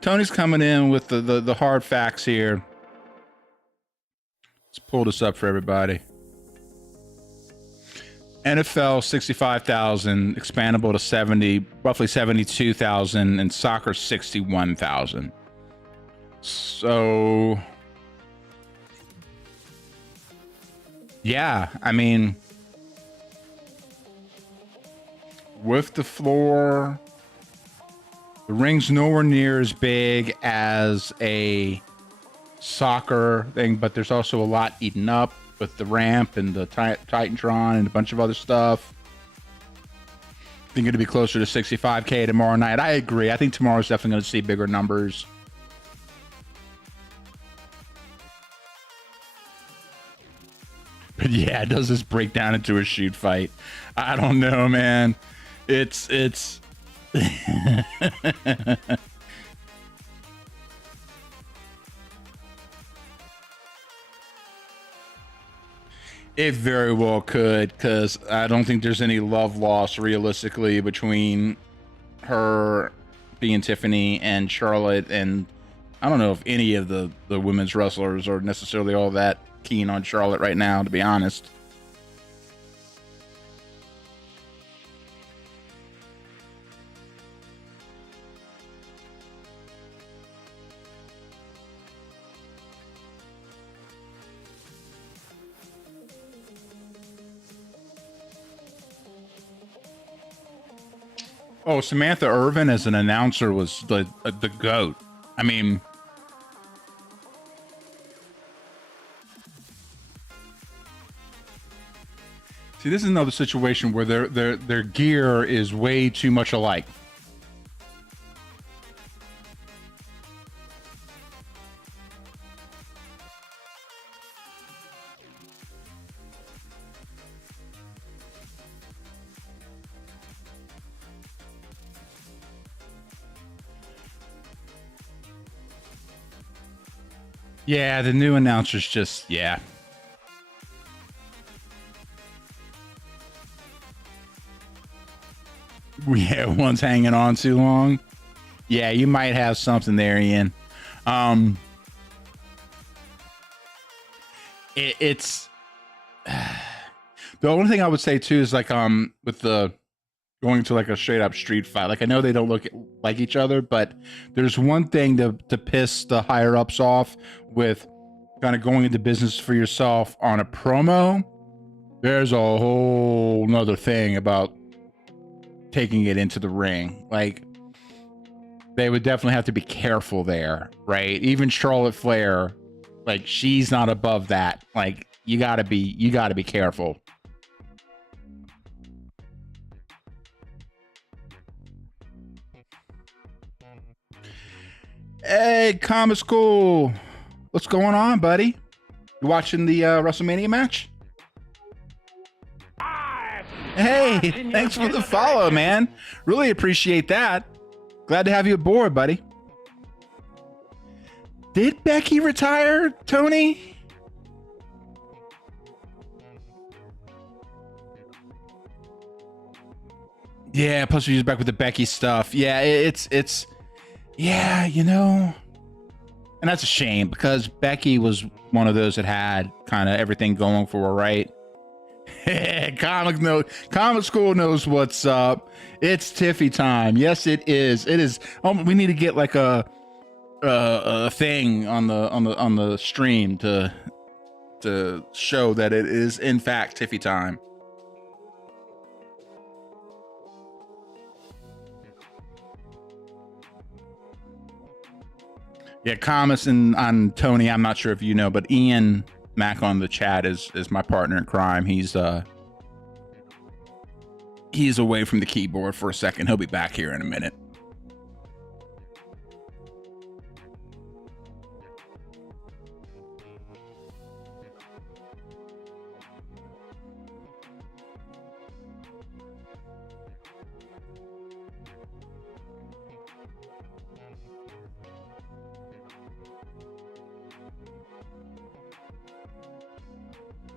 Tony's coming in with the hard facts here. Let's pull this up for everybody. NFL 65,000, expandable to 70, roughly 72,000, and soccer 61,000. So, yeah, I mean, with the floor, the ring's nowhere near as big as a soccer thing, but there's also a lot eaten up with the ramp and the Titantron and a bunch of other stuff. I think it'll be closer to 65K tomorrow night. I agree. I think tomorrow's definitely going to see bigger numbers. But yeah, does this break down into a shoot fight? I don't know, man. It's it very well could, because I don't think there's any love lost realistically between her being Tiffany and Charlotte, and I don't know if any of the women's wrestlers are necessarily all that keen on Charlotte right now, to be honest. Oh, Samantha Irvin as an announcer was the GOAT. I mean, see, this is another situation where their gear is way too much alike. Yeah, the new announcers just, yeah. Yeah, one's hanging on too long. Yeah, you might have something there, Ian. It's the only thing I would say too is like with the going to like a straight up street fight. Like I know they don't look like each other, but there's one thing to piss the higher ups off with kind of going into business for yourself on a promo. There's a whole nother thing about taking it into the ring. Like they would definitely have to be careful there, right? Even Charlotte Flair, like she's not above that. Like you gotta be careful. Hey, Comic School. What's going on, buddy? You watching the WrestleMania match? Hey, thanks for the follow, man. Really appreciate that. Glad to have you aboard, buddy. Did Becky retire, Tony? Yeah, plus she's back with the Becky stuff. Yeah, it's yeah, you know, and that's a shame because Becky was one of those that had kind of everything going for her, right? Comic School knows what's up. It's Tiffy time. Yes, it is. It is. We need to get like a thing on the stream to show that it is in fact Tiffy time. Yeah, comments on Tony. I'm not sure if you know, but Ian Mac on the chat is my partner in crime. He's away from the keyboard for a second. He'll be back here in a minute.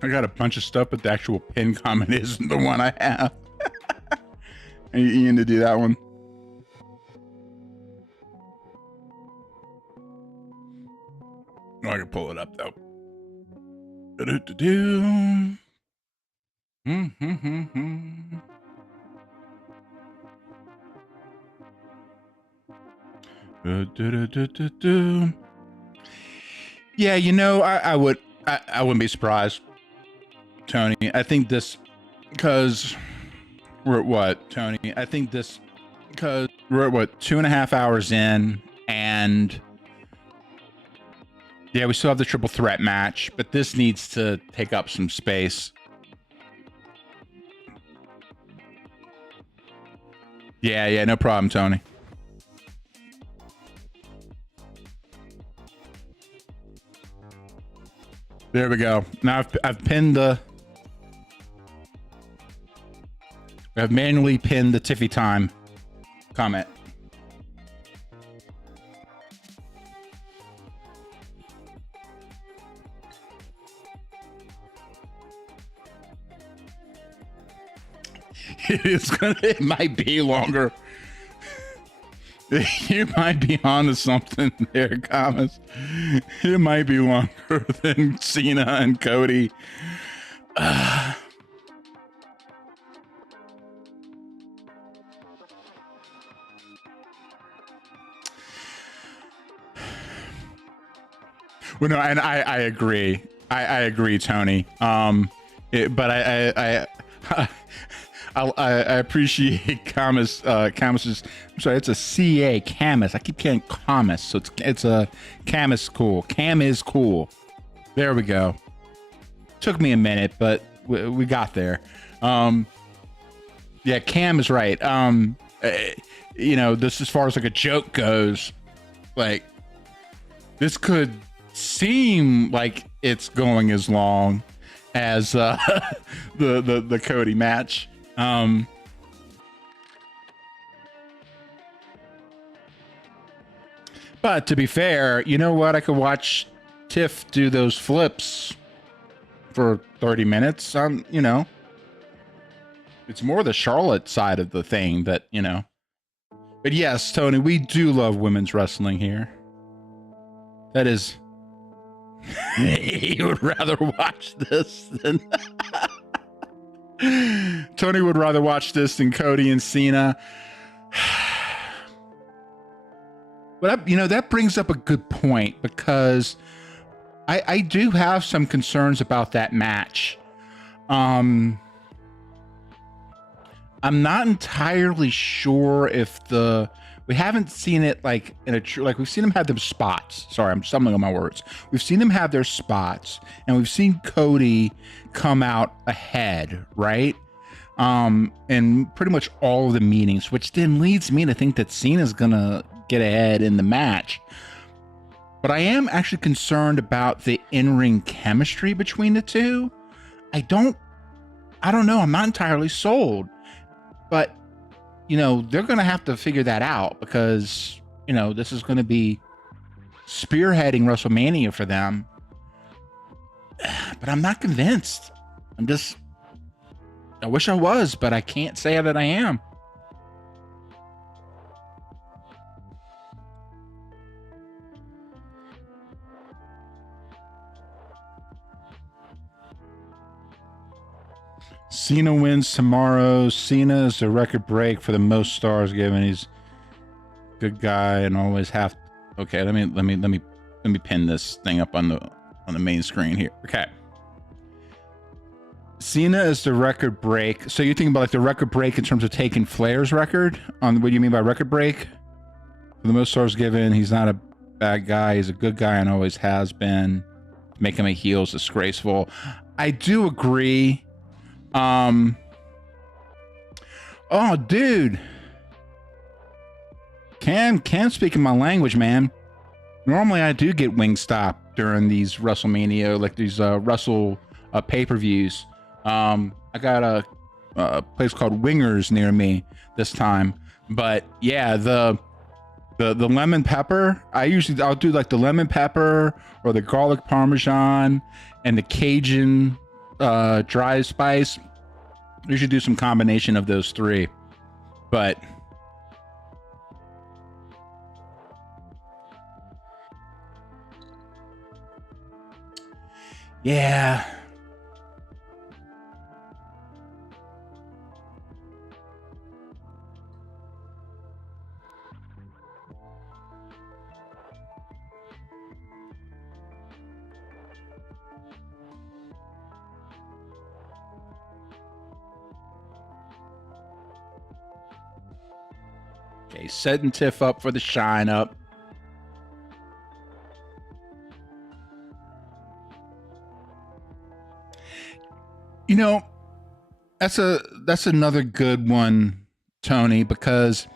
I got a bunch of stuff, but the actual pin comment isn't the one I have. I need Ian to do that one. I can pull it up though. Do-do-do-do. Do-do-do-do-do. Yeah, you know, I wouldn't be surprised, Tony. I think this because we're at what, Tony? I think this because we're at what, 2.5 hours in, and yeah, we still have the triple threat match, but this needs to take up some space. Yeah, no problem, Tony. There we go. Now I've pinned the. I've manually pinned the Tiffy time comment. It might be longer. You might be onto something there, Thomas. It might be longer than Cena and Cody. Well, no, and I agree. I agree, Tony. But I appreciate Camus's. I'm sorry, it's a CA Camus. I keep saying Camus, so it's a Camus cool. Cam is cool. There we go. Took me a minute, but we got there. Yeah, Cam is right. You know, this as far as like a joke goes, like this could seem like it's going as long as the Cody match. But to be fair, you know what? I could watch Tiff do those flips for 30 minutes. You know, it's more the Charlotte side of the thing that, you know. But yes, Tony, we do love women's wrestling here. That is, you would rather watch this than Tony would rather watch this than Cody and Cena. But you know, that brings up a good point, because I do have some concerns about that match. I'm not entirely sure if we haven't seen it like in a true, like we've seen them have them spots. Sorry, I'm stumbling on my words. We've seen them have their spots, and we've seen Cody come out ahead, right? In pretty much all of the meetings, which then leads me to think that Cena's gonna get ahead in the match. But I am actually concerned about the in-ring chemistry between the two. I don't know. I'm not entirely sold. But, you know, they're going to have to figure that out, because, you know, this is going to be spearheading WrestleMania for them. But I'm not convinced. I wish I was, but I can't say that I am. Cena wins tomorrow. Cena is a record break for the most stars given. He's a good guy and always have. Okay, let me pin this thing up on the main screen here. Okay. Cena is the record break. So you're thinking about like the record break in terms of taking Flair's record? On what do you mean by record break? For the most stars given, he's not a bad guy. He's a good guy and always has been. Make him a heel is disgraceful. I do agree. Oh, dude. Cam speaking my language, man. Normally I do get Wingstop during these WrestleMania, like these Wrestle pay-per-views. I got a place called Wingers near me this time. But yeah, the lemon pepper, I'll do like the lemon pepper or the garlic parmesan and the Cajun dry spice. You should do some combination of those three. But Yeah. Okay, setting Tiff up for the shine up. You know, that's another good one, Tony, because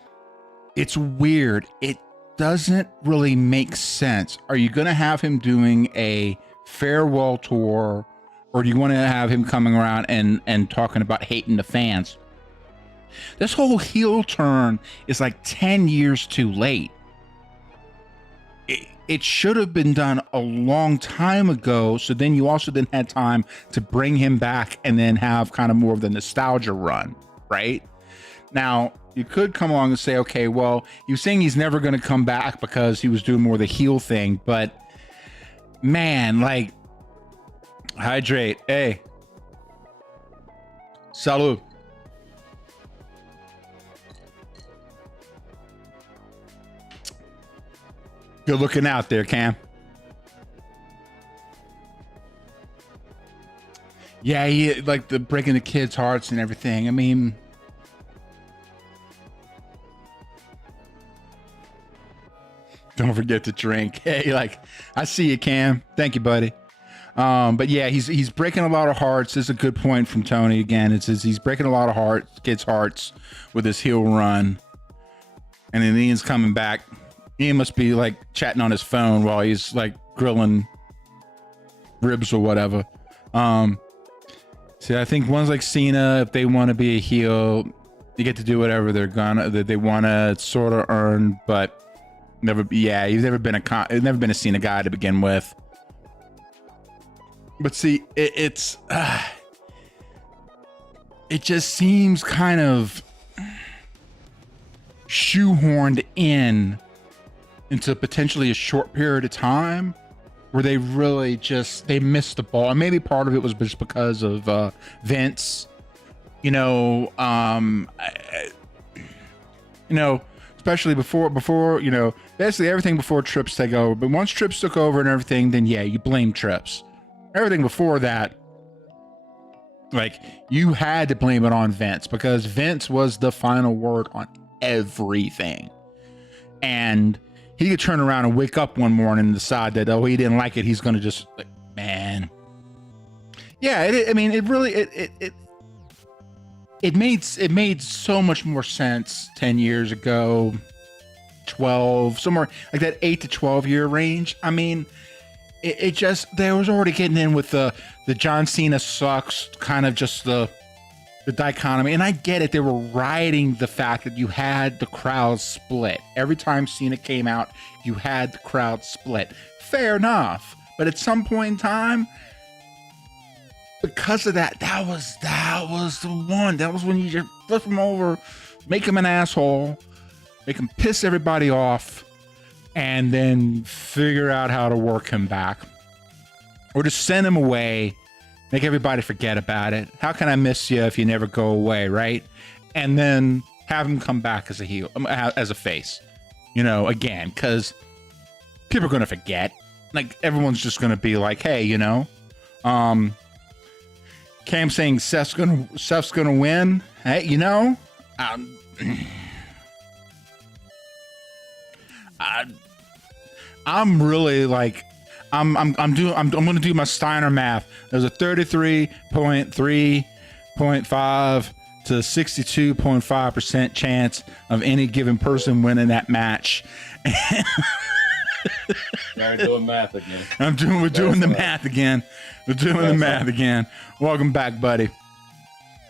it's weird. It doesn't really make sense. Are you going to have him doing a farewell tour, or do you want to have him coming around and talking about hating the fans? This whole heel turn is like 10 years too late. It should have been done a long time ago. So then you also then had time to bring him back and then have kind of more of the nostalgia run, right? Now, you could come along and say, okay, well, you're saying he's never going to come back because he was doing more of the heel thing. But man, like, hydrate. Hey, salud. Good looking out there, Cam. Yeah, he like the breaking the kids' hearts and everything. I mean, don't forget to drink. Hey, like, I see you, Cam. Thank you, buddy. But yeah, he's breaking a lot of hearts. This is a good point from Tony. Again, it says he's breaking a lot of kids' hearts with his heel run, and then Ian's coming back. Ian must be like chatting on his phone while he's like grilling ribs or whatever. See, I think ones like Cena, if they want to be a heel, you get to do whatever they want to sort of earn, but never. Yeah, he's never been a Cena guy to begin with. But see, it just seems kind of shoehorned into potentially a short period of time where they really they missed the ball. And maybe part of it was just because of Vince, especially before, basically everything before Trips take over. But once Trips took over and everything, then yeah, you blame Trips. Everything before that, like, you had to blame it on Vince because Vince was the final word on everything. And he could turn around and wake up one morning and decide that, he didn't like it. He's going to just, like, man. Yeah, it made so much more sense 10 years ago, 12, somewhere like that 8 to 12 year range. I mean, they was already getting in with the John Cena sucks, kind of just the dichotomy. And I get it. They were riding the fact that you had the crowd split. Every time Cena came out, you had the crowd split. Fair enough. But at some point in time, because of that was the one. That was when you just flip him over, make him an asshole, make him piss everybody off, and then figure out how to work him back. Or just send him away, make everybody forget about it. How can I miss you if you never go away, right? And then have him come back as a heel, as a face, again, because people are going to forget. Like, everyone's just going to be like, hey, Cam saying Seth's gonna win. Hey, I'm really like, I'm gonna do my Steiner math. There's a 33.3.5 to 62.5% chance of any given person winning that match. We're doing math again. We're doing the math again. We're doing the math again. Welcome back, buddy.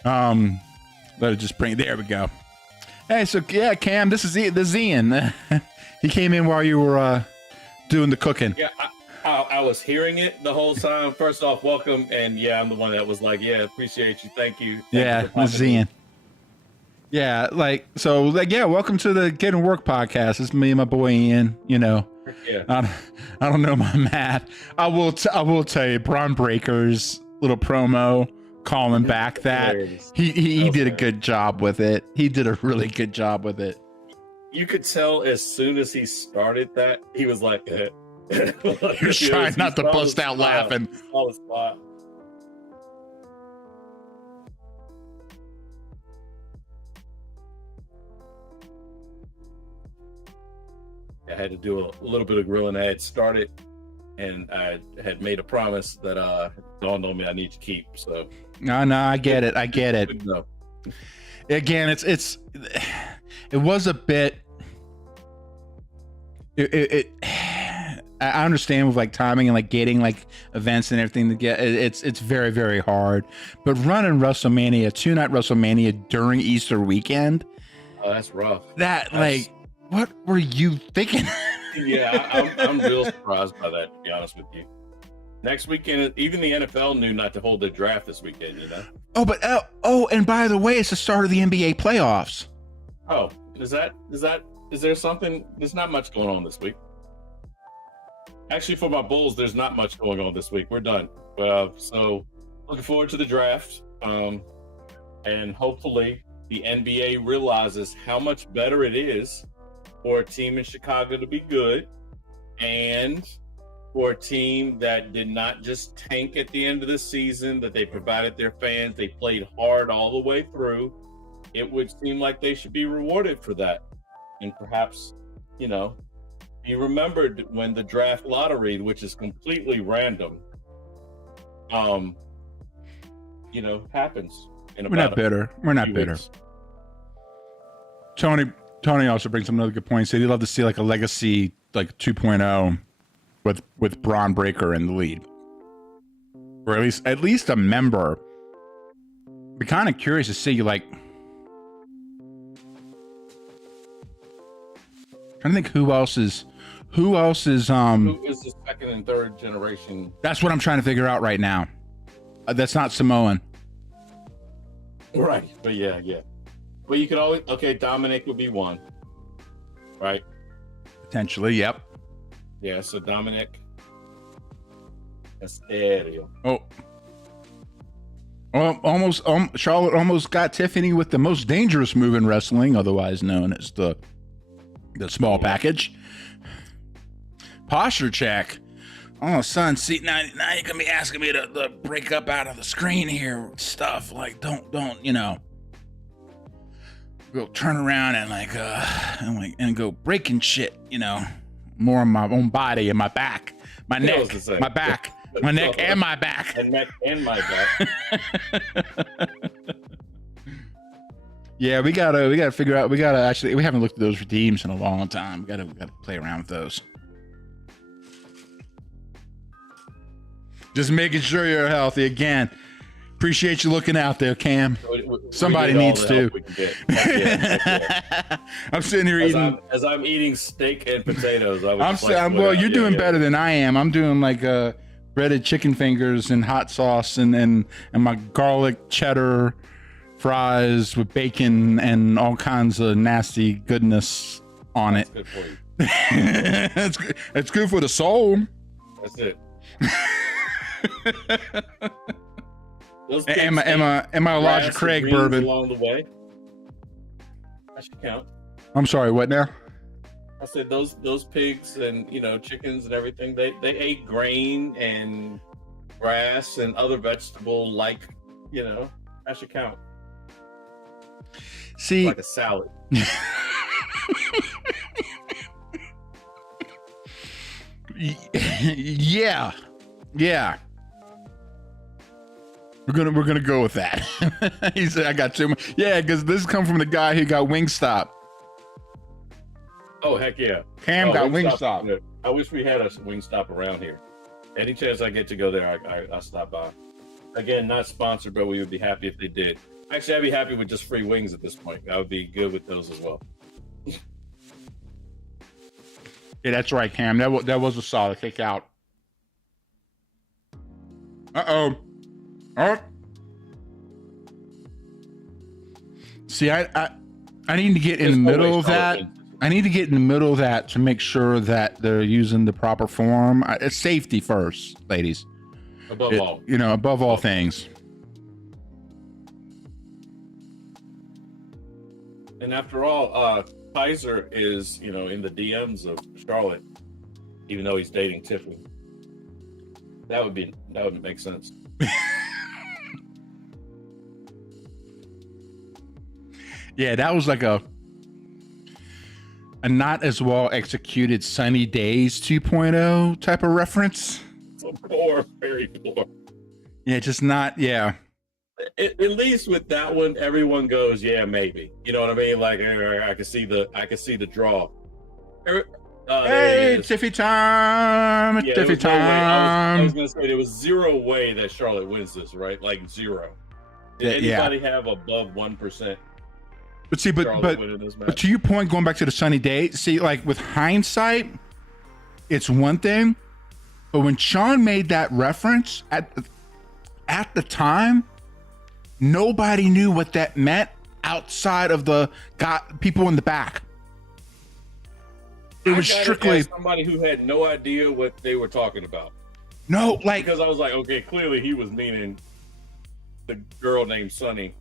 Let it just bring. There we go. Hey, so yeah, Cam, this is Ian. He came in while you were doing the cooking. Yeah, I was hearing it the whole time. First off, welcome, and yeah, I'm the one that was like, yeah, appreciate you, thank you. Yeah, this is Ian. Yeah, yeah, welcome to the Getting Work podcast. It's me and my boy Ian. You know, Yeah. I don't know my math. I will tell you, Braun Breaker's little promo calling back that he did a good job with it. He did a really good job with it. You could tell as soon as he started that he was like, He was trying not to bust out laughing. All the spot. I had to do a little bit of grilling. I had started, and I had made a promise that dawned on me I need to keep. So no, I get it. No. Again, it was a bit. I understand with like timing and like getting like events and everything to get it's very, very hard. But running WrestleMania, 2-night WrestleMania during Easter weekend. Oh, that's rough. What were you thinking? Yeah, I'm real surprised by that, to be honest with you. Next weekend, even the NFL knew not to hold their draft this weekend, you know? And by the way, it's the start of the NBA playoffs. Oh, is there something? There's not much going on this week. Actually, for my Bulls, there's not much going on this week. We're done. So looking forward to the draft. And hopefully the NBA realizes how much better it is for a team in Chicago to be good, and for a team that did not just tank at the end of the season, that they provided their fans, they played hard all the way through. It would seem like they should be rewarded for that. And perhaps, you know, be remembered when the draft lottery, which is completely random, happens. We're not bitter. Tony also brings up another good point. He said he'd love to see like a legacy like 2.0 with Braun Breaker in the lead, or at least a member. Be kind of curious to see like. Trying to think who else is Who is the second and third generation? That's what I'm trying to figure out right now. That's not Samoan. Right, but yeah. Well, you could always Dominic would be one, right? Potentially, yep. Yeah, so Dominic Mysterio. Charlotte almost got Tiffany with the most dangerous move in wrestling, otherwise known as the small package. Posture check. Oh, son, see, now you're gonna be asking me to break up out of the screen here with stuff. Like, don't, go turn around and go breaking shit, more on my own body and my back, my neck, my back, my neck and my back. And neck and my back. Yeah, we gotta figure out. We haven't looked at those redeems in a long time. We gotta play around with those. Just making sure you're healthy. Again, appreciate you looking out there, Cam. Somebody needs to. I'm sitting here eating. As I'm eating steak and potatoes. You're doing better than I am. I'm doing like breaded chicken fingers and hot sauce and my garlic cheddar fries with bacon and all kinds of nasty goodness on it. Good for you. It's good for the soul. That's it. Am I Elijah Craig bourbon along the way? That should count. I'm sorry, what now? I said those pigs and chickens and everything, they ate grain and grass and other vegetable that should count. See, like a salad. Yeah. We're gonna go with that. He said, "I got too much." Yeah, because this come from the guy who got Wingstop. Oh heck yeah! Cam got Wingstop. I wish we had a Wingstop around here. Any chance I get to go there, I stop by. Again, not sponsored, but we would be happy if they did. Actually, I'd be happy with just free wings at this point. I would be good with those as well. Yeah, that's right, Cam. That was a solid kick out. Uh-oh. Oh. See, I need to get in the middle of that. I need to get in the middle of that to make sure that they're using the proper form. It's safety first, ladies. Above all. You know, above all things. And after all, Kaiser is, you know, in the DMs of Charlotte, even though he's dating Tiffany. That would make sense. Yeah, that was like a not as well executed Sunny Days 2.0 type of reference. So poor, very poor. Yeah, just not, yeah. At least with that one, everyone goes, yeah, maybe. You know what I mean? Like, I can see the draw. Hey, Tiffy time! Yeah, Tiffy time! I was gonna say there was zero way that Charlotte wins this, right? Like zero. Did anybody have above 1%? But see, but to your point, going back to the Sunny Day, see, like with hindsight, it's one thing, but when Sean made that reference at the time, nobody knew what that meant outside of the people in the back. It was strictly somebody who had no idea what they were talking about. No, like, because I was like, okay, clearly he was meaning the girl named Sunny.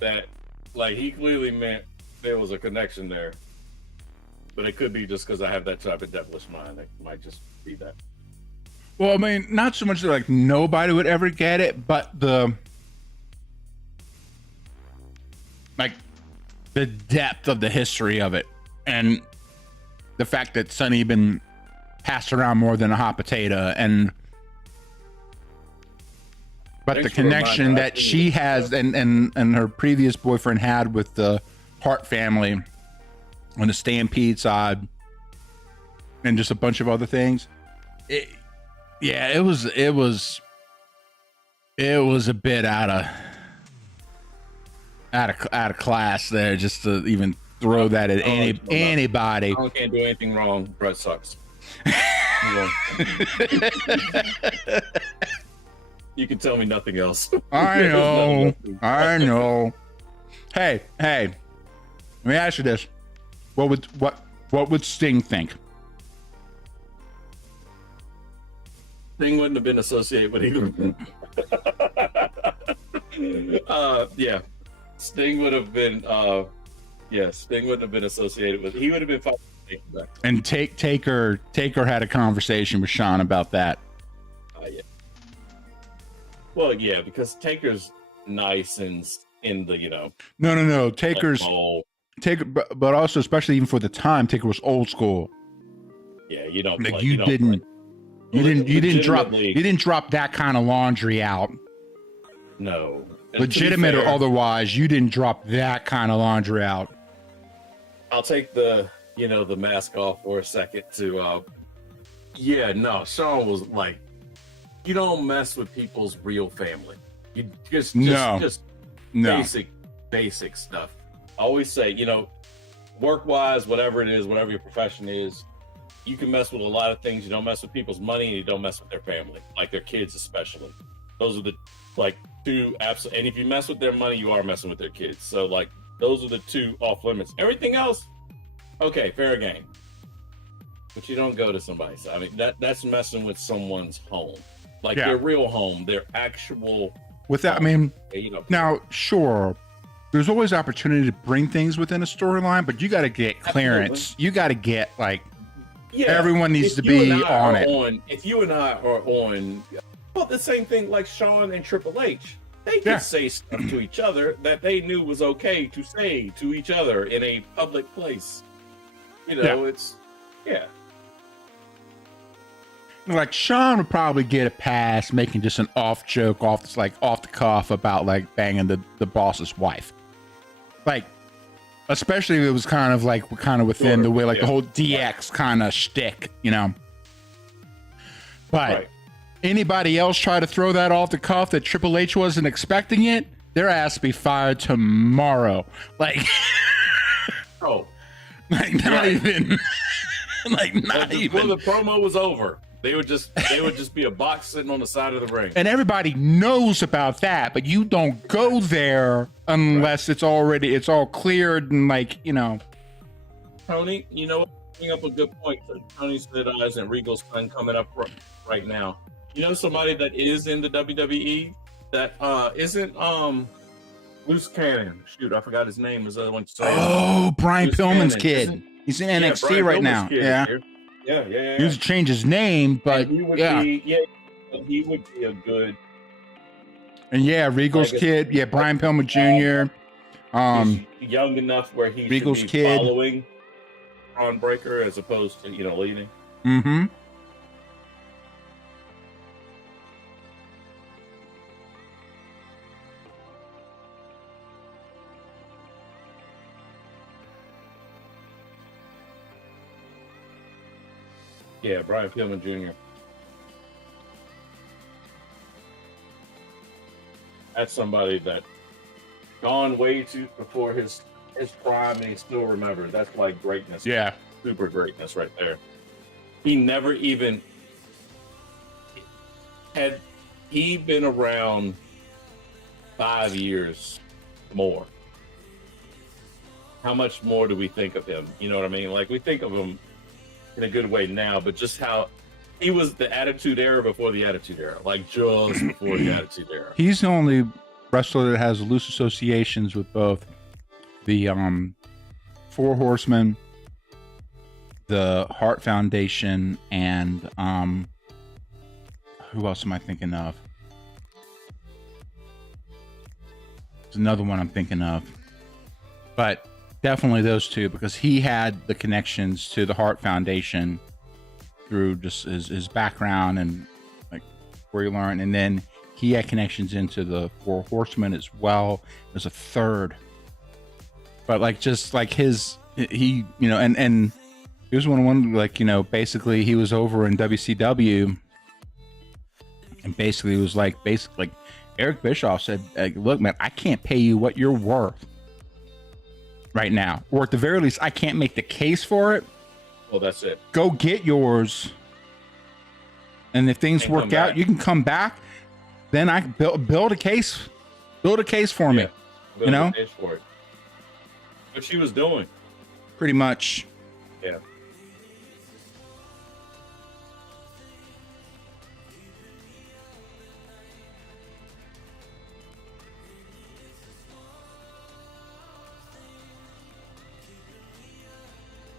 That, like, he clearly meant there was a connection there. But it could be just because I have that type of devilish mind. It might just be that. Well, I mean, not so much that like nobody would ever get it, but the depth of the history of it, and the fact that Sunny been passed around more than a hot potato, but the connection that she has and her previous boyfriend had with the Hart family on the Stampede side, and just a bunch of other things. It was a bit out of class there, just to even throw that at anybody. I can't do anything wrong. Brett sucks. You can tell me nothing else. I know. Hey, let me ask you this: what would Sting think? Sting wouldn't have been associated with either of them. Yeah. Sting would have been Sting wouldn't have been associated with, he would have been fighting back. And Taker had a conversation with Sean about that. Yeah. Well, yeah, because Taker's nice and in the, you know. No. Taker, but also especially even for the time, Taker was old school. Yeah, you don't. Like play, you didn't drop that kind of laundry out. No. Legitimate or otherwise, you didn't drop that kind of laundry out. I'll take the mask off for a second to Sean was like, you don't mess with people's real family. You just basic stuff. I always say, work wise, whatever it is, whatever your profession is, you can mess with a lot of things. You don't mess with people's money, and you don't mess with their family, like their kids especially. Those are the two absolute. And if you mess with their money, you are messing with their kids. So those are the two off limits. Everything else, okay, fair game. But you don't go to somebody's. I mean, that's messing with someone's home, their real home, their actual. Now, sure, there's always opportunity to bring things within a storyline, but you got to get clearance. Absolutely. You got to get everyone needs to be on it. If you and I are on, well, the same thing like Sean and Triple H. They could say stuff to each other that they knew was okay to say to each other in a public place. It's. Like Sean would probably get a pass making just an off joke off the cuff about banging the boss's wife. Especially if it was kind of within the way the whole DX kind of shtick, But anybody else try to throw that off the cuff that Triple H wasn't expecting it, their ass be fired tomorrow. Not even. Not even. Before the promo was over. They would just be a box sitting on the side of the ring. And everybody knows about that, but you don't go there unless it's all cleared and like, you know. Tony, you know, bring up a good point. Tony said, isn't Regal's son coming up right now? You know, somebody that is in the WWE that isn't Loose Cannon. Shoot, I forgot his name. Is the other one? Oh, Brian Loose Pillman's Cannon. kid. He's in NXT Brian right Pillman's now. kid Yeah. Yeah. He used to change his name, but and he would he would be a good. And yeah, Regal's kid. Yeah, Brian Pillman Jr. He's young enough where he Regal's should be kid. following Braun Breaker as opposed to, you know, leading. Mm-hmm. Yeah, Brian Pillman Jr. That's somebody that gone way too before his prime, and he still remembered. That's like greatness. Yeah. Super greatness right there. He never even had he been around 5 years more. How much more do we think of him? You know what I mean? Like, we think of him in a good way now, but just how he was the Attitude Era before the Attitude Era, like just before the Attitude Era. He's the only wrestler that has loose associations with both the Four Horsemen, the Hart Foundation, and who else am I thinking of? There's another one I'm thinking of, but definitely those two, because he had the connections to the Hart Foundation through just his background and like where he learned, and then he had connections into the Four Horsemen as well. There's a third, but like just like he you know, and he was one like, you know, basically he was over in WCW, and basically it was like Eric Bischoff said, look, man, I can't pay you what you're worth right now, or at the very least, I can't make the case for it. Well, that's it. Go get yours, and if things work out, you can come back. Then I build a case for me. You know, case for it. What she was doing, pretty much. Yeah.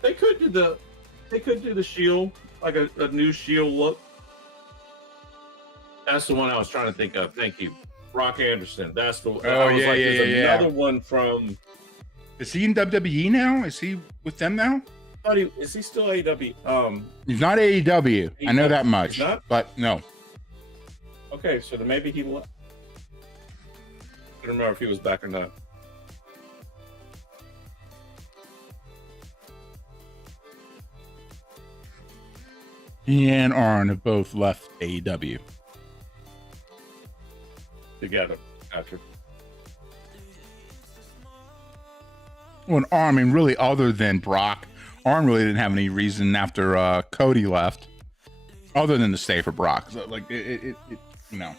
They could do the Shield, like a new Shield look. That's the one I was trying to think of. Thank you, Brock Anderson. That's the. Oh, yeah. Another one from. Is he in WWE now? Is he with them now? Is he still AEW? He's not AEW. I know that much. He's not? But no. Okay, so then maybe he left. I don't remember if he was back or not. He and Arn have both left AEW. Together, after. Well, and Arn, I mean, really, other than Brock, Arn really didn't have any reason after Cody left, other than to stay for Brock. So, like, it you know.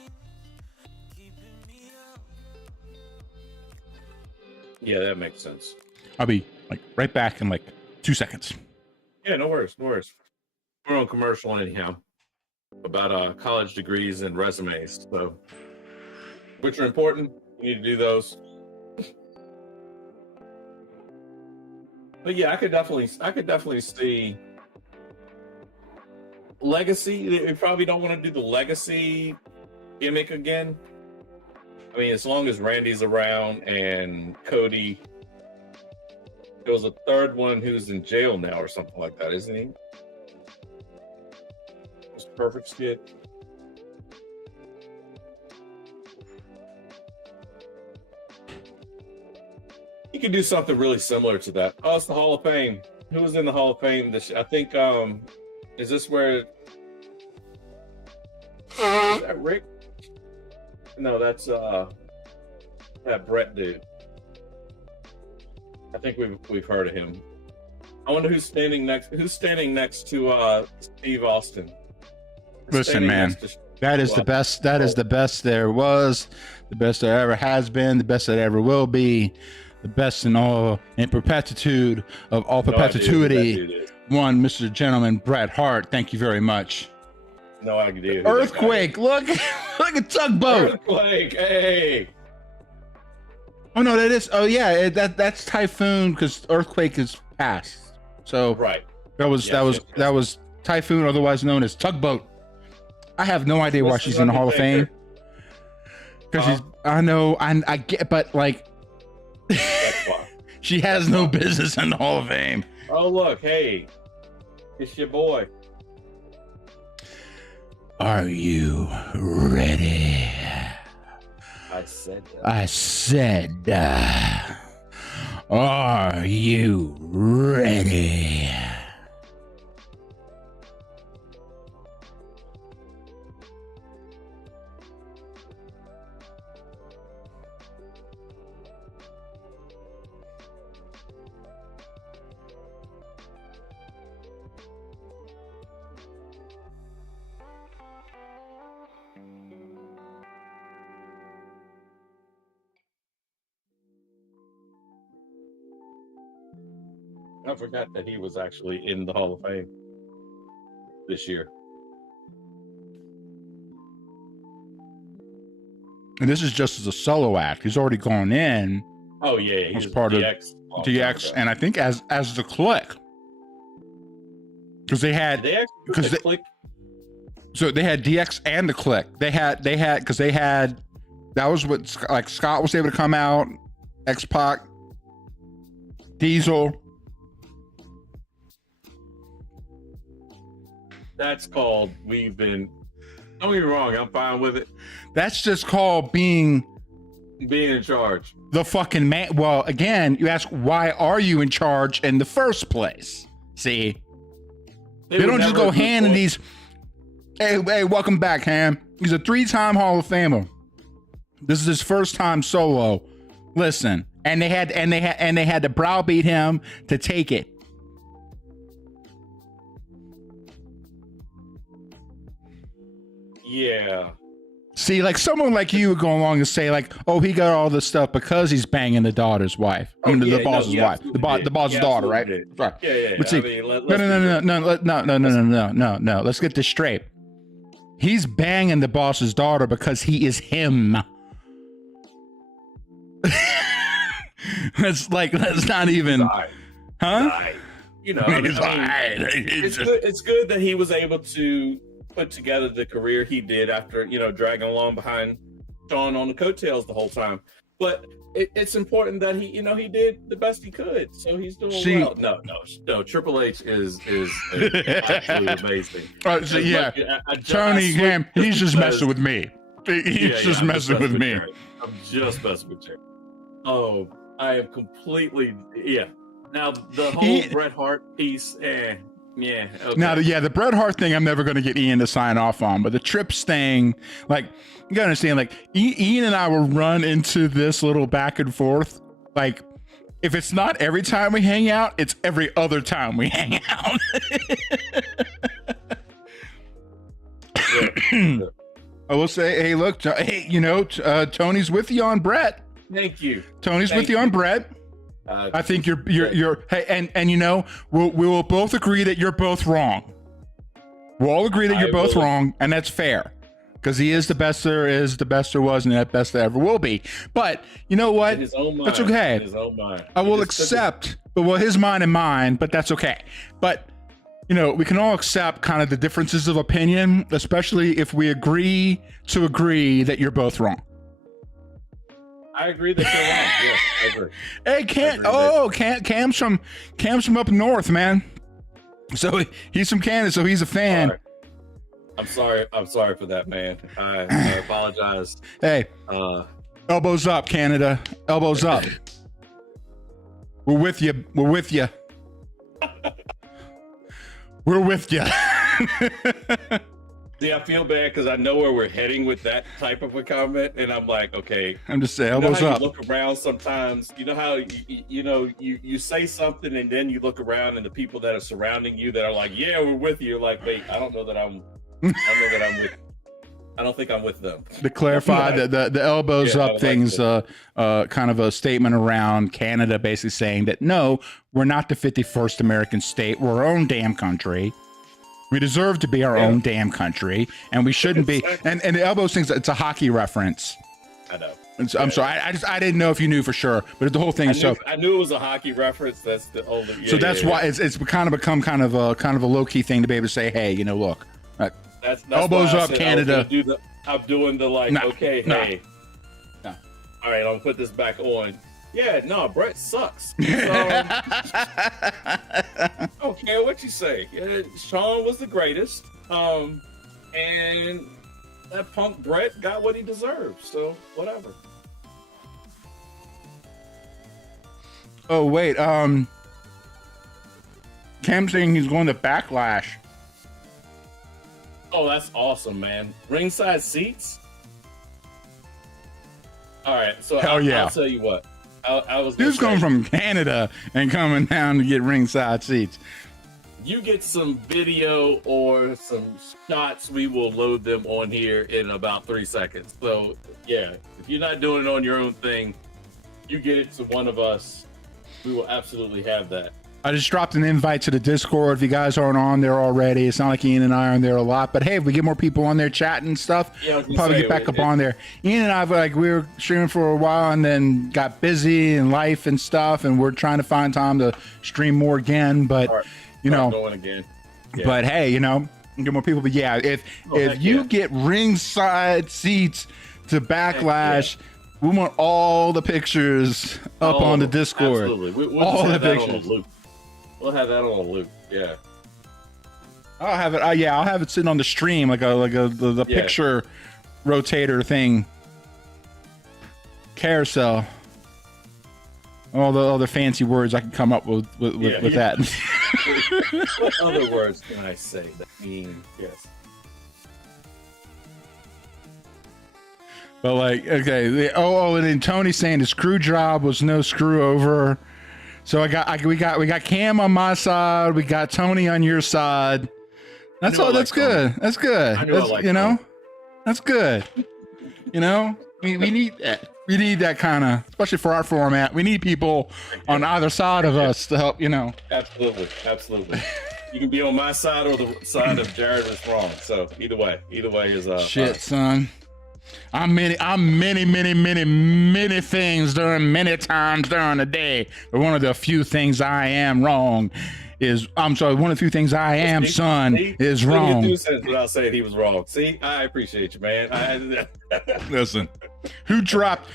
Yeah, that makes sense. I'll be like right back in like 2 seconds. Yeah, no worries. We're on commercial anyhow about college degrees and resumes, so which are important. You need to do those. But yeah, I could definitely see legacy. They probably don't want to do the legacy gimmick again. I mean, as long as Randy's around and Cody, there was a third one who's in jail now or something like that, isn't he? It's Perfect Skid. You could do something really similar to that. Oh, it's the Hall of Fame. Who was in the Hall of Fame? I think, is this where... Is that Rick? No, that's that Brett dude. I think we've heard of him. I wonder who's standing next to Steve Austin. Listen, man, that is the best. That is the best there was, the best there ever has been, the best that ever will be, the best in perpetuity of all perpetuity. One, Mr. Gentleman Bret Hart. Thank you very much. No idea. Earthquake. Look, look at tugboat. Earthquake. Hey. Oh no, that is. Oh yeah, that's typhoon because earthquake is past. So right. That was typhoon, otherwise known as tugboat. I have no idea why she's in the Hall of Fame. Because she's. I know. I get, but like. That's why. She has no business in the Hall of Fame. Oh look, hey, it's your boy. Are you ready? I said that. I said, are you ready? I forgot that he was actually in the Hall of Fame this year. And this is just as a solo act. He's already gone in. Oh yeah, he's part of DX, and I think as the Click, because they had so they had DX and the Click. They had because they had that was what like Scott was able to come out, X-Pac, Diesel. That's called we've been. Don't get me wrong, I'm fine with it. That's just called being in charge. The fucking man. Well, again, you ask why are you in charge in the first place? See, they don't just go hand in these. Hey, welcome back, Ham. He's a 3-time Hall of Famer. This is his first time solo. Listen, and they had to browbeat him to take it. Yeah. See, like someone like you would go along and say, like, "Oh, he got all this stuff because he's banging the daughter's wife. I mean, the boss's wife, the boss's daughter, right?" Right. Yeah. But see, no. Let's get this straight. He's banging the boss's daughter because he is him. That's not even, huh? You know, it's good that he was able to put together the career he did after, dragging along behind Shawn on the coattails the whole time. But it's important that he did the best he could. So he's doing well. No. Triple H is absolutely amazing. Tony, he's just messing with me. He's just messing with me. I'm just messing with Jerry. Oh, I am completely, Now, the whole Bret Hart piece, yeah. Okay. Now, the Bret Hart thing, I'm never going to get Ian to sign off on, but the Trips thing, like, you gotta understand, like, Ian and I will run into this little back and forth. Like, if it's not every time we hang out, it's every other time we hang out. I will say, hey, look, Tony's with you on Bret. Thank you. Tony's with you on Bret. I think you're hey, and we will both agree that you're both wrong. We'll all agree that you're both wrong, and that's fair because he is the best there is, the best there was, and the best there ever will be. But you know what? That's okay. In his own mind. I will accept, his mind and mine, but that's okay. But we can all accept kind of the differences of opinion, especially if we agree that you're both wrong. I agree that you're wrong. Yeah, I agree. Hey, Cam's from up north, man. So he's from Canada, so he's a fan. I'm sorry for that, man. I apologize. Hey, elbows up, Canada. Elbows up. We're with you. We're with you. We're with you. See, I feel bad because I know where we're heading with that type of a comment, and I'm like, okay. I'm just saying, elbows up. You look around sometimes. You know how you say something, and then you look around, and the people that are surrounding you that are like, "Yeah, we're with you." You're like, wait, I don't know that I'm I don't think I'm with them. To clarify, the elbows up things, kind of a statement around Canada basically saying that, no, we're not the 51st American state. We're our own damn country. We deserve to be our own damn country, and we shouldn't be. And the elbows things, it's a hockey reference. I know. I'm sorry. I didn't know if you knew for sure, but the whole thing. I knew it was a hockey reference. That's the older. So that's why it's kind of become kind of a low key thing to be able to say, hey, look, that's elbows up, Canada. I'm doing the hey. No. All right, I'll put this back on. Yeah, no, Brett sucks. So, I don't care what you say. Sean was the greatest. And that punk Brett got what he deserved. So whatever. Oh wait, Cam saying he's going to Backlash. Oh, that's awesome, man. Ringside seats? All right, so Hell yeah. I'll tell you what. I was Dude's going from Canada and coming down to get ringside seats. You get some video or some shots, we will load them on here in about 3 seconds. So, yeah, if you're not doing it on your own thing, you get it to one of us. We will absolutely have that. I just dropped an invite to the Discord. If you guys aren't on there already, it's not like Ian and I are on there a lot. But hey, if we get more people on there chatting and stuff, we'll probably get back up on there. Ian and I, we were streaming for a while and then got busy in life and stuff, and we're trying to find time to stream more again. But going again. Yeah. But hey, get more people. But yeah, if you get ringside seats to Backlash. We want all the pictures up on the Discord. Absolutely. We'll all the pictures. We'll have that on a loop. Yeah. I'll have it. I'll have it sitting on the stream like the picture rotator thing. Carousel. All the other fancy words I can come up with that. What other words can I say that mean yes? But okay. And then Tony's saying the screw job was no screw over. So we got Cam on my side. We got Tony on your side. That's all. That's good. That's good. That's good. We need that. We need that kind of, especially for our format. We need people on either side of us to help. Absolutely. You can be on my side or the side of Jared is wrong. So either way is shit, son. I'm many things many times during the day. But one of the few things I am wrong is, one of the few things I am, is wrong. Without saying he was wrong. See, I appreciate you, man. Listen, who dropped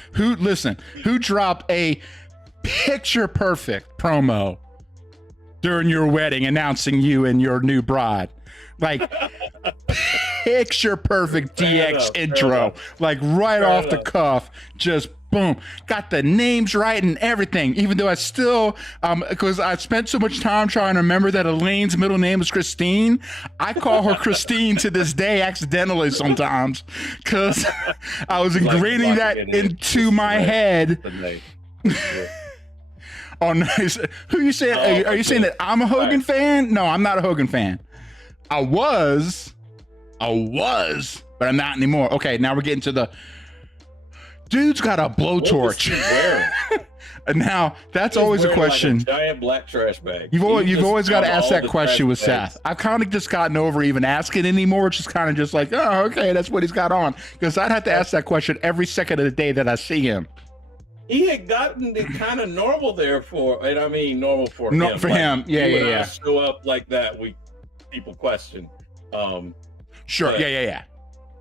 a picture perfect promo during your wedding announcing you and your new bride? Like picture perfect DX intro, like right off the cuff, just boom, got the names right and everything. Even though I still, because I spent so much time trying to remember that Elaine's middle name is Christine, I call her Christine to this day accidentally sometimes, because I was ingraining that into my head. Oh, nice. Who you saying? Are you saying that I'm a Hogan fan? No, I'm not a Hogan fan. I was, but I'm not anymore. Okay, now we're getting to the dude's got a blowtorch. And now that's always a question. Like a giant black trash bag. You've always got to ask that question with Seth. I've kind of just gotten over even asking anymore. It's just kind of just like, oh, okay, that's what he's got on. Because I'd have to ask that question every second of the day that I see him. He had gotten it kind of normal there normal for him. Not for him. Yeah. Show up like that, people question. Sure. But, yeah.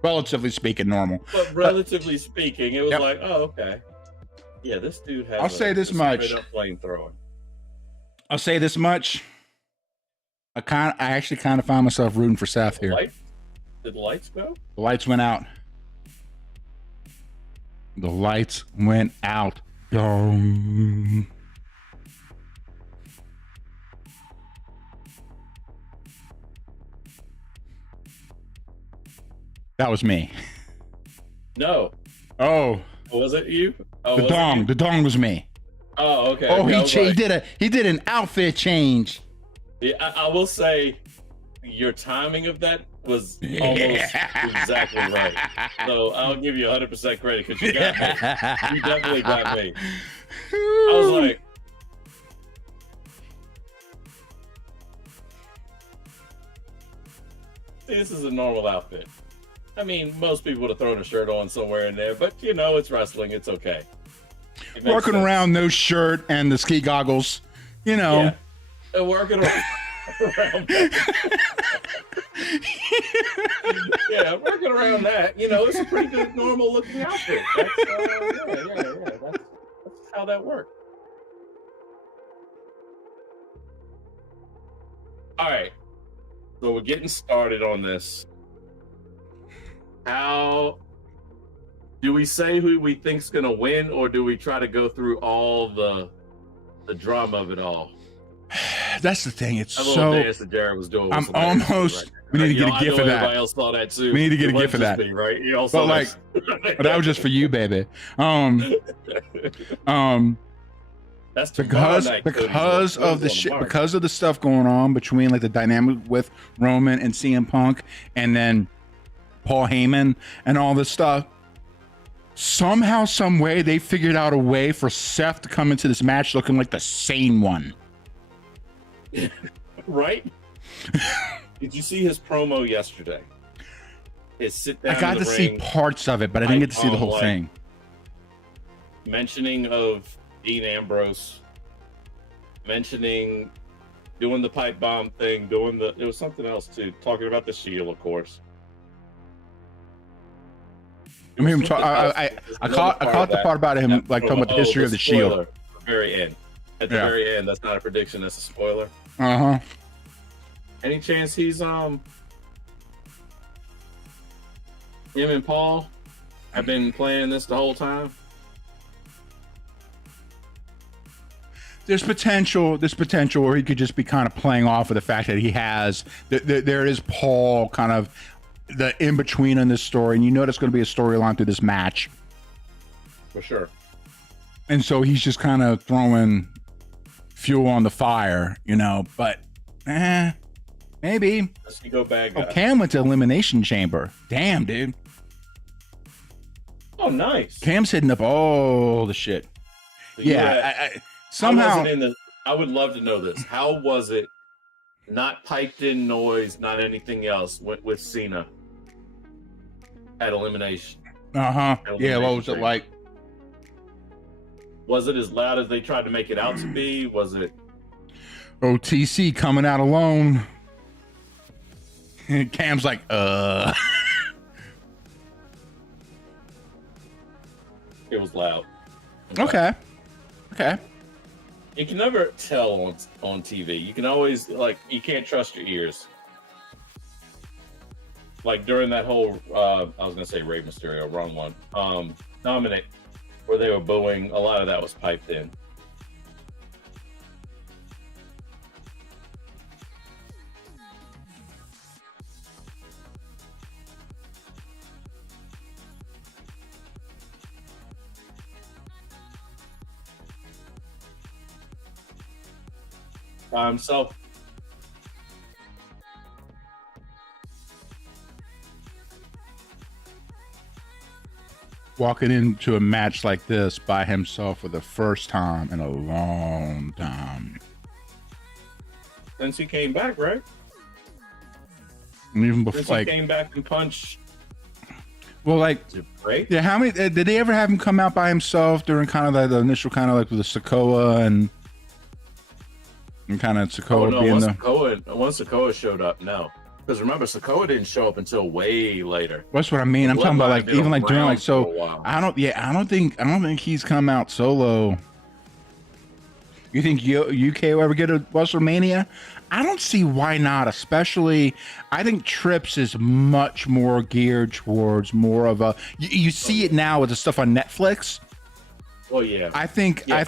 Relatively speaking, normal. But relatively speaking, it was like, oh, okay. Yeah, this dude has. I'll say this much. Flamethrower. I'll say this much. I actually kind of find myself rooting for Seth here. Did the lights go? The lights went out. The lights went out. Dong. That was me. No. Oh. Was it you? Oh, the dong was me. Oh, okay. Oh, he did an outfit change. Yeah, I will say your timing of that was almost exactly right. So I'll give you 100% credit because you got me. You definitely got me. I was like, this is a normal outfit. I mean, most people would have thrown a shirt on somewhere in there, but you know, it's wrestling. It's okay. Working around no shirt and the ski goggles, you know. Yeah. And working around yeah, working around that, you know, it's a pretty good normal looking outfit. That's, that's how that worked. All right, so we're getting started on this. How do we say who we think's gonna win, or do we try to go through all the drama of it all? That's the thing. It's that so. Dance that Jared was doing. I'm almost. Right. We need to get a gift for that. Everybody else saw that too. We need to get a gift for that, me, right? You all but like, but that was just for you, baby. That's because of the shit, because of the stuff going on between like the dynamic with Roman and CM Punk, and then Paul Heyman and all this stuff. Somehow, some way, they figured out a way for Seth to come into this match looking like the sane one. Right? Did you see his promo yesterday? His sit down. I got to see parts of it, but I didn't get to see the whole thing. Mentioning of Dean Ambrose, mentioning doing the pipe bomb thing, there was something else too, talking about the Shield, of course. I mean, I caught the part about him like talking about the history of the Shield. At the very end. At the very end, that's not a prediction, that's a spoiler. Uh-huh. Any chance he's him and Paul have been playing this the whole time? There's potential where he could just be kind of playing off of the fact that he has there is Paul kind of the in-between in this story, and you know there's going to be a storyline through this match. For sure. And so he's just kind of throwing fuel on the fire, you know, but maybe. Let's go bad guy. Oh, Cam went to Elimination Chamber. Damn, dude. Oh, nice. Cam's hitting up all the shit. So yeah, somehow. I would love to know this. How was it not piped in noise, not anything else with Cena at Elimination? Uh-huh. Yeah, what was it like? Was it as loud as they tried to make it out to be? Was it OTC coming out alone? And Cam's like, It was loud. Okay. You can never tell on TV. You can always, like, you can't trust your ears. Like during that whole, I was going to say Rey Mysterio, wrong one. Dominic, where they were booing, a lot of that was piped in. By himself. Walking into a match like this by himself for the first time in a long time. Since he came back, right? And even before, Since he came back and punched. Well, like, right? Yeah. How many did they ever have him come out by himself during kind of the initial kind of like with the Sokoa and kind of Sokoa being once Sokoa showed up, no. Because remember, Sokoa didn't show up until way later. That's what I mean. I'm talking about like even like during like so. I don't think he's come out solo. You think UK will ever get a WrestleMania? I don't see why not. Especially, I think Trips is much more geared towards more of a. You see it now with the stuff on Netflix. Well, yeah. I think they're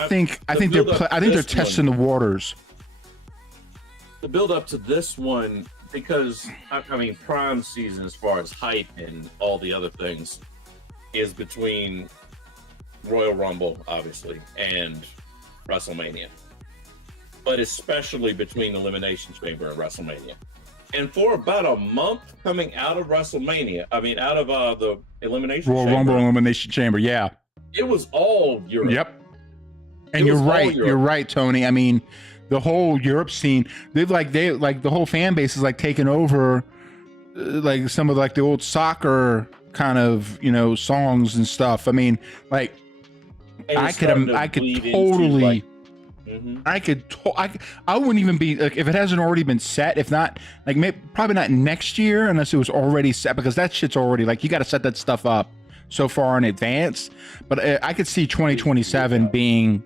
testing the waters. The build up to this one, because I mean, prime season as far as hype and all the other things is between Royal Rumble, obviously, and WrestleMania, but especially between Elimination Chamber and WrestleMania. And for about a month coming out of WrestleMania, out of the Elimination Royal Chamber, Rumble Elimination Chamber, yeah. it was all Europe. Yep. And you're right, Tony. I mean, the whole Europe scene, they the whole fan base is like taking over like some of like the old soccer kind of, songs and stuff. I mean, like I could totally I wouldn't even be like, if it hasn't already been set, if not like probably not next year unless it was already set, because that shit's already like, you got to set that stuff up so far in advance. But I could see 2027 being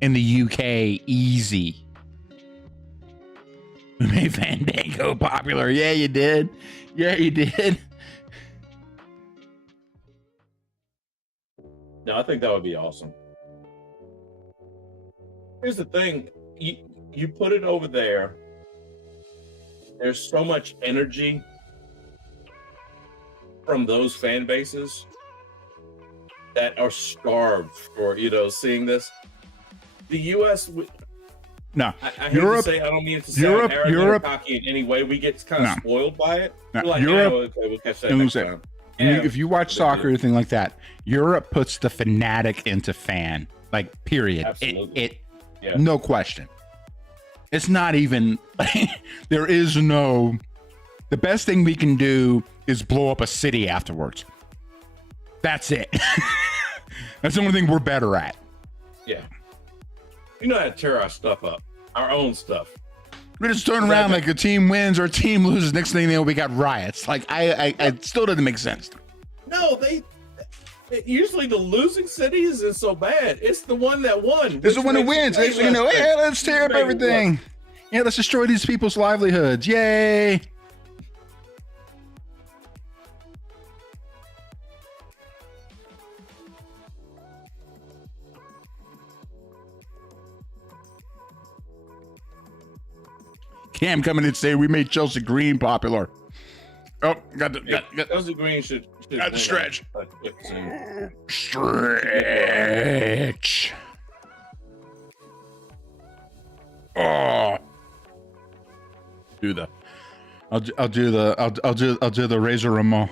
in the UK easy. We made Fandango popular. Yeah, you did. Yeah, you did. No, I think that would be awesome. Here's the thing. You put it over there. There's so much energy from those fan bases that are starved for, seeing this. The U.S. No, I hate to say, I don't mean to sound arrogant or cocky in any way. We get kind of spoiled by it. No, like, Europe, okay, we'll catch that next time. If you watch soccer or anything like that, Europe puts the fanatic into fan, like, period. Absolutely. No question. It's not even, there is no, the best thing we can do is blow up a city afterwards. That's it. That's the only thing we're better at. Yeah. We know how to tear our stuff up, our own stuff. We just turn around like a team wins or a team loses. Next thing you know, we got riots. Like, it still doesn't make sense. No, usually the losing city isn't so bad. It's the one that won. It's the one that wins. Hey, let's tear up everything. Yeah, let's destroy these people's livelihoods. Yay. Cam coming in say we made Chelsea Green popular. Oh, got Chelsea Green should got the stretch. Stretch. Oh. I'll do the Razor Ramon.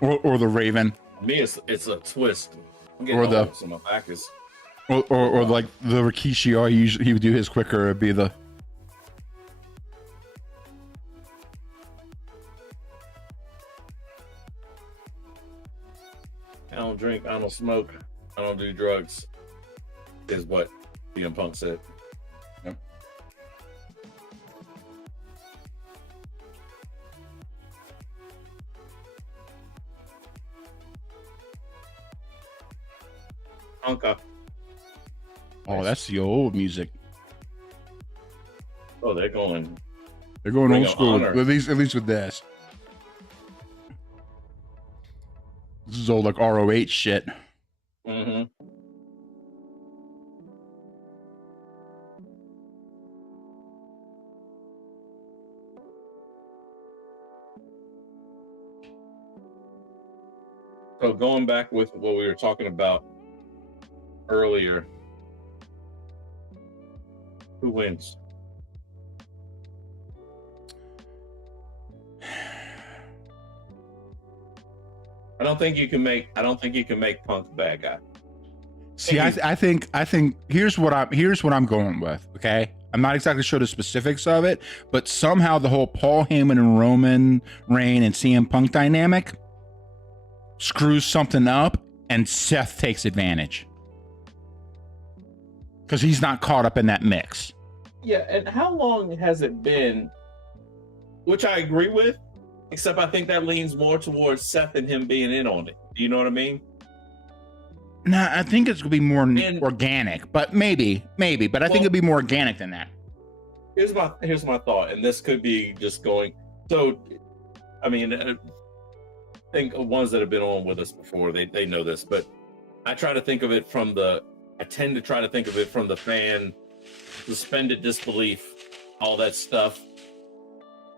Or the Raven. For me, it's a twist. Or the my back is. Or like the Rikishi, he would do his quicker. It'd be the. I don't drink, I don't smoke, I don't do drugs, is what CM Punk said. Yep. Honka. Oh, that's the old music. Oh, they're going old school. At least with this. This is old like ROH shit. Mm-hmm. So going back with what we were talking about earlier, who wins? I don't think you can make Punk a bad guy. See, I think here's what I'm going with. Okay, I'm not exactly sure the specifics of it, but somehow the whole Paul Heyman and Roman Reigns and CM Punk dynamic screws something up, and Seth takes advantage because he's not caught up in that mix. Yeah, and how long has it been? Which I agree with. Except I think that leans more towards Seth and him being in on it. Do you know what I mean? Nah, I think it's gonna be more organic, but maybe. But I think it'll be more organic than that. Here's my thought, and this could be just going. So, I mean, I think ones that have been on with us before, they know this, but I tend to think of it from the fan, suspended disbelief, all that stuff,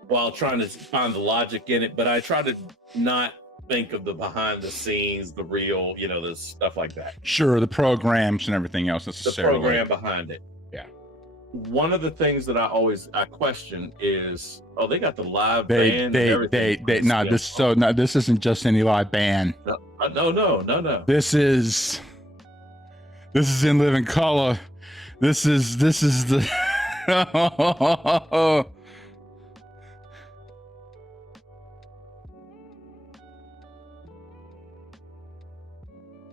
while trying to find the logic in it. But I try to not think of the behind the scenes, the real, the stuff like that. Sure, the programs and everything else The necessarily. program behind it. Yeah. One of the things that I question is, they got the live band. This isn't just any live band. No. This is in living color. This is the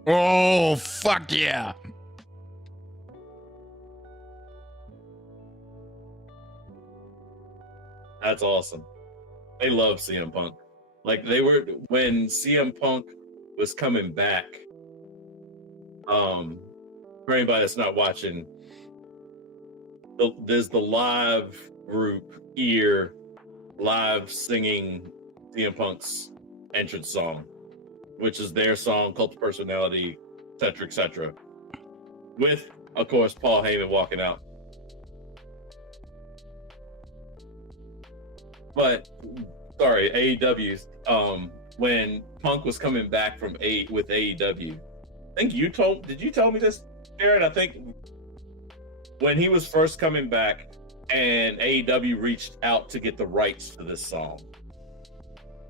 oh fuck yeah. That's awesome. They love CM Punk. Like when CM Punk was coming back. For anybody that's not watching, there's the live group here, live singing CM Punk's entrance song, which is their song, Cult of Personality, etc., etc. With, of course, Paul Heyman walking out. But sorry, AEW. When Punk was coming back with AEW, I think did you tell me this, Jared? I think when he was first coming back and AEW reached out to get the rights to this song,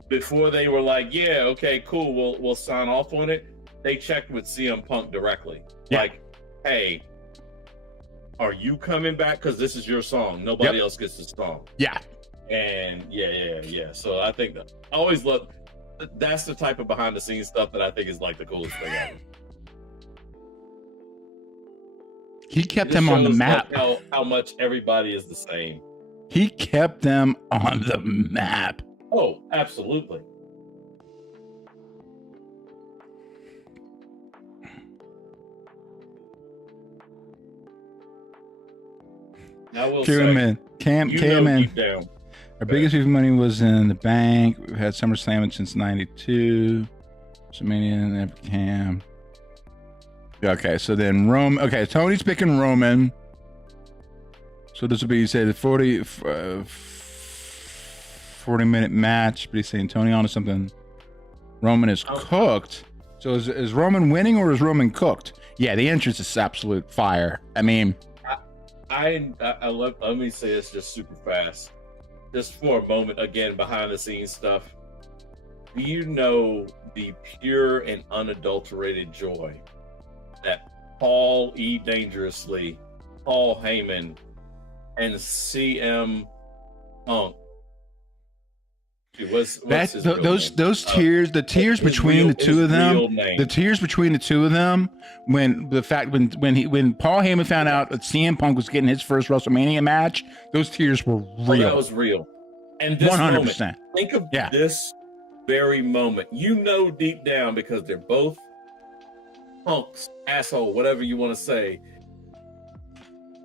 before they were like, yeah, okay, cool, we'll sign off on it, they checked with CM Punk directly. Yeah. Like, hey, are you coming back? Because this is your song. Nobody else gets the song. Yeah. And yeah. So I think I always love, that's the type of behind the scenes stuff that I think is like the coolest thing ever. He kept them on the map. Like how much everybody is the same. He kept them on the map. Oh, absolutely. I will say, came in. Our biggest piece of money was in the bank. We've had SummerSlam since '92. WrestleMania and Cam. Okay, so then Tony's picking Roman. So this will be, you say, the 40-minute match, but he's saying Tony on to something. Roman is cooked. So is Roman winning or is Roman cooked? Yeah, the entrance is absolute fire. I mean, I let me say this just super fast, just for a moment, again, behind the scenes stuff. Do you know the pure and unadulterated joy that Paul E. Dangerously, Paul Heyman, and CM Punk? Those tears, the tears between the two of them, when Paul Heyman found out that CM Punk was getting his first WrestleMania match, those tears were real. That was real. And this 100%. Moment, think of this very moment. You know deep down, because they're both punks, asshole, whatever you want to say,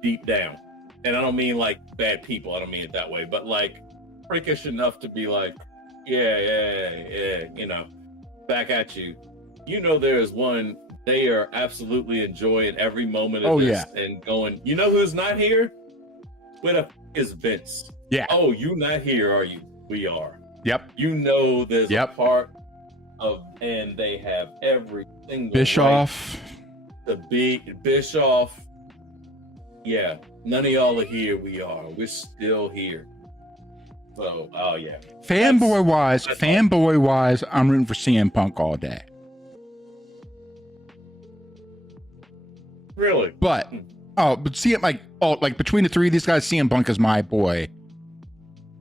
deep down. And I don't mean like bad people. I don't mean it that way. But like freakish enough to be like, yeah, back at you. You know there is one, they are absolutely enjoying every moment of this and going, you know who's not here? Where the is Vince? Yeah. Oh, you not here, are you? We are. Yep. You know there's a part of, and they have every single Bischoff. Right, the big Bischoff. Yeah. None of y'all are here. We are. We're still here. So, fanboy wise, I'm rooting for CM Punk all day. Really? But CM, like between the three of these guys, CM Punk is my boy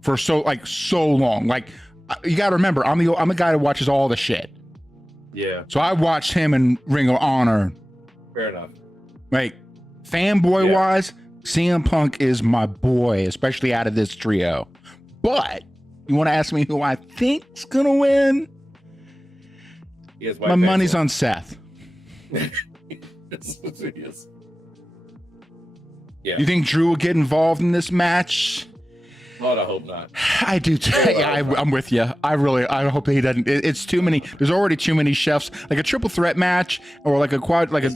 for so long. Like, you got to remember, I'm the guy that watches all the shit. Yeah. So I watched him in Ring of Honor. Fair enough. Like, fanboy wise, CM Punk is my boy, especially out of this trio. But you want to ask me who I think's gonna win? My money's on Seth. Yes. You think Drew will get involved in this match? God, I hope not. I do too. I'm with you. I hope he doesn't. It's too many. There's already too many chefs. Like a triple threat match, or like a quad, like a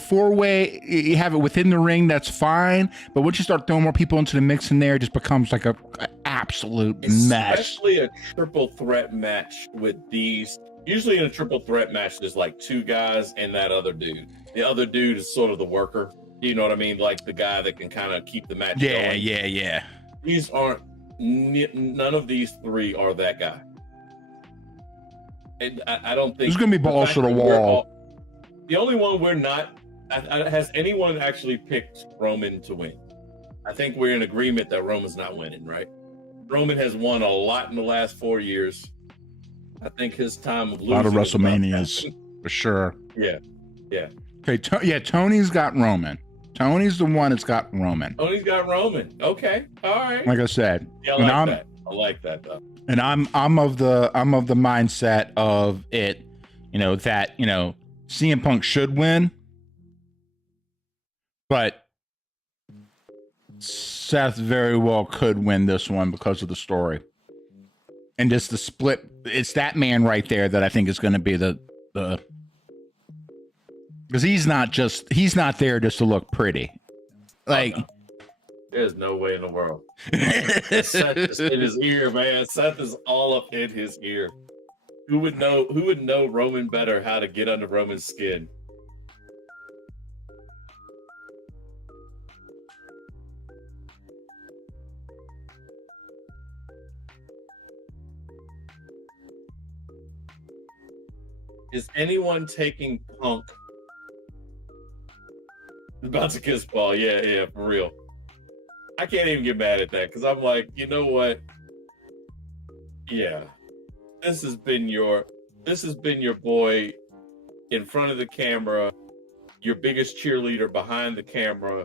four-way. You have it within the ring. That's fine. But once you start throwing more people into the mix in there, it just becomes like a absolute mess. Especially a triple threat match with these. Usually in a triple threat match, there's like two guys and that other dude. The other dude is sort of the worker. You know what I mean? Like the guy that can kind of keep the match going. Yeah. These aren't. None of these three are that guy. And I don't think There's gonna be balls to the wall. The only one we're not. Has anyone actually picked Roman to win? I think we're in agreement that Roman's not winning, right? Roman has won a lot in the last 4 years. I think his time of losing. A lot of WrestleManias, for sure. Yeah. Okay, Tony's got Roman. Tony's the one that's got Roman. Tony's got Roman. Okay, all right. Like I said, Yeah, I like that though. And I'm of the mindset of it, that CM Punk should win, but Seth very well could win this one because of the story. And just the split, it's that man right there that I think is going to be the because he's not there just to look pretty. Like, oh, no. There's no way in the world. Seth is in his ear, man. Seth is all up in his ear. Who would know Roman better how to get under Roman's skin? Is anyone taking Punk? About to kiss Paul. Yeah, for real. I can't even get mad at that because I'm like, you know what? Yeah. This has been your boy in front of the camera, your biggest cheerleader behind the camera.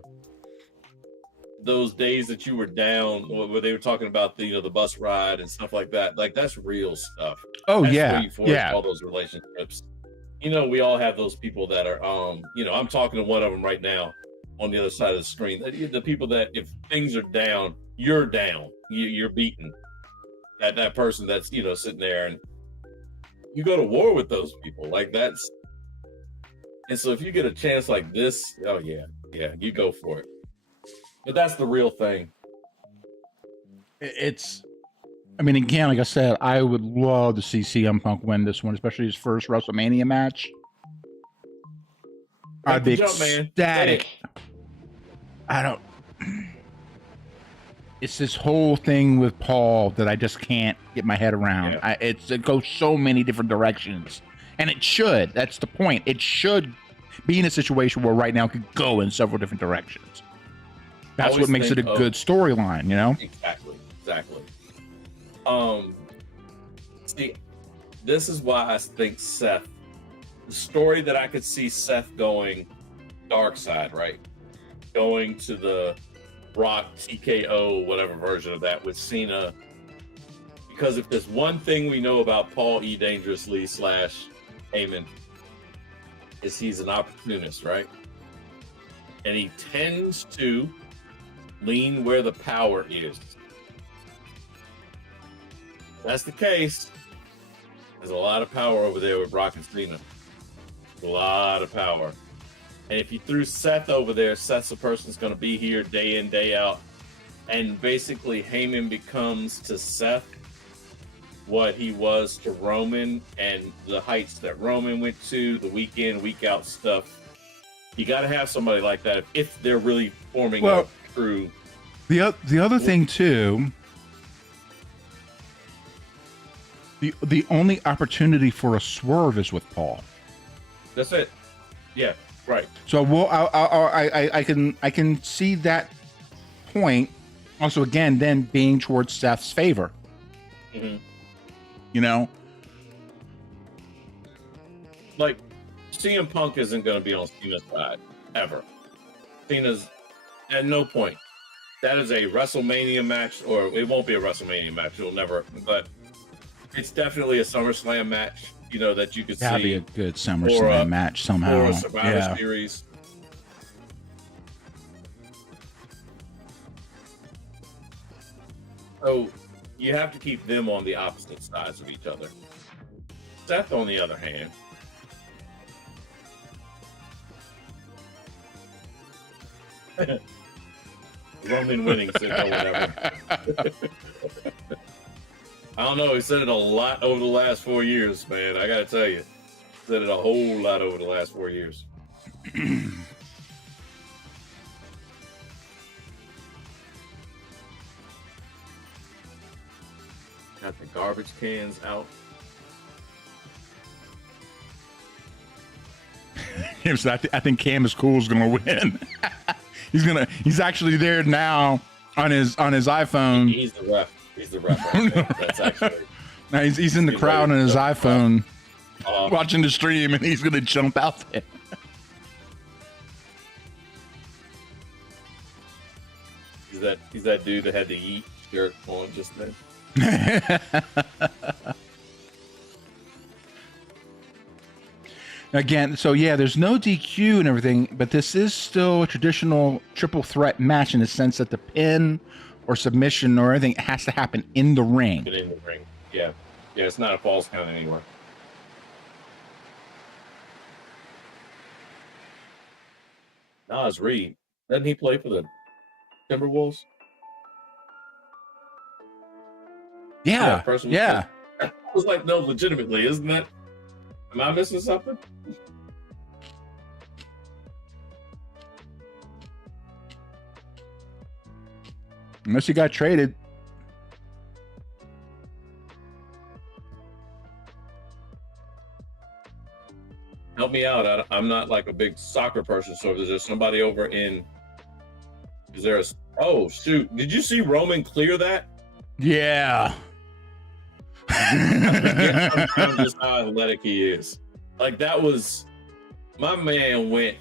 Those days that you were down, where they were talking about the bus ride and stuff like that, like that's real stuff. Oh, that's yeah, where you forge all those relationships. We all have those people that are, I'm talking to one of them right now on the other side of the screen. The people that if things are down, you're down, you're beaten. That person that's sitting there, and you go to war with those people like that's. And so if you get a chance like this, oh yeah, you go for it. But that's the real thing. Again, like I said, I would love to see CM Punk win this one, especially his first WrestleMania match. I'd be ecstatic. It's this whole thing with Paul that I just can't get my head around. Yeah. It goes so many different directions, and it should. That's the point. It should be in a situation where right now it could go in several different directions. That's what makes it a good storyline, Exactly. See, this is why I think Seth, the story that I could see Seth going dark side, right? Going to the Rock TKO, whatever version of that with Cena. Because if there's one thing we know about Paul E. Dangerously / Heyman, is he's an opportunist, right? And he tends to lean where the power is. If that's the case. There's a lot of power over there with Brock and Cena. A lot of power. And if you threw Seth over there, Seth's a person that's going to be here day in, day out. And basically, Heyman becomes to Seth what he was to Roman, and the heights that Roman went to, the week in, week out stuff. You got to have somebody like that if they're really forming a true. The other thing too, the only opportunity for a swerve is with Paul. That's it. Yeah, right. So I can see that point. Also, again, then being towards Seth's favor. Mm-hmm. Like CM Punk isn't going to be on Cena's side ever. Cena's at no point. That is a WrestleMania match, or it won't be a WrestleMania match. It'll never, but it's definitely a SummerSlam match. That you could see. That'd be a good SummerSlam match somehow. Or a Survivor Series. So you have to keep them on the opposite sides of each other. Seth, on the other hand, Roman winning, or whatever. I don't know. He said it a lot over the last 4 years, man. I gotta tell you, said it a whole lot over the last 4 years. Got the garbage cans out. I think Cam is cool is gonna win. He's actually there now on his iPhone. He's the ref. He's the ref. Right there. That's actually. Now he's in the crowd on his iPhone, watching the stream, and he's gonna jump out there. He's that dude that had the Yeet shirt on just then. Again, so yeah, there's no DQ and everything, but this is still a traditional triple threat match in the sense that the pin or submission or anything has to happen in the ring. Get in the ring. Yeah. Yeah, it's not a false count anymore. Nas Reed, doesn't he play for the Timberwolves? Yeah, yeah. I was like, no, legitimately, isn't that? Am I missing something? Unless he got traded. Help me out. I'm not like a big soccer person, so is there somebody over in? Is there a? Oh shoot! Did you see Roman clear that? Yeah. I'm just how athletic he is. Like that was, my man went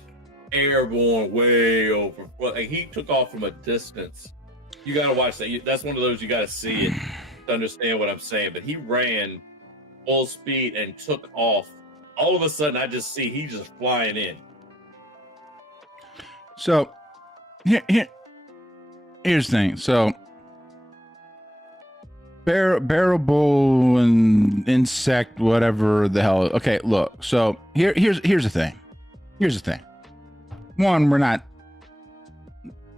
airborne way over. Like he took off from a distance. You got to watch that. That's one of those you got to see it to understand what I'm saying. But he ran full speed and took off. All of a sudden, I just see he's just flying in. So, here's the thing. So, bearable and insect, whatever the hell. Okay, look. So here's the thing. Here's the thing. One, we're not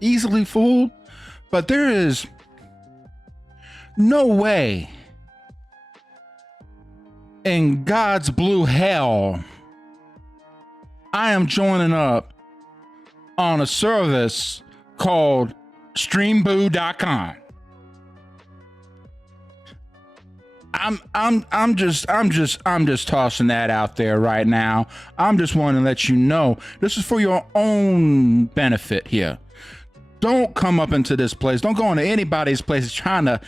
easily fooled, but there is no way in God's blue hell I am joining up on a service called streamboo.com. I'm just tossing that out there right now. I'm just wanting to let you know this is for your own benefit here. Don't come up into this place. Don't go into anybody's place trying to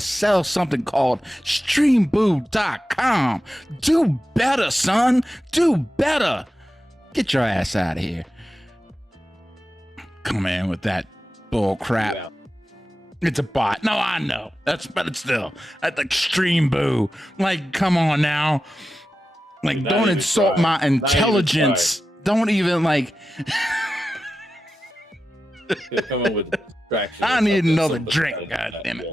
sell something called streamboo.com. Do better, son. Do better. Get your ass out of here. Come in with that bull crap. Yeah. It's a bot. No, I know. But it's still at the extreme boo. Like, come on now. Like, don't insult my intelligence. Don't even like. Come on with distraction. I need another drink. God damn it.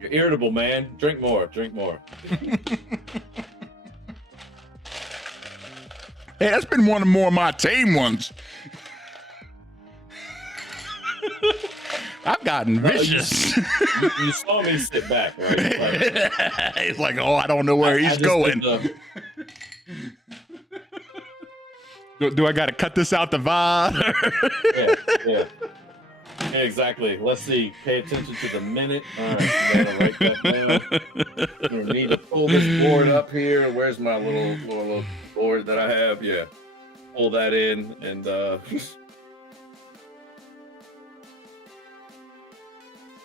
You're irritable, man. Drink more. Drink more. Hey, that's been one of more of my tame ones. I've gotten vicious. You saw me sit back, right? He's like, oh, I don't know where he's going. Do I got to cut this out the VOD? Yeah. Yeah, exactly. Let's see. Pay attention to the minute. All right, gotta write that down. We need to pull this board up here. Where's my little board that I have? Yeah, pull that in and.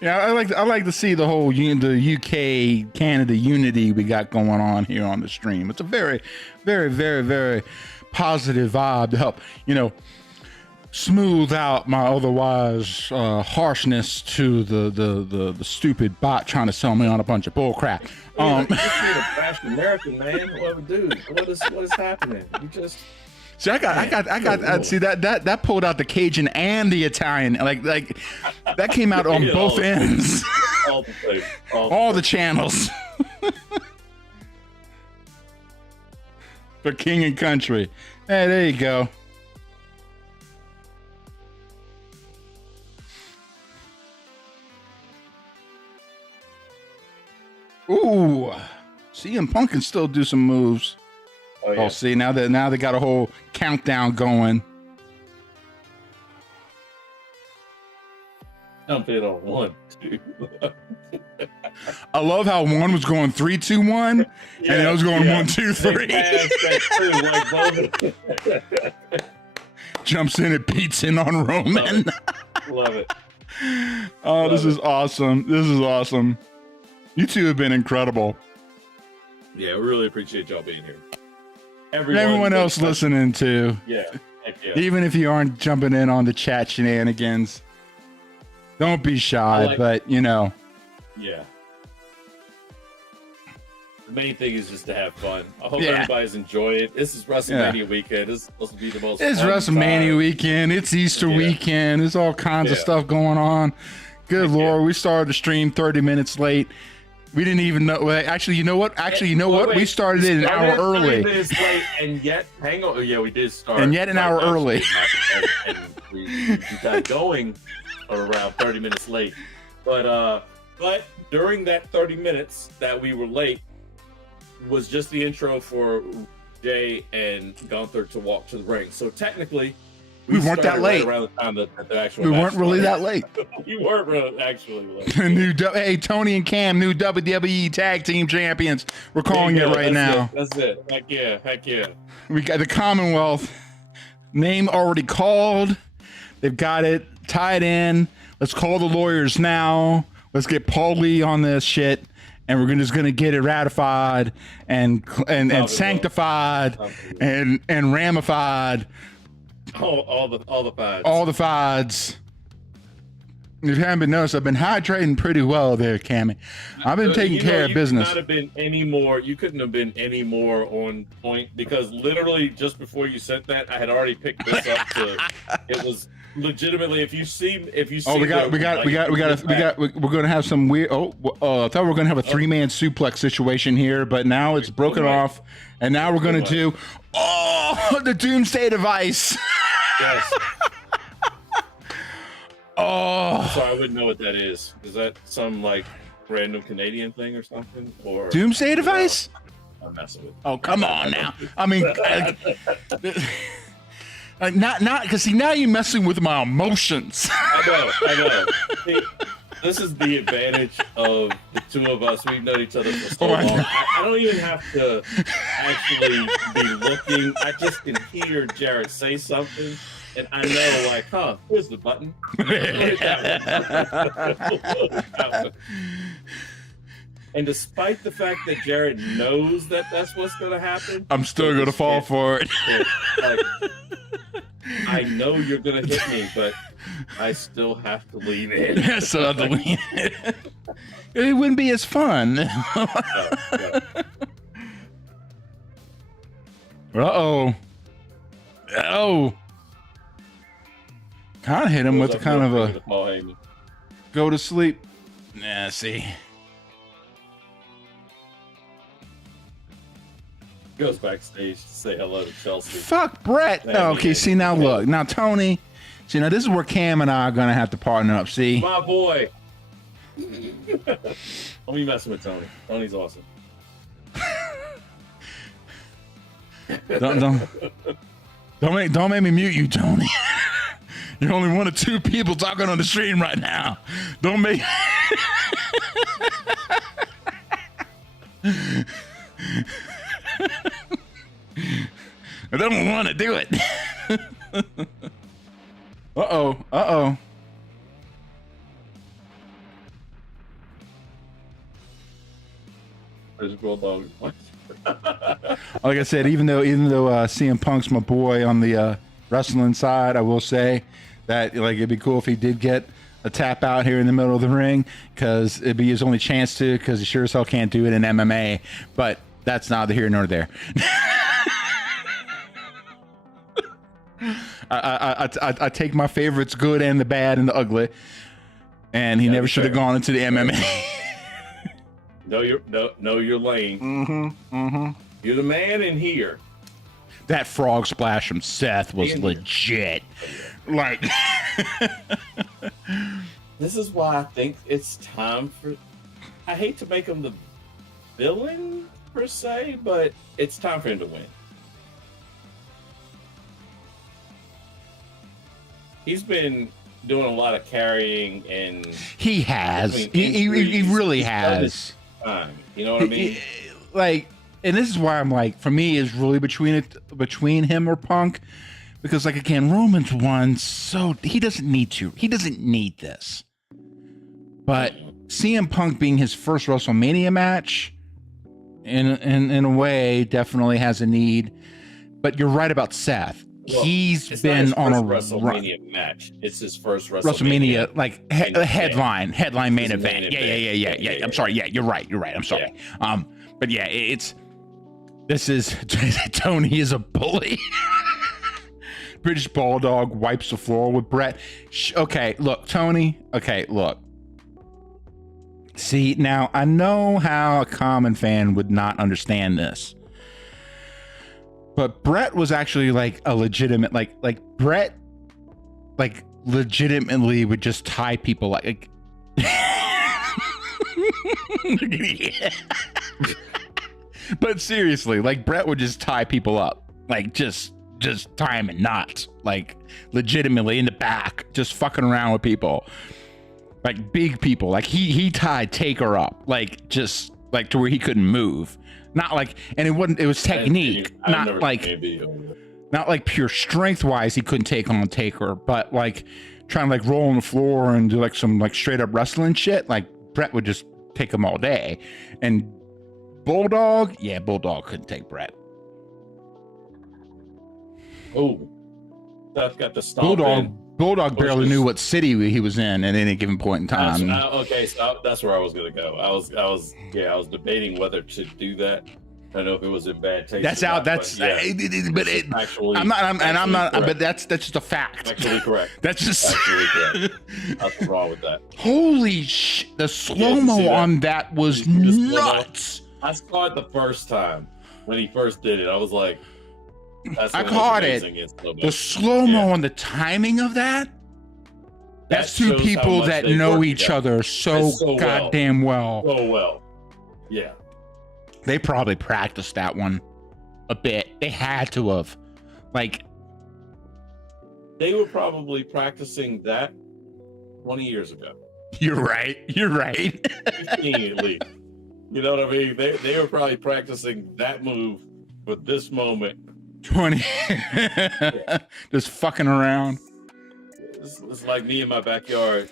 Yeah, I like to see the whole the UK Canada unity we got going on here on the stream. It's a very, very, very, very positive vibe to help smooth out my otherwise harshness to the stupid bot trying to sell me on a bunch of bull crap. You're a trash American, man. What is happening? You just. See, I got see that pulled out the Cajun and the Italian, like that came out on both ends. All the channels. For King and Country. Hey, there you go. CM Punk can still do some moves. Oh, yeah. See, now they got a whole countdown going. Jump in on 1, 2. I love how one was going 3, 2, 1, and it was going 1, 2, 3. Jumps in and beats in on Roman. Love it. Oh, this is awesome. This is awesome. You two have been incredible. Yeah, we really appreciate y'all being here. Everyone else listening too. Yeah. Heck yeah. Even if you aren't jumping in on the chat shenanigans, don't be shy, but you know. Yeah. The main thing is just to have fun. I hope everybody's enjoying it. This is WrestleMania weekend. This is supposed to be the most It's fun WrestleMania time. weekend. It's Easter weekend. There's all kinds of stuff going on. Good Lord. We started the stream 30 minutes late. We didn't even know. Actually, you know what? Wait, we started it an hour early. 30 minutes late, and yet, hang on. Yeah, we did start. And yet an hour early. And we got going around 30 minutes late. But during that 30 minutes that we were late was just the intro for Jay and Gunther to walk to the ring. So technically, we weren't that late. Right around the time that the actual we weren't really that late. We weren't really actually late. Hey, Tony and Cam, new WWE Tag Team Champions. We're calling it right now. That's it. Heck yeah. We got the Commonwealth name already called. They've got it tied in. Let's call the lawyers now. Let's get Paulie on this shit, and we're just gonna get it ratified and sanctified and ramified. All the fides. All the fides. If you haven't been noticed, I've been hydrating pretty well there, Cammy. I've been taking care of business. You couldn't have been any more on point, because literally just before you said that, I had already picked this up it was legitimately, if you see we're gonna have some weird. I thought we were gonna have a 3-man suplex situation here, but now it's broken off, and now we're gonna do the Doomsday device. Yes. So I wouldn't know what that is. Is that some like random Canadian thing or something? Or Doomsday device? I'm messing with. Oh, come on now. I mean, not because now you're messing with my emotions. I know. See, this is the advantage of the two of us. We've known each other for so long. I don't even have to actually be looking. I just can hear Jared say something, and I know, like, here's the button. And despite the fact that Jared knows that that's what's going to happen, I'm still going to fall for it. Like, I know you're going to hit me, but I still have to lean in. Yes, I have to lean in. It wouldn't be as fun. Uh-oh. Kind of hit him with kind of a go to sleep. Nah, see. Goes backstage to say hello to Chelsea. Fuck Brett. Okay, see, now look. Now, Tony. See, now this is where Cam and I are going to have to partner up, see? My boy. Don't be messing with Tony. Tony's awesome. Don't make me mute you, Tony. You're only one of two people talking on the stream right now. Don't make... I don't want to do it. Uh-oh. There's Bulldog. Like I said, even though CM Punk's my boy on the wrestling side, I will say that it'd be cool if he did get a tap out here in the middle of the ring, because it'd be his only chance to, because he sure as hell can't do it in MMA. But that's neither here nor there. I take my favorites, good and the bad and the ugly, and he never should have gone into the MMA. Know your lane. You're the man in here. That frog splash from Seth was legit. Like, this is why I think it's time for. I hate to make him the villain, per se, but it's time for him to win. He's been doing a lot of carrying, and he has. He really has. Time, you know what I mean? Like, and this is why I'm like, for me, is really between him or Punk, because like again, Roman's won, so he doesn't need to. He doesn't need this. But CM Punk being his first WrestleMania match, in a way, definitely has a need. But you're right about Seth. Well, he's been on a WrestleMania match. It's his first WrestleMania like headline main event. Yeah. I'm sorry. Yeah, you're right. I'm sorry. Yeah. But yeah, this is Tony is a bully. British Bulldog wipes the floor with Brett. Okay, look, Tony. Okay, look. See, now I know how a common fan would not understand this. But Brett was actually like a legitimate, like Brett, like legitimately would just tie people like. But seriously, like Brett would just tie people up, like just tie them in knots, like legitimately in the back, just fucking around with people, like big people. Like he tied Taker up, like just like to where he couldn't move. Not like, and it was technique, not like pure strength wise. He couldn't take on Taker, but like trying to like roll on the floor and do like some like straight up wrestling shit. Like Brett would just take him all day. And Bulldog couldn't take Brett. Oh, Seth got the stomp. Bulldog barely knew what city he was in at any given point in time. Okay, so that's where I was gonna go. I was debating whether to do that. I don't know if it was in bad taste. That's out. That's but actually. I'm not. But that's just a fact. Actually correct. That's just actually correct. Nothing wrong with that. Holy shit! The slow mo on that was nuts. I saw it the first time when he first did it. I was like, I caught it. The slow mo on the timing of that. That's two people that know each other so goddamn well. So well. Yeah. They probably practiced that one a bit. They had to have. Like, they were probably practicing that 20 years ago. You're right. 15 at least. You know what I mean? They were probably practicing that move for this moment. 20. Yeah. Just fucking around. It's like me in my backyard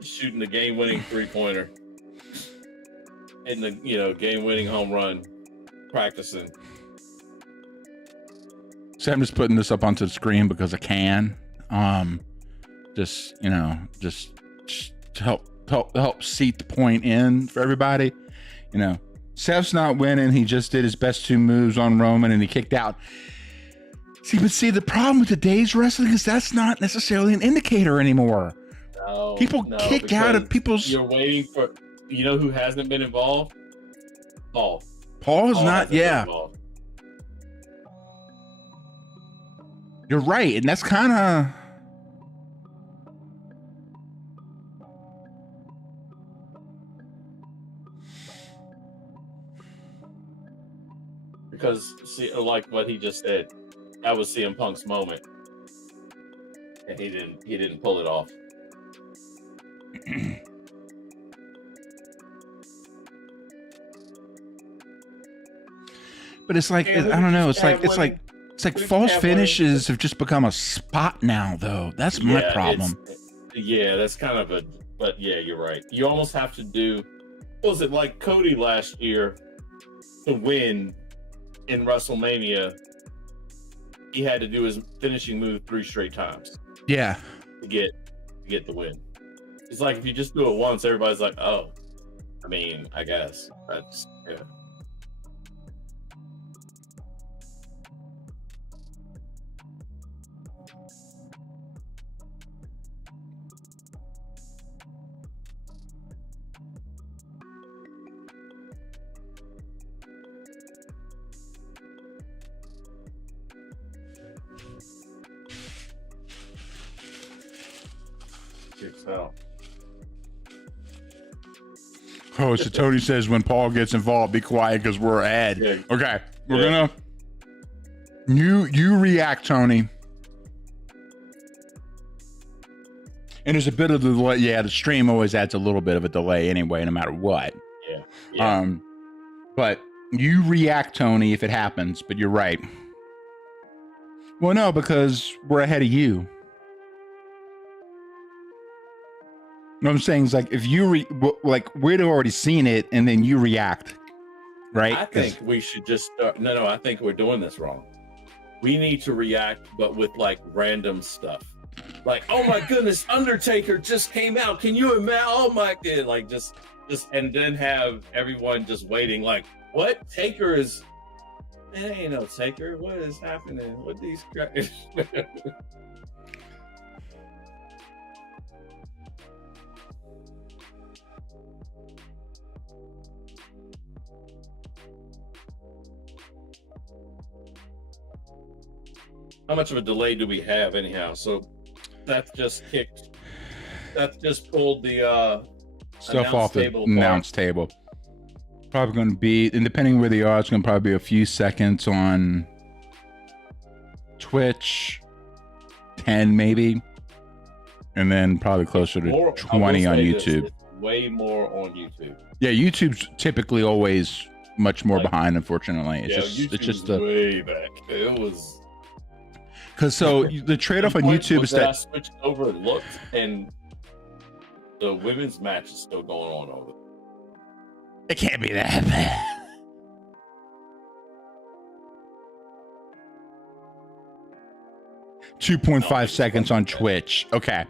shooting the game-winning three-pointer. And the game-winning home run, practicing. So I'm just putting this up onto the screen because I can. Just to help seat the point in for everybody. Seth's not winning. He just did his best two moves on Roman and he kicked out. See, the problem with today's wrestling is that's not necessarily an indicator anymore. No, people kick out of people's. You're waiting for. You know who hasn't been involved? Paul. Paul's not. Yeah. Involved. You're right, and that's kind of. Because see, like what he just said, that was CM Punk's moment, and he didn't pull it off. But it's like I don't know. It's like false finishes have just become a spot now, though. That's my problem. That's kind of a. But yeah, you're right. You almost have to do. Was it like Cody last year to win in WrestleMania? He had to do his finishing move 3 straight times. Yeah. To get the win. It's like if you just do it once, everybody's like, "Oh." I mean, I guess that's yeah. $100 Oh, so Tony says when Paul gets involved, be quiet because we're ahead. Yeah. Okay, we're gonna. You react, Tony. And there's a bit of the delay. Yeah, the stream always adds a little bit of a delay anyway, no matter what. Yeah. But you react, Tony, if it happens. But you're right. Well, no, because we're ahead of you. What I'm saying is, like, if you like, we'd already seen it, and then you react, right? I think we should just start. No, I think we're doing this wrong. We need to react, but with like random stuff. Like, oh my goodness, Undertaker just came out. Can you imagine? Oh my god! Like, just, and then have everyone just waiting. Like, what? Taker is? Man, ain't no Taker. What is happening? What these guys? How much of a delay do we have anyhow? So that's just pulled the Stuff off the table announce table. Probably going to be, and depending where they are, it's going to probably be a few seconds on Twitch, 10 maybe, and then probably closer to 20 on YouTube. Way more on YouTube. Yeah, YouTube's typically always much more behind, unfortunately. It's just the way back. It was. Because the trade-off on YouTube is that I switched over and looked, and the women's match is still going on over. It can't be that bad. .5 seconds on Twitch. Okay.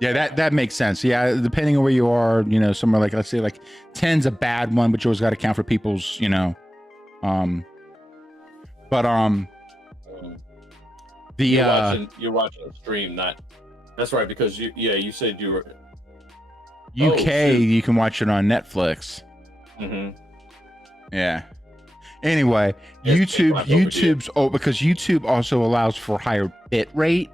Yeah, that makes sense. Yeah, depending on where you are, somewhere like, let's say like 10's a bad one, but you always got to count for people's, You're watching a stream, not. That's right, because you said you were. UK, you can watch it on Netflix. Mm-hmm. Yeah. Anyway, YouTube's because YouTube also allows for higher bit rate,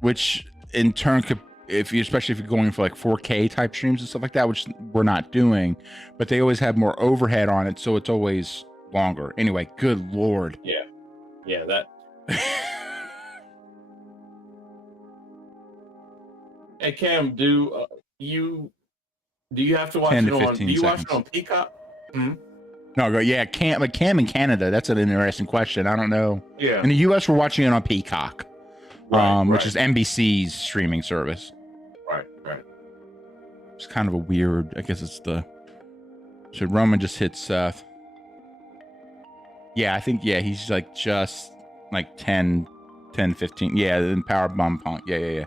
which in turn could, especially if you're going for like 4K type streams and stuff like that, which we're not doing, but they always have more overhead on it, so it's always longer. Anyway, good Lord. Yeah, that. Hey Cam, do you have to watch it on? Do you watch it on Peacock? Mm-hmm. No, go. Yeah, Cam in Canada. That's an interesting question. I don't know. Yeah. In the U.S., we're watching it on Peacock, right. Which is NBC's streaming service. Right. It's kind of a weird. I guess it's the. Should Roman just hit Seth? Yeah, I think he's like just like 10, 15. Yeah, then power bomb punk. Yeah.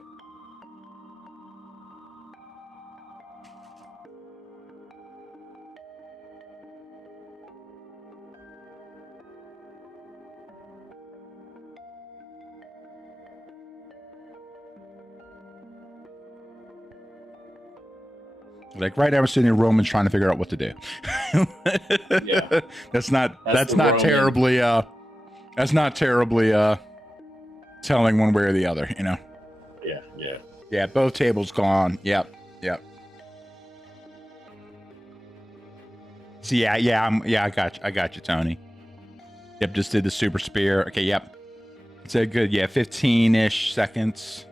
Like right now, we're sitting here, Roman's trying to figure out what to do. Yeah, that's not terribly telling one way or the other, Yeah, both tables gone. Yep. So I got you, Tony. Yep, just did the super spear. Okay, yep. So good. Yeah, 15-ish seconds.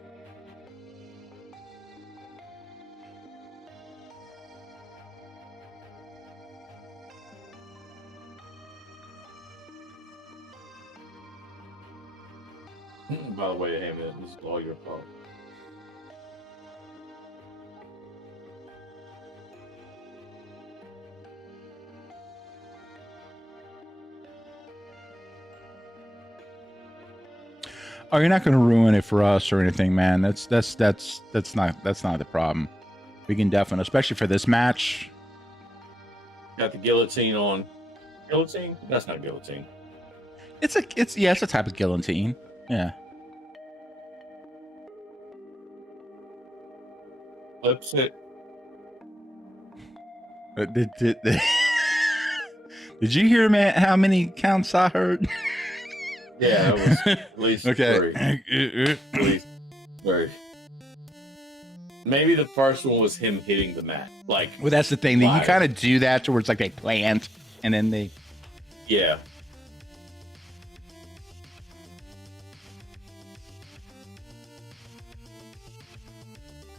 By the way, hey man, this is all your fault. Oh, you're not going to ruin it for us or anything, man. That's not the problem. We can definitely, especially for this match. Got the guillotine on. Guillotine? That's not guillotine. It's a type of guillotine. Yeah. Flips it. Did you hear, man, how many counts I heard? Yeah, it was at least okay. three. At least three. Maybe the first one was him hitting the mat. Like, Well, that's the thing. You live. kind of do that towards like they plant and then they. Yeah.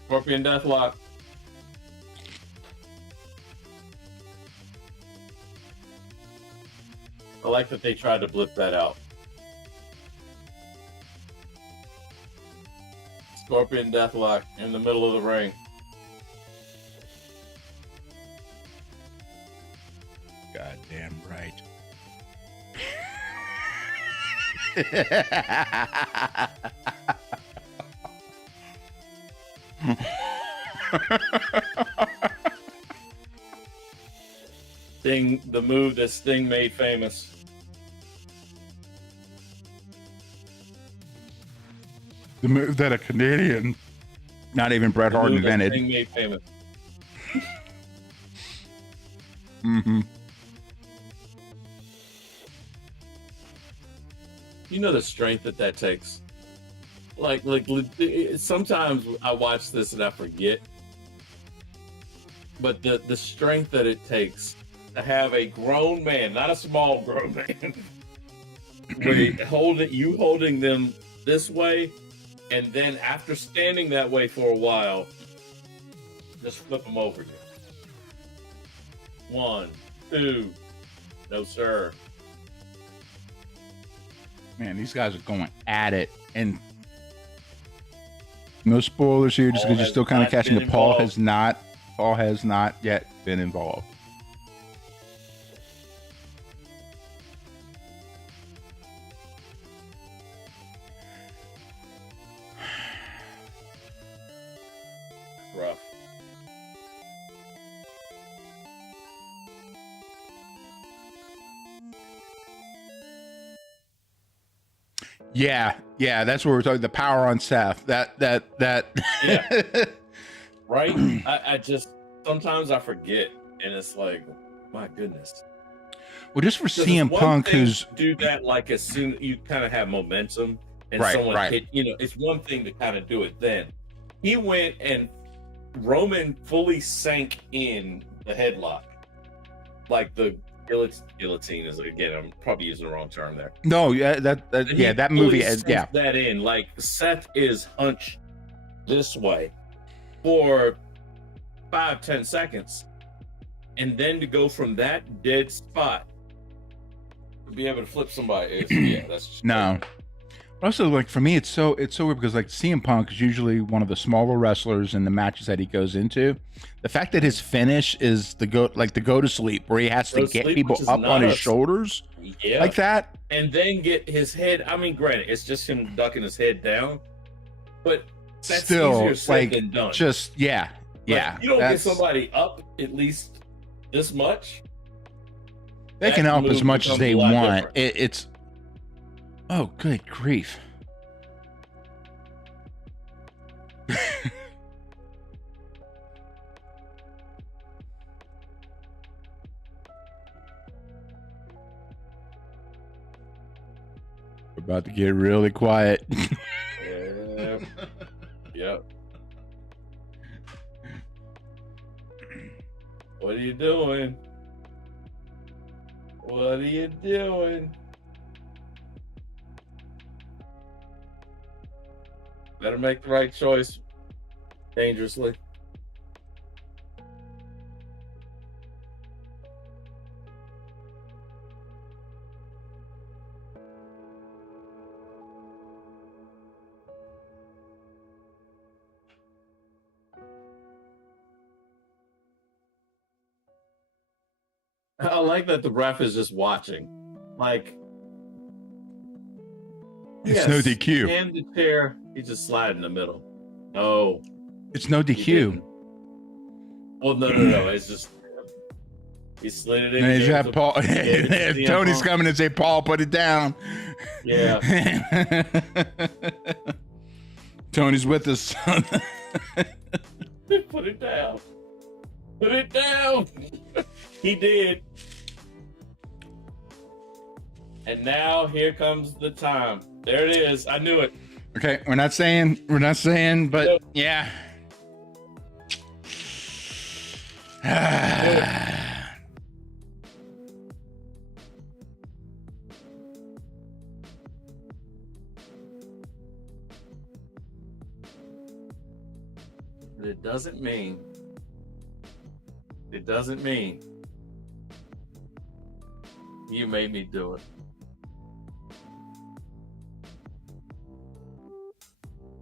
Scorpion Deathlock. I like that they tried to blip that out. Scorpion Deathlock in the middle of the ring. Goddamn right. Sting, the move that Sting made famous. The move that a Canadian, not even Bret The Hart, move that invented. Sting made famous. Mm-hmm. You know the strength that takes. Like sometimes I watch this and I forget, but the strength that it takes to have a grown man, not a small grown man, holding them this way, and then after standing that way for a while, just flip them over you. 1, 2, no sir. Man, these guys are going at it, and no spoilers here. Just because you're still kind of catching it. Paul has not yet been involved. Rough. Yeah, that's what we're talking. The power on Seth. That. Yeah. Right? I just sometimes I forget, and it's like, my goodness. Well, just for 'Cause CM it's one Punk, thing who's to do that, like as soon you kind of have momentum and Right, someone right. hit, it's one thing to kind of do it. Then he went and Roman fully sank in the headlock, like the guillotine is, again, I'm probably using the wrong term there. no, that movie, Sank that in, like Seth is hunched this way for 5-10 seconds, and then to go from that dead spot to be able to flip somebody is, that's just no. Also, like for me, it's so weird because like CM Punk is usually one of the smaller wrestlers in the matches that he goes into. The fact that his finish is the go to sleep, where he has to get people up on his shoulders like that, and then get his head. I mean, granted, it's just him ducking his head down, but that's still easier said like than done. just yeah. You don't get somebody up at least this much. They can that help move as much as becomes they a lot want. different. It's oh, good grief. We're about to get really quiet. Yep. Yep. What are you doing? What are you doing? Better make the right choice. Dangerously. I like that the ref is just watching. Like, It's no DQ. And the chair, he just slide in the middle. No. It's no he DQ. didn't. Well, no. It's just he slid it in. And there have to- Paul. to CM Tony's Punk. coming and say, "Paul, put it down." Yeah. Tony's with us. Put it down. Put it down. He did. And now here comes the time. There it is. I knew it. Okay, we're not saying, but Nope. yeah. It doesn't mean you made me do it.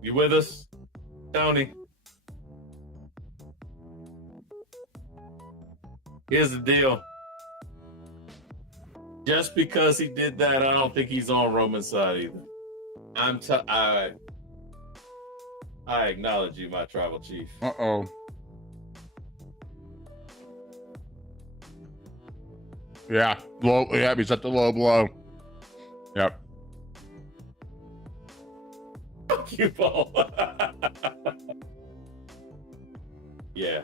You with us, Tony? Here's the deal. Just because he did that, I don't think he's on Roman's side either. I acknowledge you, my tribal chief. Uh-oh. Yeah, low. Yeah, he's at the low blow. Yep. Fuck you, Paul. Yeah.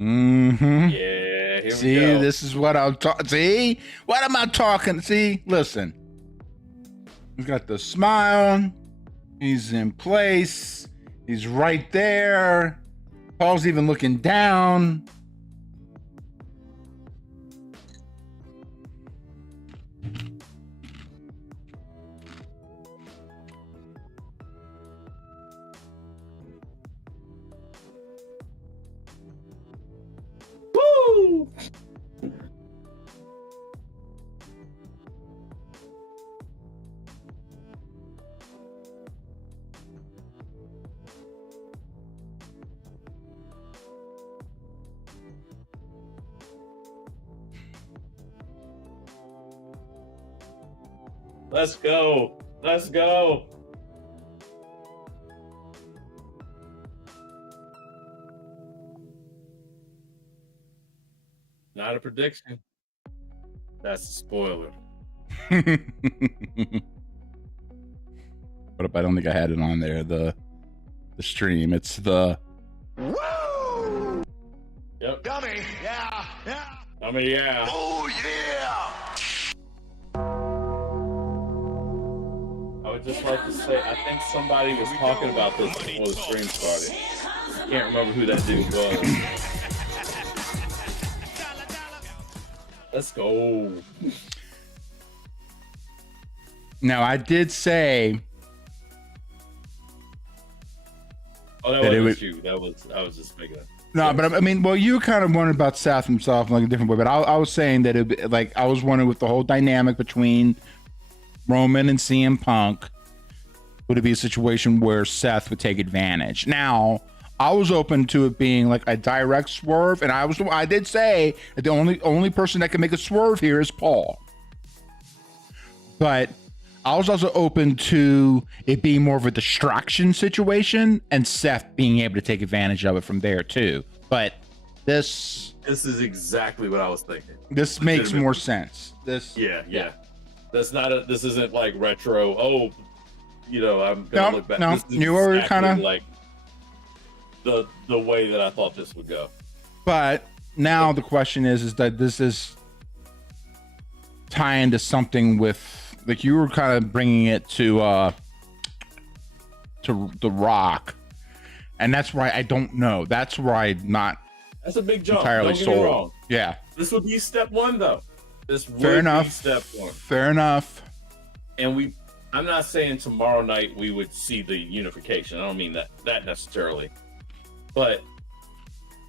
Mm-hmm. Yeah, here See, we go. this is what I'm talking. See, what am I talking? See, listen. He's got the smile. He's in place. He's right there. Paul's even looking down. Woo! Let's go. Let's go. Not a prediction. That's a spoiler. What if I don't think I had it on there? The stream. It's the Woo! Yep. Dummy. Yeah. Yeah. I mean, yeah. Oh, yeah. I would just like to say, I think somebody was talking about this before the stream started. I can't remember who that dude was. Let's go. Now I did say Oh, that That it wasn't would- you. I was just making it. no, but I mean, well, you kind of wondered about Seth himself in like a different way, but I was saying that it like I was wondering with the whole dynamic between Roman and CM Punk, would it be a situation where Seth would take advantage? Now, I was open to it being like a direct swerve, and I did say that the only person that can make a swerve here is Paul. But I was also open to it being more of a distraction situation and Seth being able to take advantage of it from there too. But this Is exactly what I was thinking. makes Legitimately. more sense. Yeah. This isn't like retro. Oh, I'm No, gonna look back. no, This is you were exactly kinda- like the way that I thought this would go. But now the question is that this is tying to something with like you were kind of bringing it to The Rock, and that's why I don't know. That's where I'm not That's a big jump. entirely Don't get me sold. wrong. Yeah, This would be step one, though. This would fair be enough. step one. Fair enough. And I'm not saying tomorrow night we would see the unification. I don't mean that necessarily. But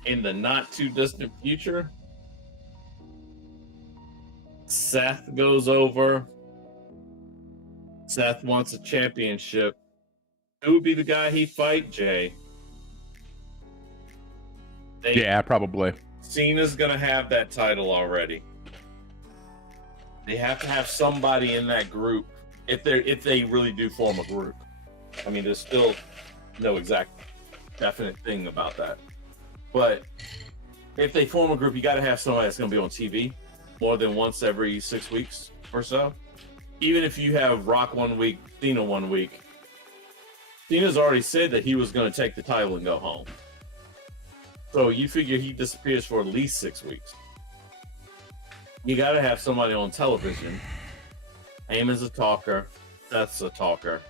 in the not too distant future, Seth goes over. Seth wants a championship. Who would be the guy he fight, Jay? Yeah, probably. Cena's gonna have that title already. They have to have somebody in that group if they really do form a group. I mean, there's still no exact definite thing about that. But if they form a group, you got to have somebody that's going to be on TV more than once every 6 weeks or so. Even if you have Rock 1 week, Cena 1 week, Cena's already said that he was going to take the title and go home. So you figure he disappears for at least 6 weeks. you got to have somebody on television. Heyman's a talker. Seth's a talker.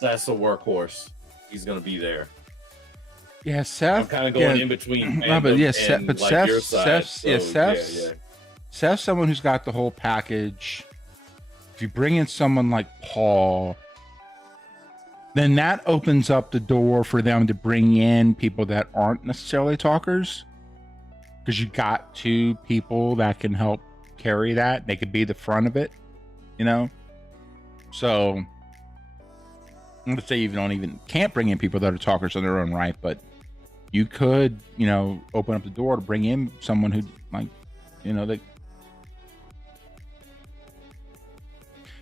Seth's a workhorse. He's going to be there. Yeah, Seth. I'm kind of going in between. No, but yeah, Seth, and, but like, Seth, your side, Seth's someone who's got the whole package. If you bring in someone like Paul, then that opens up the door for them to bring in people that aren't necessarily talkers, because you got two people that can help carry that. They could be the front of it, you know. So I'm gonna say you can't bring in people that are talkers in their own right, but you could, you know, open up the door to bring in someone who, like, you know, that.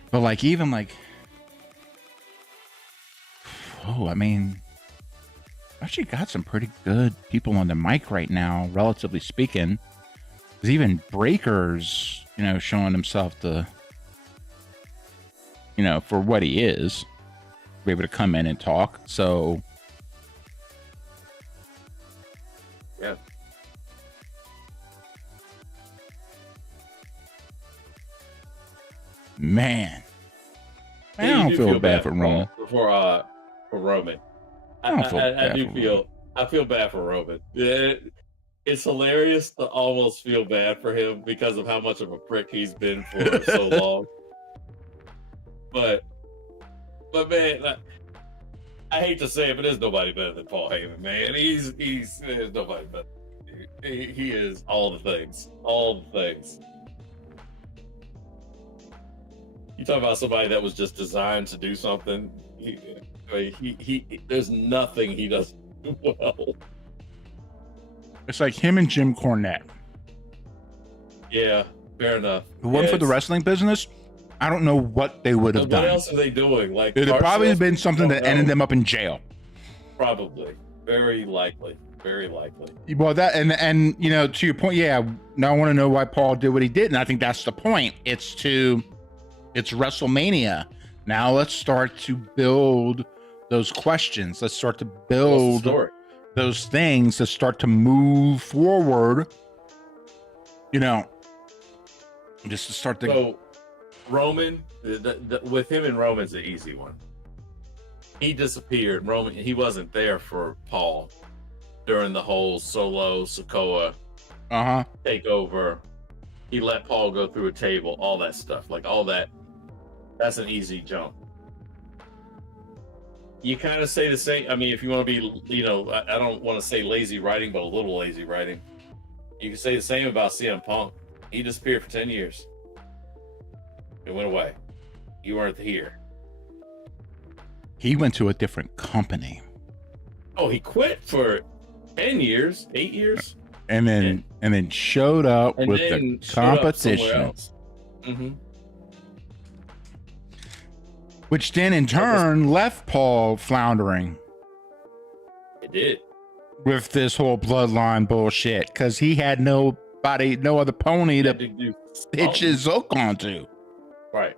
But like, even like, oh, I mean, actually got some pretty good people on the mic right now, relatively speaking. There's even Breaker's, you know, showing himself to, you know, for what he is, be able to come in and talk. So, yeah. man, I You don't do feel bad for Roman. For Roman. I feel bad for Roman. It's hilarious to almost feel bad for him because of how much of a prick he's been for so long. But man, I hate to say it, but there's nobody better than Paul Heyman, man. There's nobody better. He is all the things. You talk about somebody that was just designed to do something. There's nothing he doesn't do well. It's like him and Jim Cornette. Yeah, fair enough. If it wasn't for the wrestling business, I don't know what they would have done. What else are they doing? Like, it'd probably have been something that ended them up in jail. Probably, very likely. Well, that and you know, to your point, yeah. Now I want to know why Paul did what he did, and I think that's the point. It's WrestleMania. Now let's start to build those questions. Let's start to build those things that start to move forward. You know, just to start to. So, Roman, with him and Roman's the easy one. He disappeared. Roman, he wasn't there for Paul during the whole Solo Sikoa takeover. He let Paul go through a table, all that stuff, like all that. That's an easy jump. You kind of say the same. I mean, if you want to be, you know, I don't want to say lazy writing, but a little lazy writing. You can say the same about CM Punk. He disappeared for 10 years. It went away. You weren't here. He went to a different company. Oh, he quit for 10 years, 8 years. And then showed up with the competition. Mm-hmm. Which then in turn left Paul floundering. It did. With this whole bloodline bullshit. Because he had no other pony to pitch his hook onto. Right.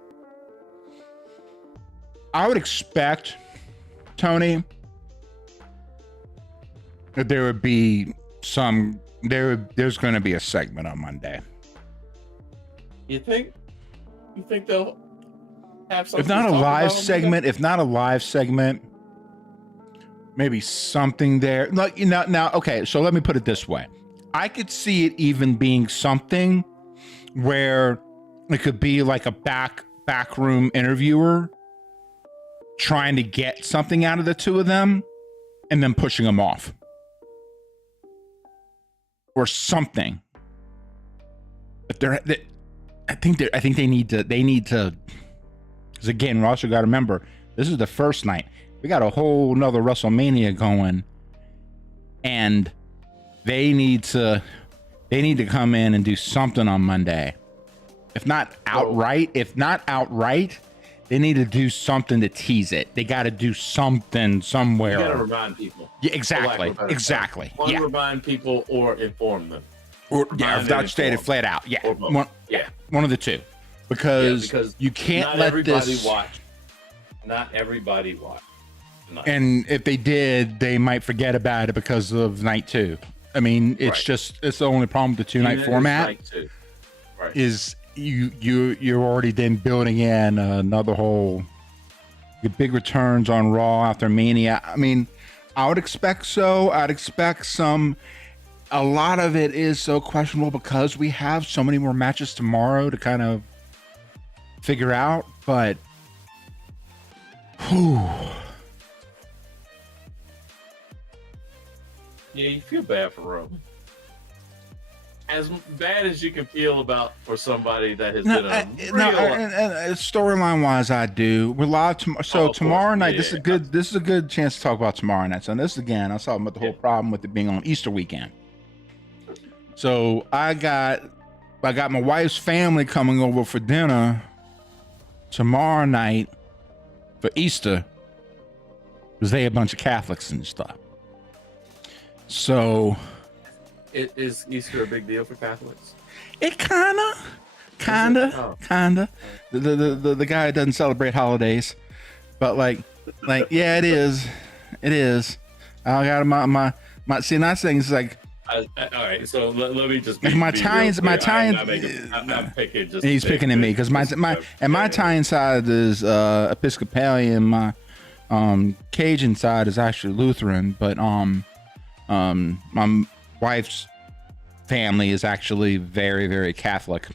I would expect, Tony, that there would be there's going to be a segment on Monday. You think they'll have something? If not a live segment, maybe something there. Like, you know, now, okay, so let me put it this way. I could see it even being something where it could be like a backroom interviewer trying to get something out of the two of them and then pushing them off. Or something. But I think they need to, because again, we also got to remember, this is the first night. We got a whole nother WrestleMania going, and they need to come in and do something on Monday. If not outright, they need to do something to tease it. They got to do something somewhere. You got to remind people. Yeah, exactly. One, remind people or inform them. Or without stated flat out. Yeah. One of the two. Because you can't let this. Not everybody watch. And if they did, they might forget about it because of night two. I mean, it's the only problem with the 2-night format. Right. is you're already then building in another whole big returns on Raw after Mania. I mean, I would expect so. I'd expect some. A lot of it is so questionable because we have so many more matches tomorrow to kind of figure out. But, whew. Yeah, you feel bad for Roman. As bad as you can feel about for somebody that has been a real. Storyline wise, I do. We're live tomorrow. So tomorrow night, Yeah, this is a good chance to talk about tomorrow night. So this again, I was talking about the whole problem with it being on Easter weekend. So I got my wife's family coming over for dinner tomorrow night for Easter because they a bunch of Catholics and stuff. So. Is Easter a big deal for Catholics? It kinda. The guy doesn't celebrate holidays, but like, yeah, it is. I got my see. Not saying it's like. All right, so let me just. My Italians. I'm picking. Just he's picking at me because my Italian side is Episcopalian. My Cajun side is actually Lutheran, but my wife's family is actually very, very Catholic.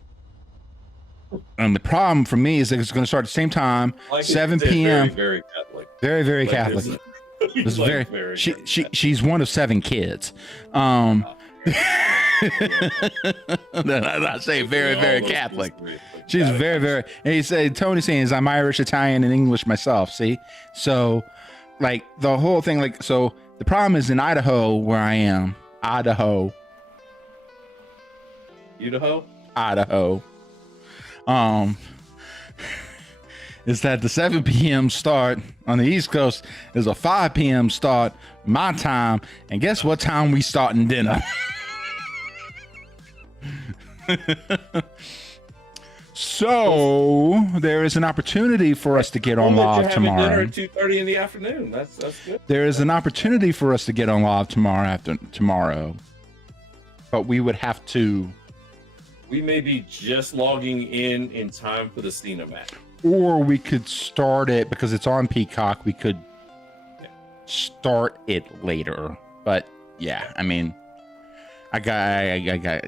And the problem for me is that it's going to start at the same time, 7 p.m. Very Catholic. Very, very Catholic. This is very she's one of 7 kids. I'm not saying very, very Catholic. She's very, very. And he said, Tony saying, I'm Irish, Italian, and English myself. See, so like the whole thing, like so. The problem is in Idaho, where I am, Idaho, is that the 7 p.m. start on the East Coast is a 5 p.m. start my time, and guess what time we starting dinner? So there is an opportunity for us to get on live tomorrow. Dinner at 2:30 in the afternoon. That's good. There is an opportunity for us to get on live tomorrow, but we would have to. We may be just logging in time for the Cena match, or we could start it because it's on Peacock. We could start it later, but yeah, I mean, I got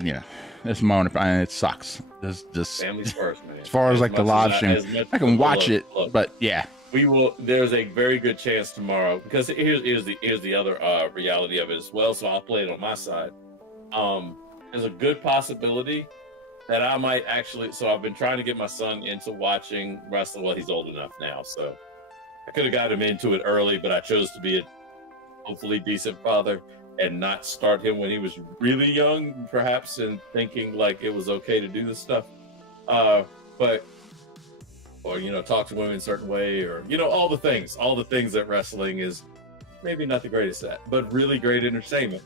this moment, it sucks. This families first, man. As far as like the live stream, I can watch it, but yeah. We will. There's a very good chance tomorrow because here's the other reality of it as well. So I'll play it on my side. There's a good possibility that I might actually. So I've been trying to get my son into watching wrestling. Well, he's old enough now, so I could have got him into it early, but I chose to be a hopefully decent father and not start him when he was really young, perhaps, and thinking like it was okay to do this stuff. Or talk to women a certain way, or all the things that wrestling is maybe not the greatest at, but really great entertainment.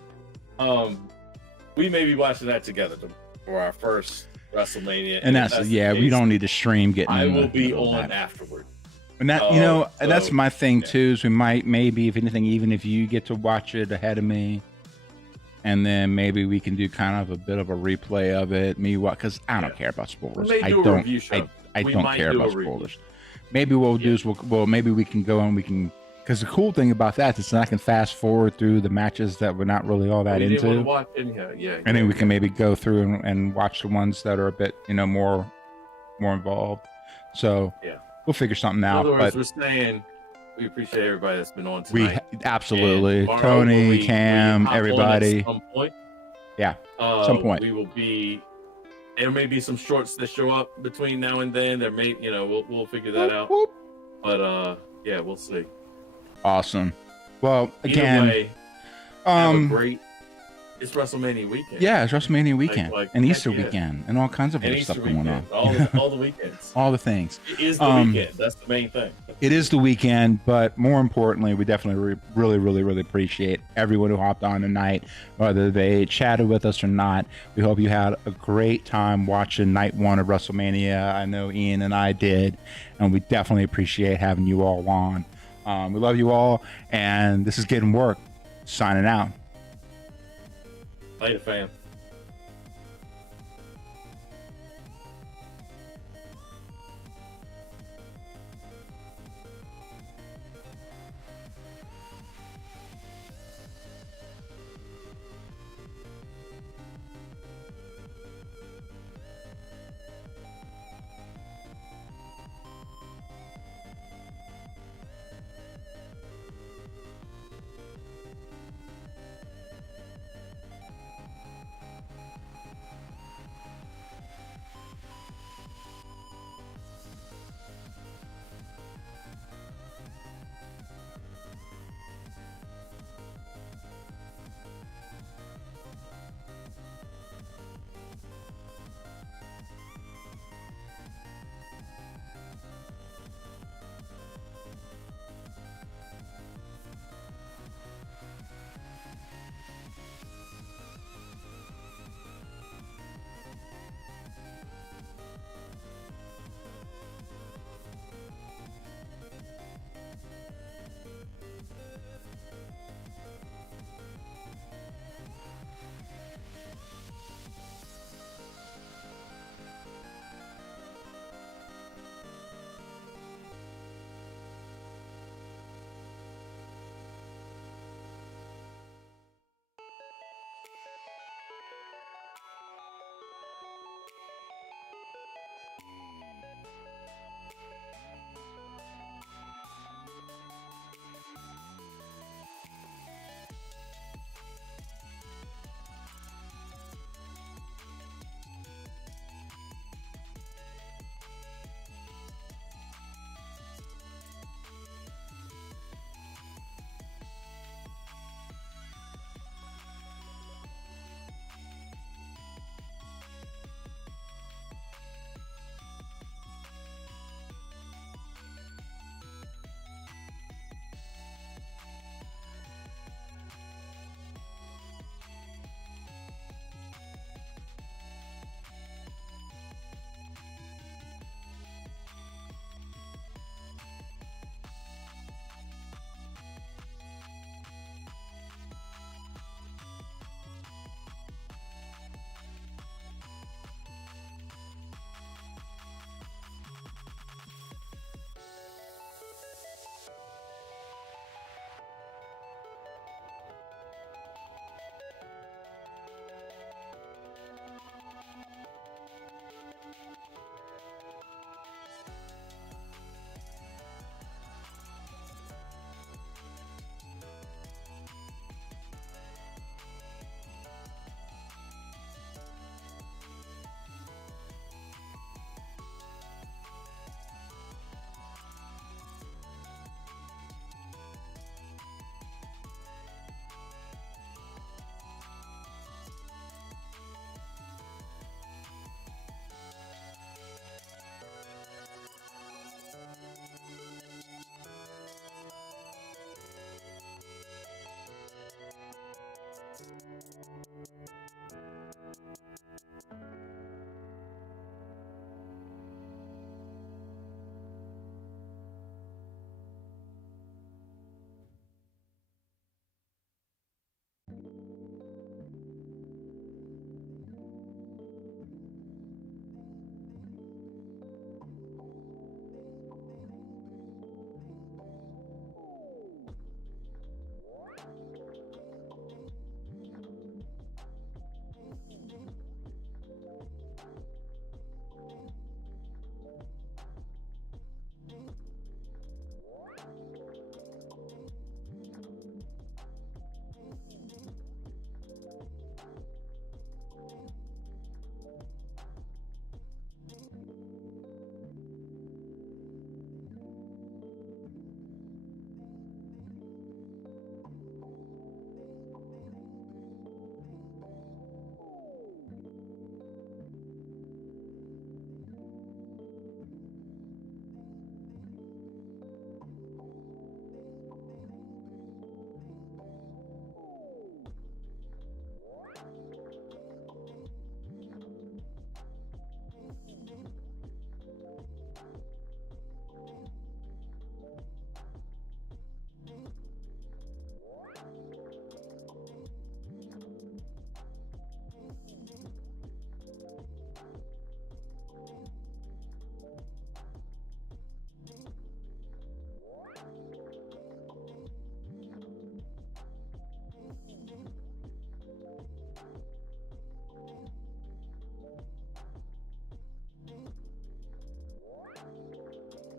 We may be watching that together for our first WrestleMania, and that's we don't need to stream getting. I will be on afterward. And that and that's my thing too. Is we might maybe, if anything, even if you get to watch it ahead of me, and then maybe we can do kind of a bit of a replay of it. Because I don't care about spoilers. I don't care about spoilers. Maybe what we'll do is maybe we can go and we can, because the cool thing about that is I can fast forward through the matches that we're not really all that into. And then we can maybe go through and watch the ones that are a bit more involved. So we'll figure something out. In other words, we're saying we appreciate everybody that's been on tonight. Absolutely. Tony, Cam, everybody. At some point. Yeah, some point. We will be. There may be some shorts that show up between now and then. There may, we'll figure that out. But we'll see. Awesome. Well, again, either way, have a great. It's WrestleMania weekend. Yeah, it's WrestleMania weekend and Easter weekend and all kinds of other stuff going on. All the weekends. All the things. It is the weekend. That's the main thing. It is the weekend, but more importantly, we definitely really, really, really appreciate everyone who hopped on tonight, whether they chatted with us or not. We hope you had a great time watching night 1 of WrestleMania. I know Ian and I did, and we definitely appreciate having you all on. We love you all, and this is Getting Worked, signing out. Later, fam.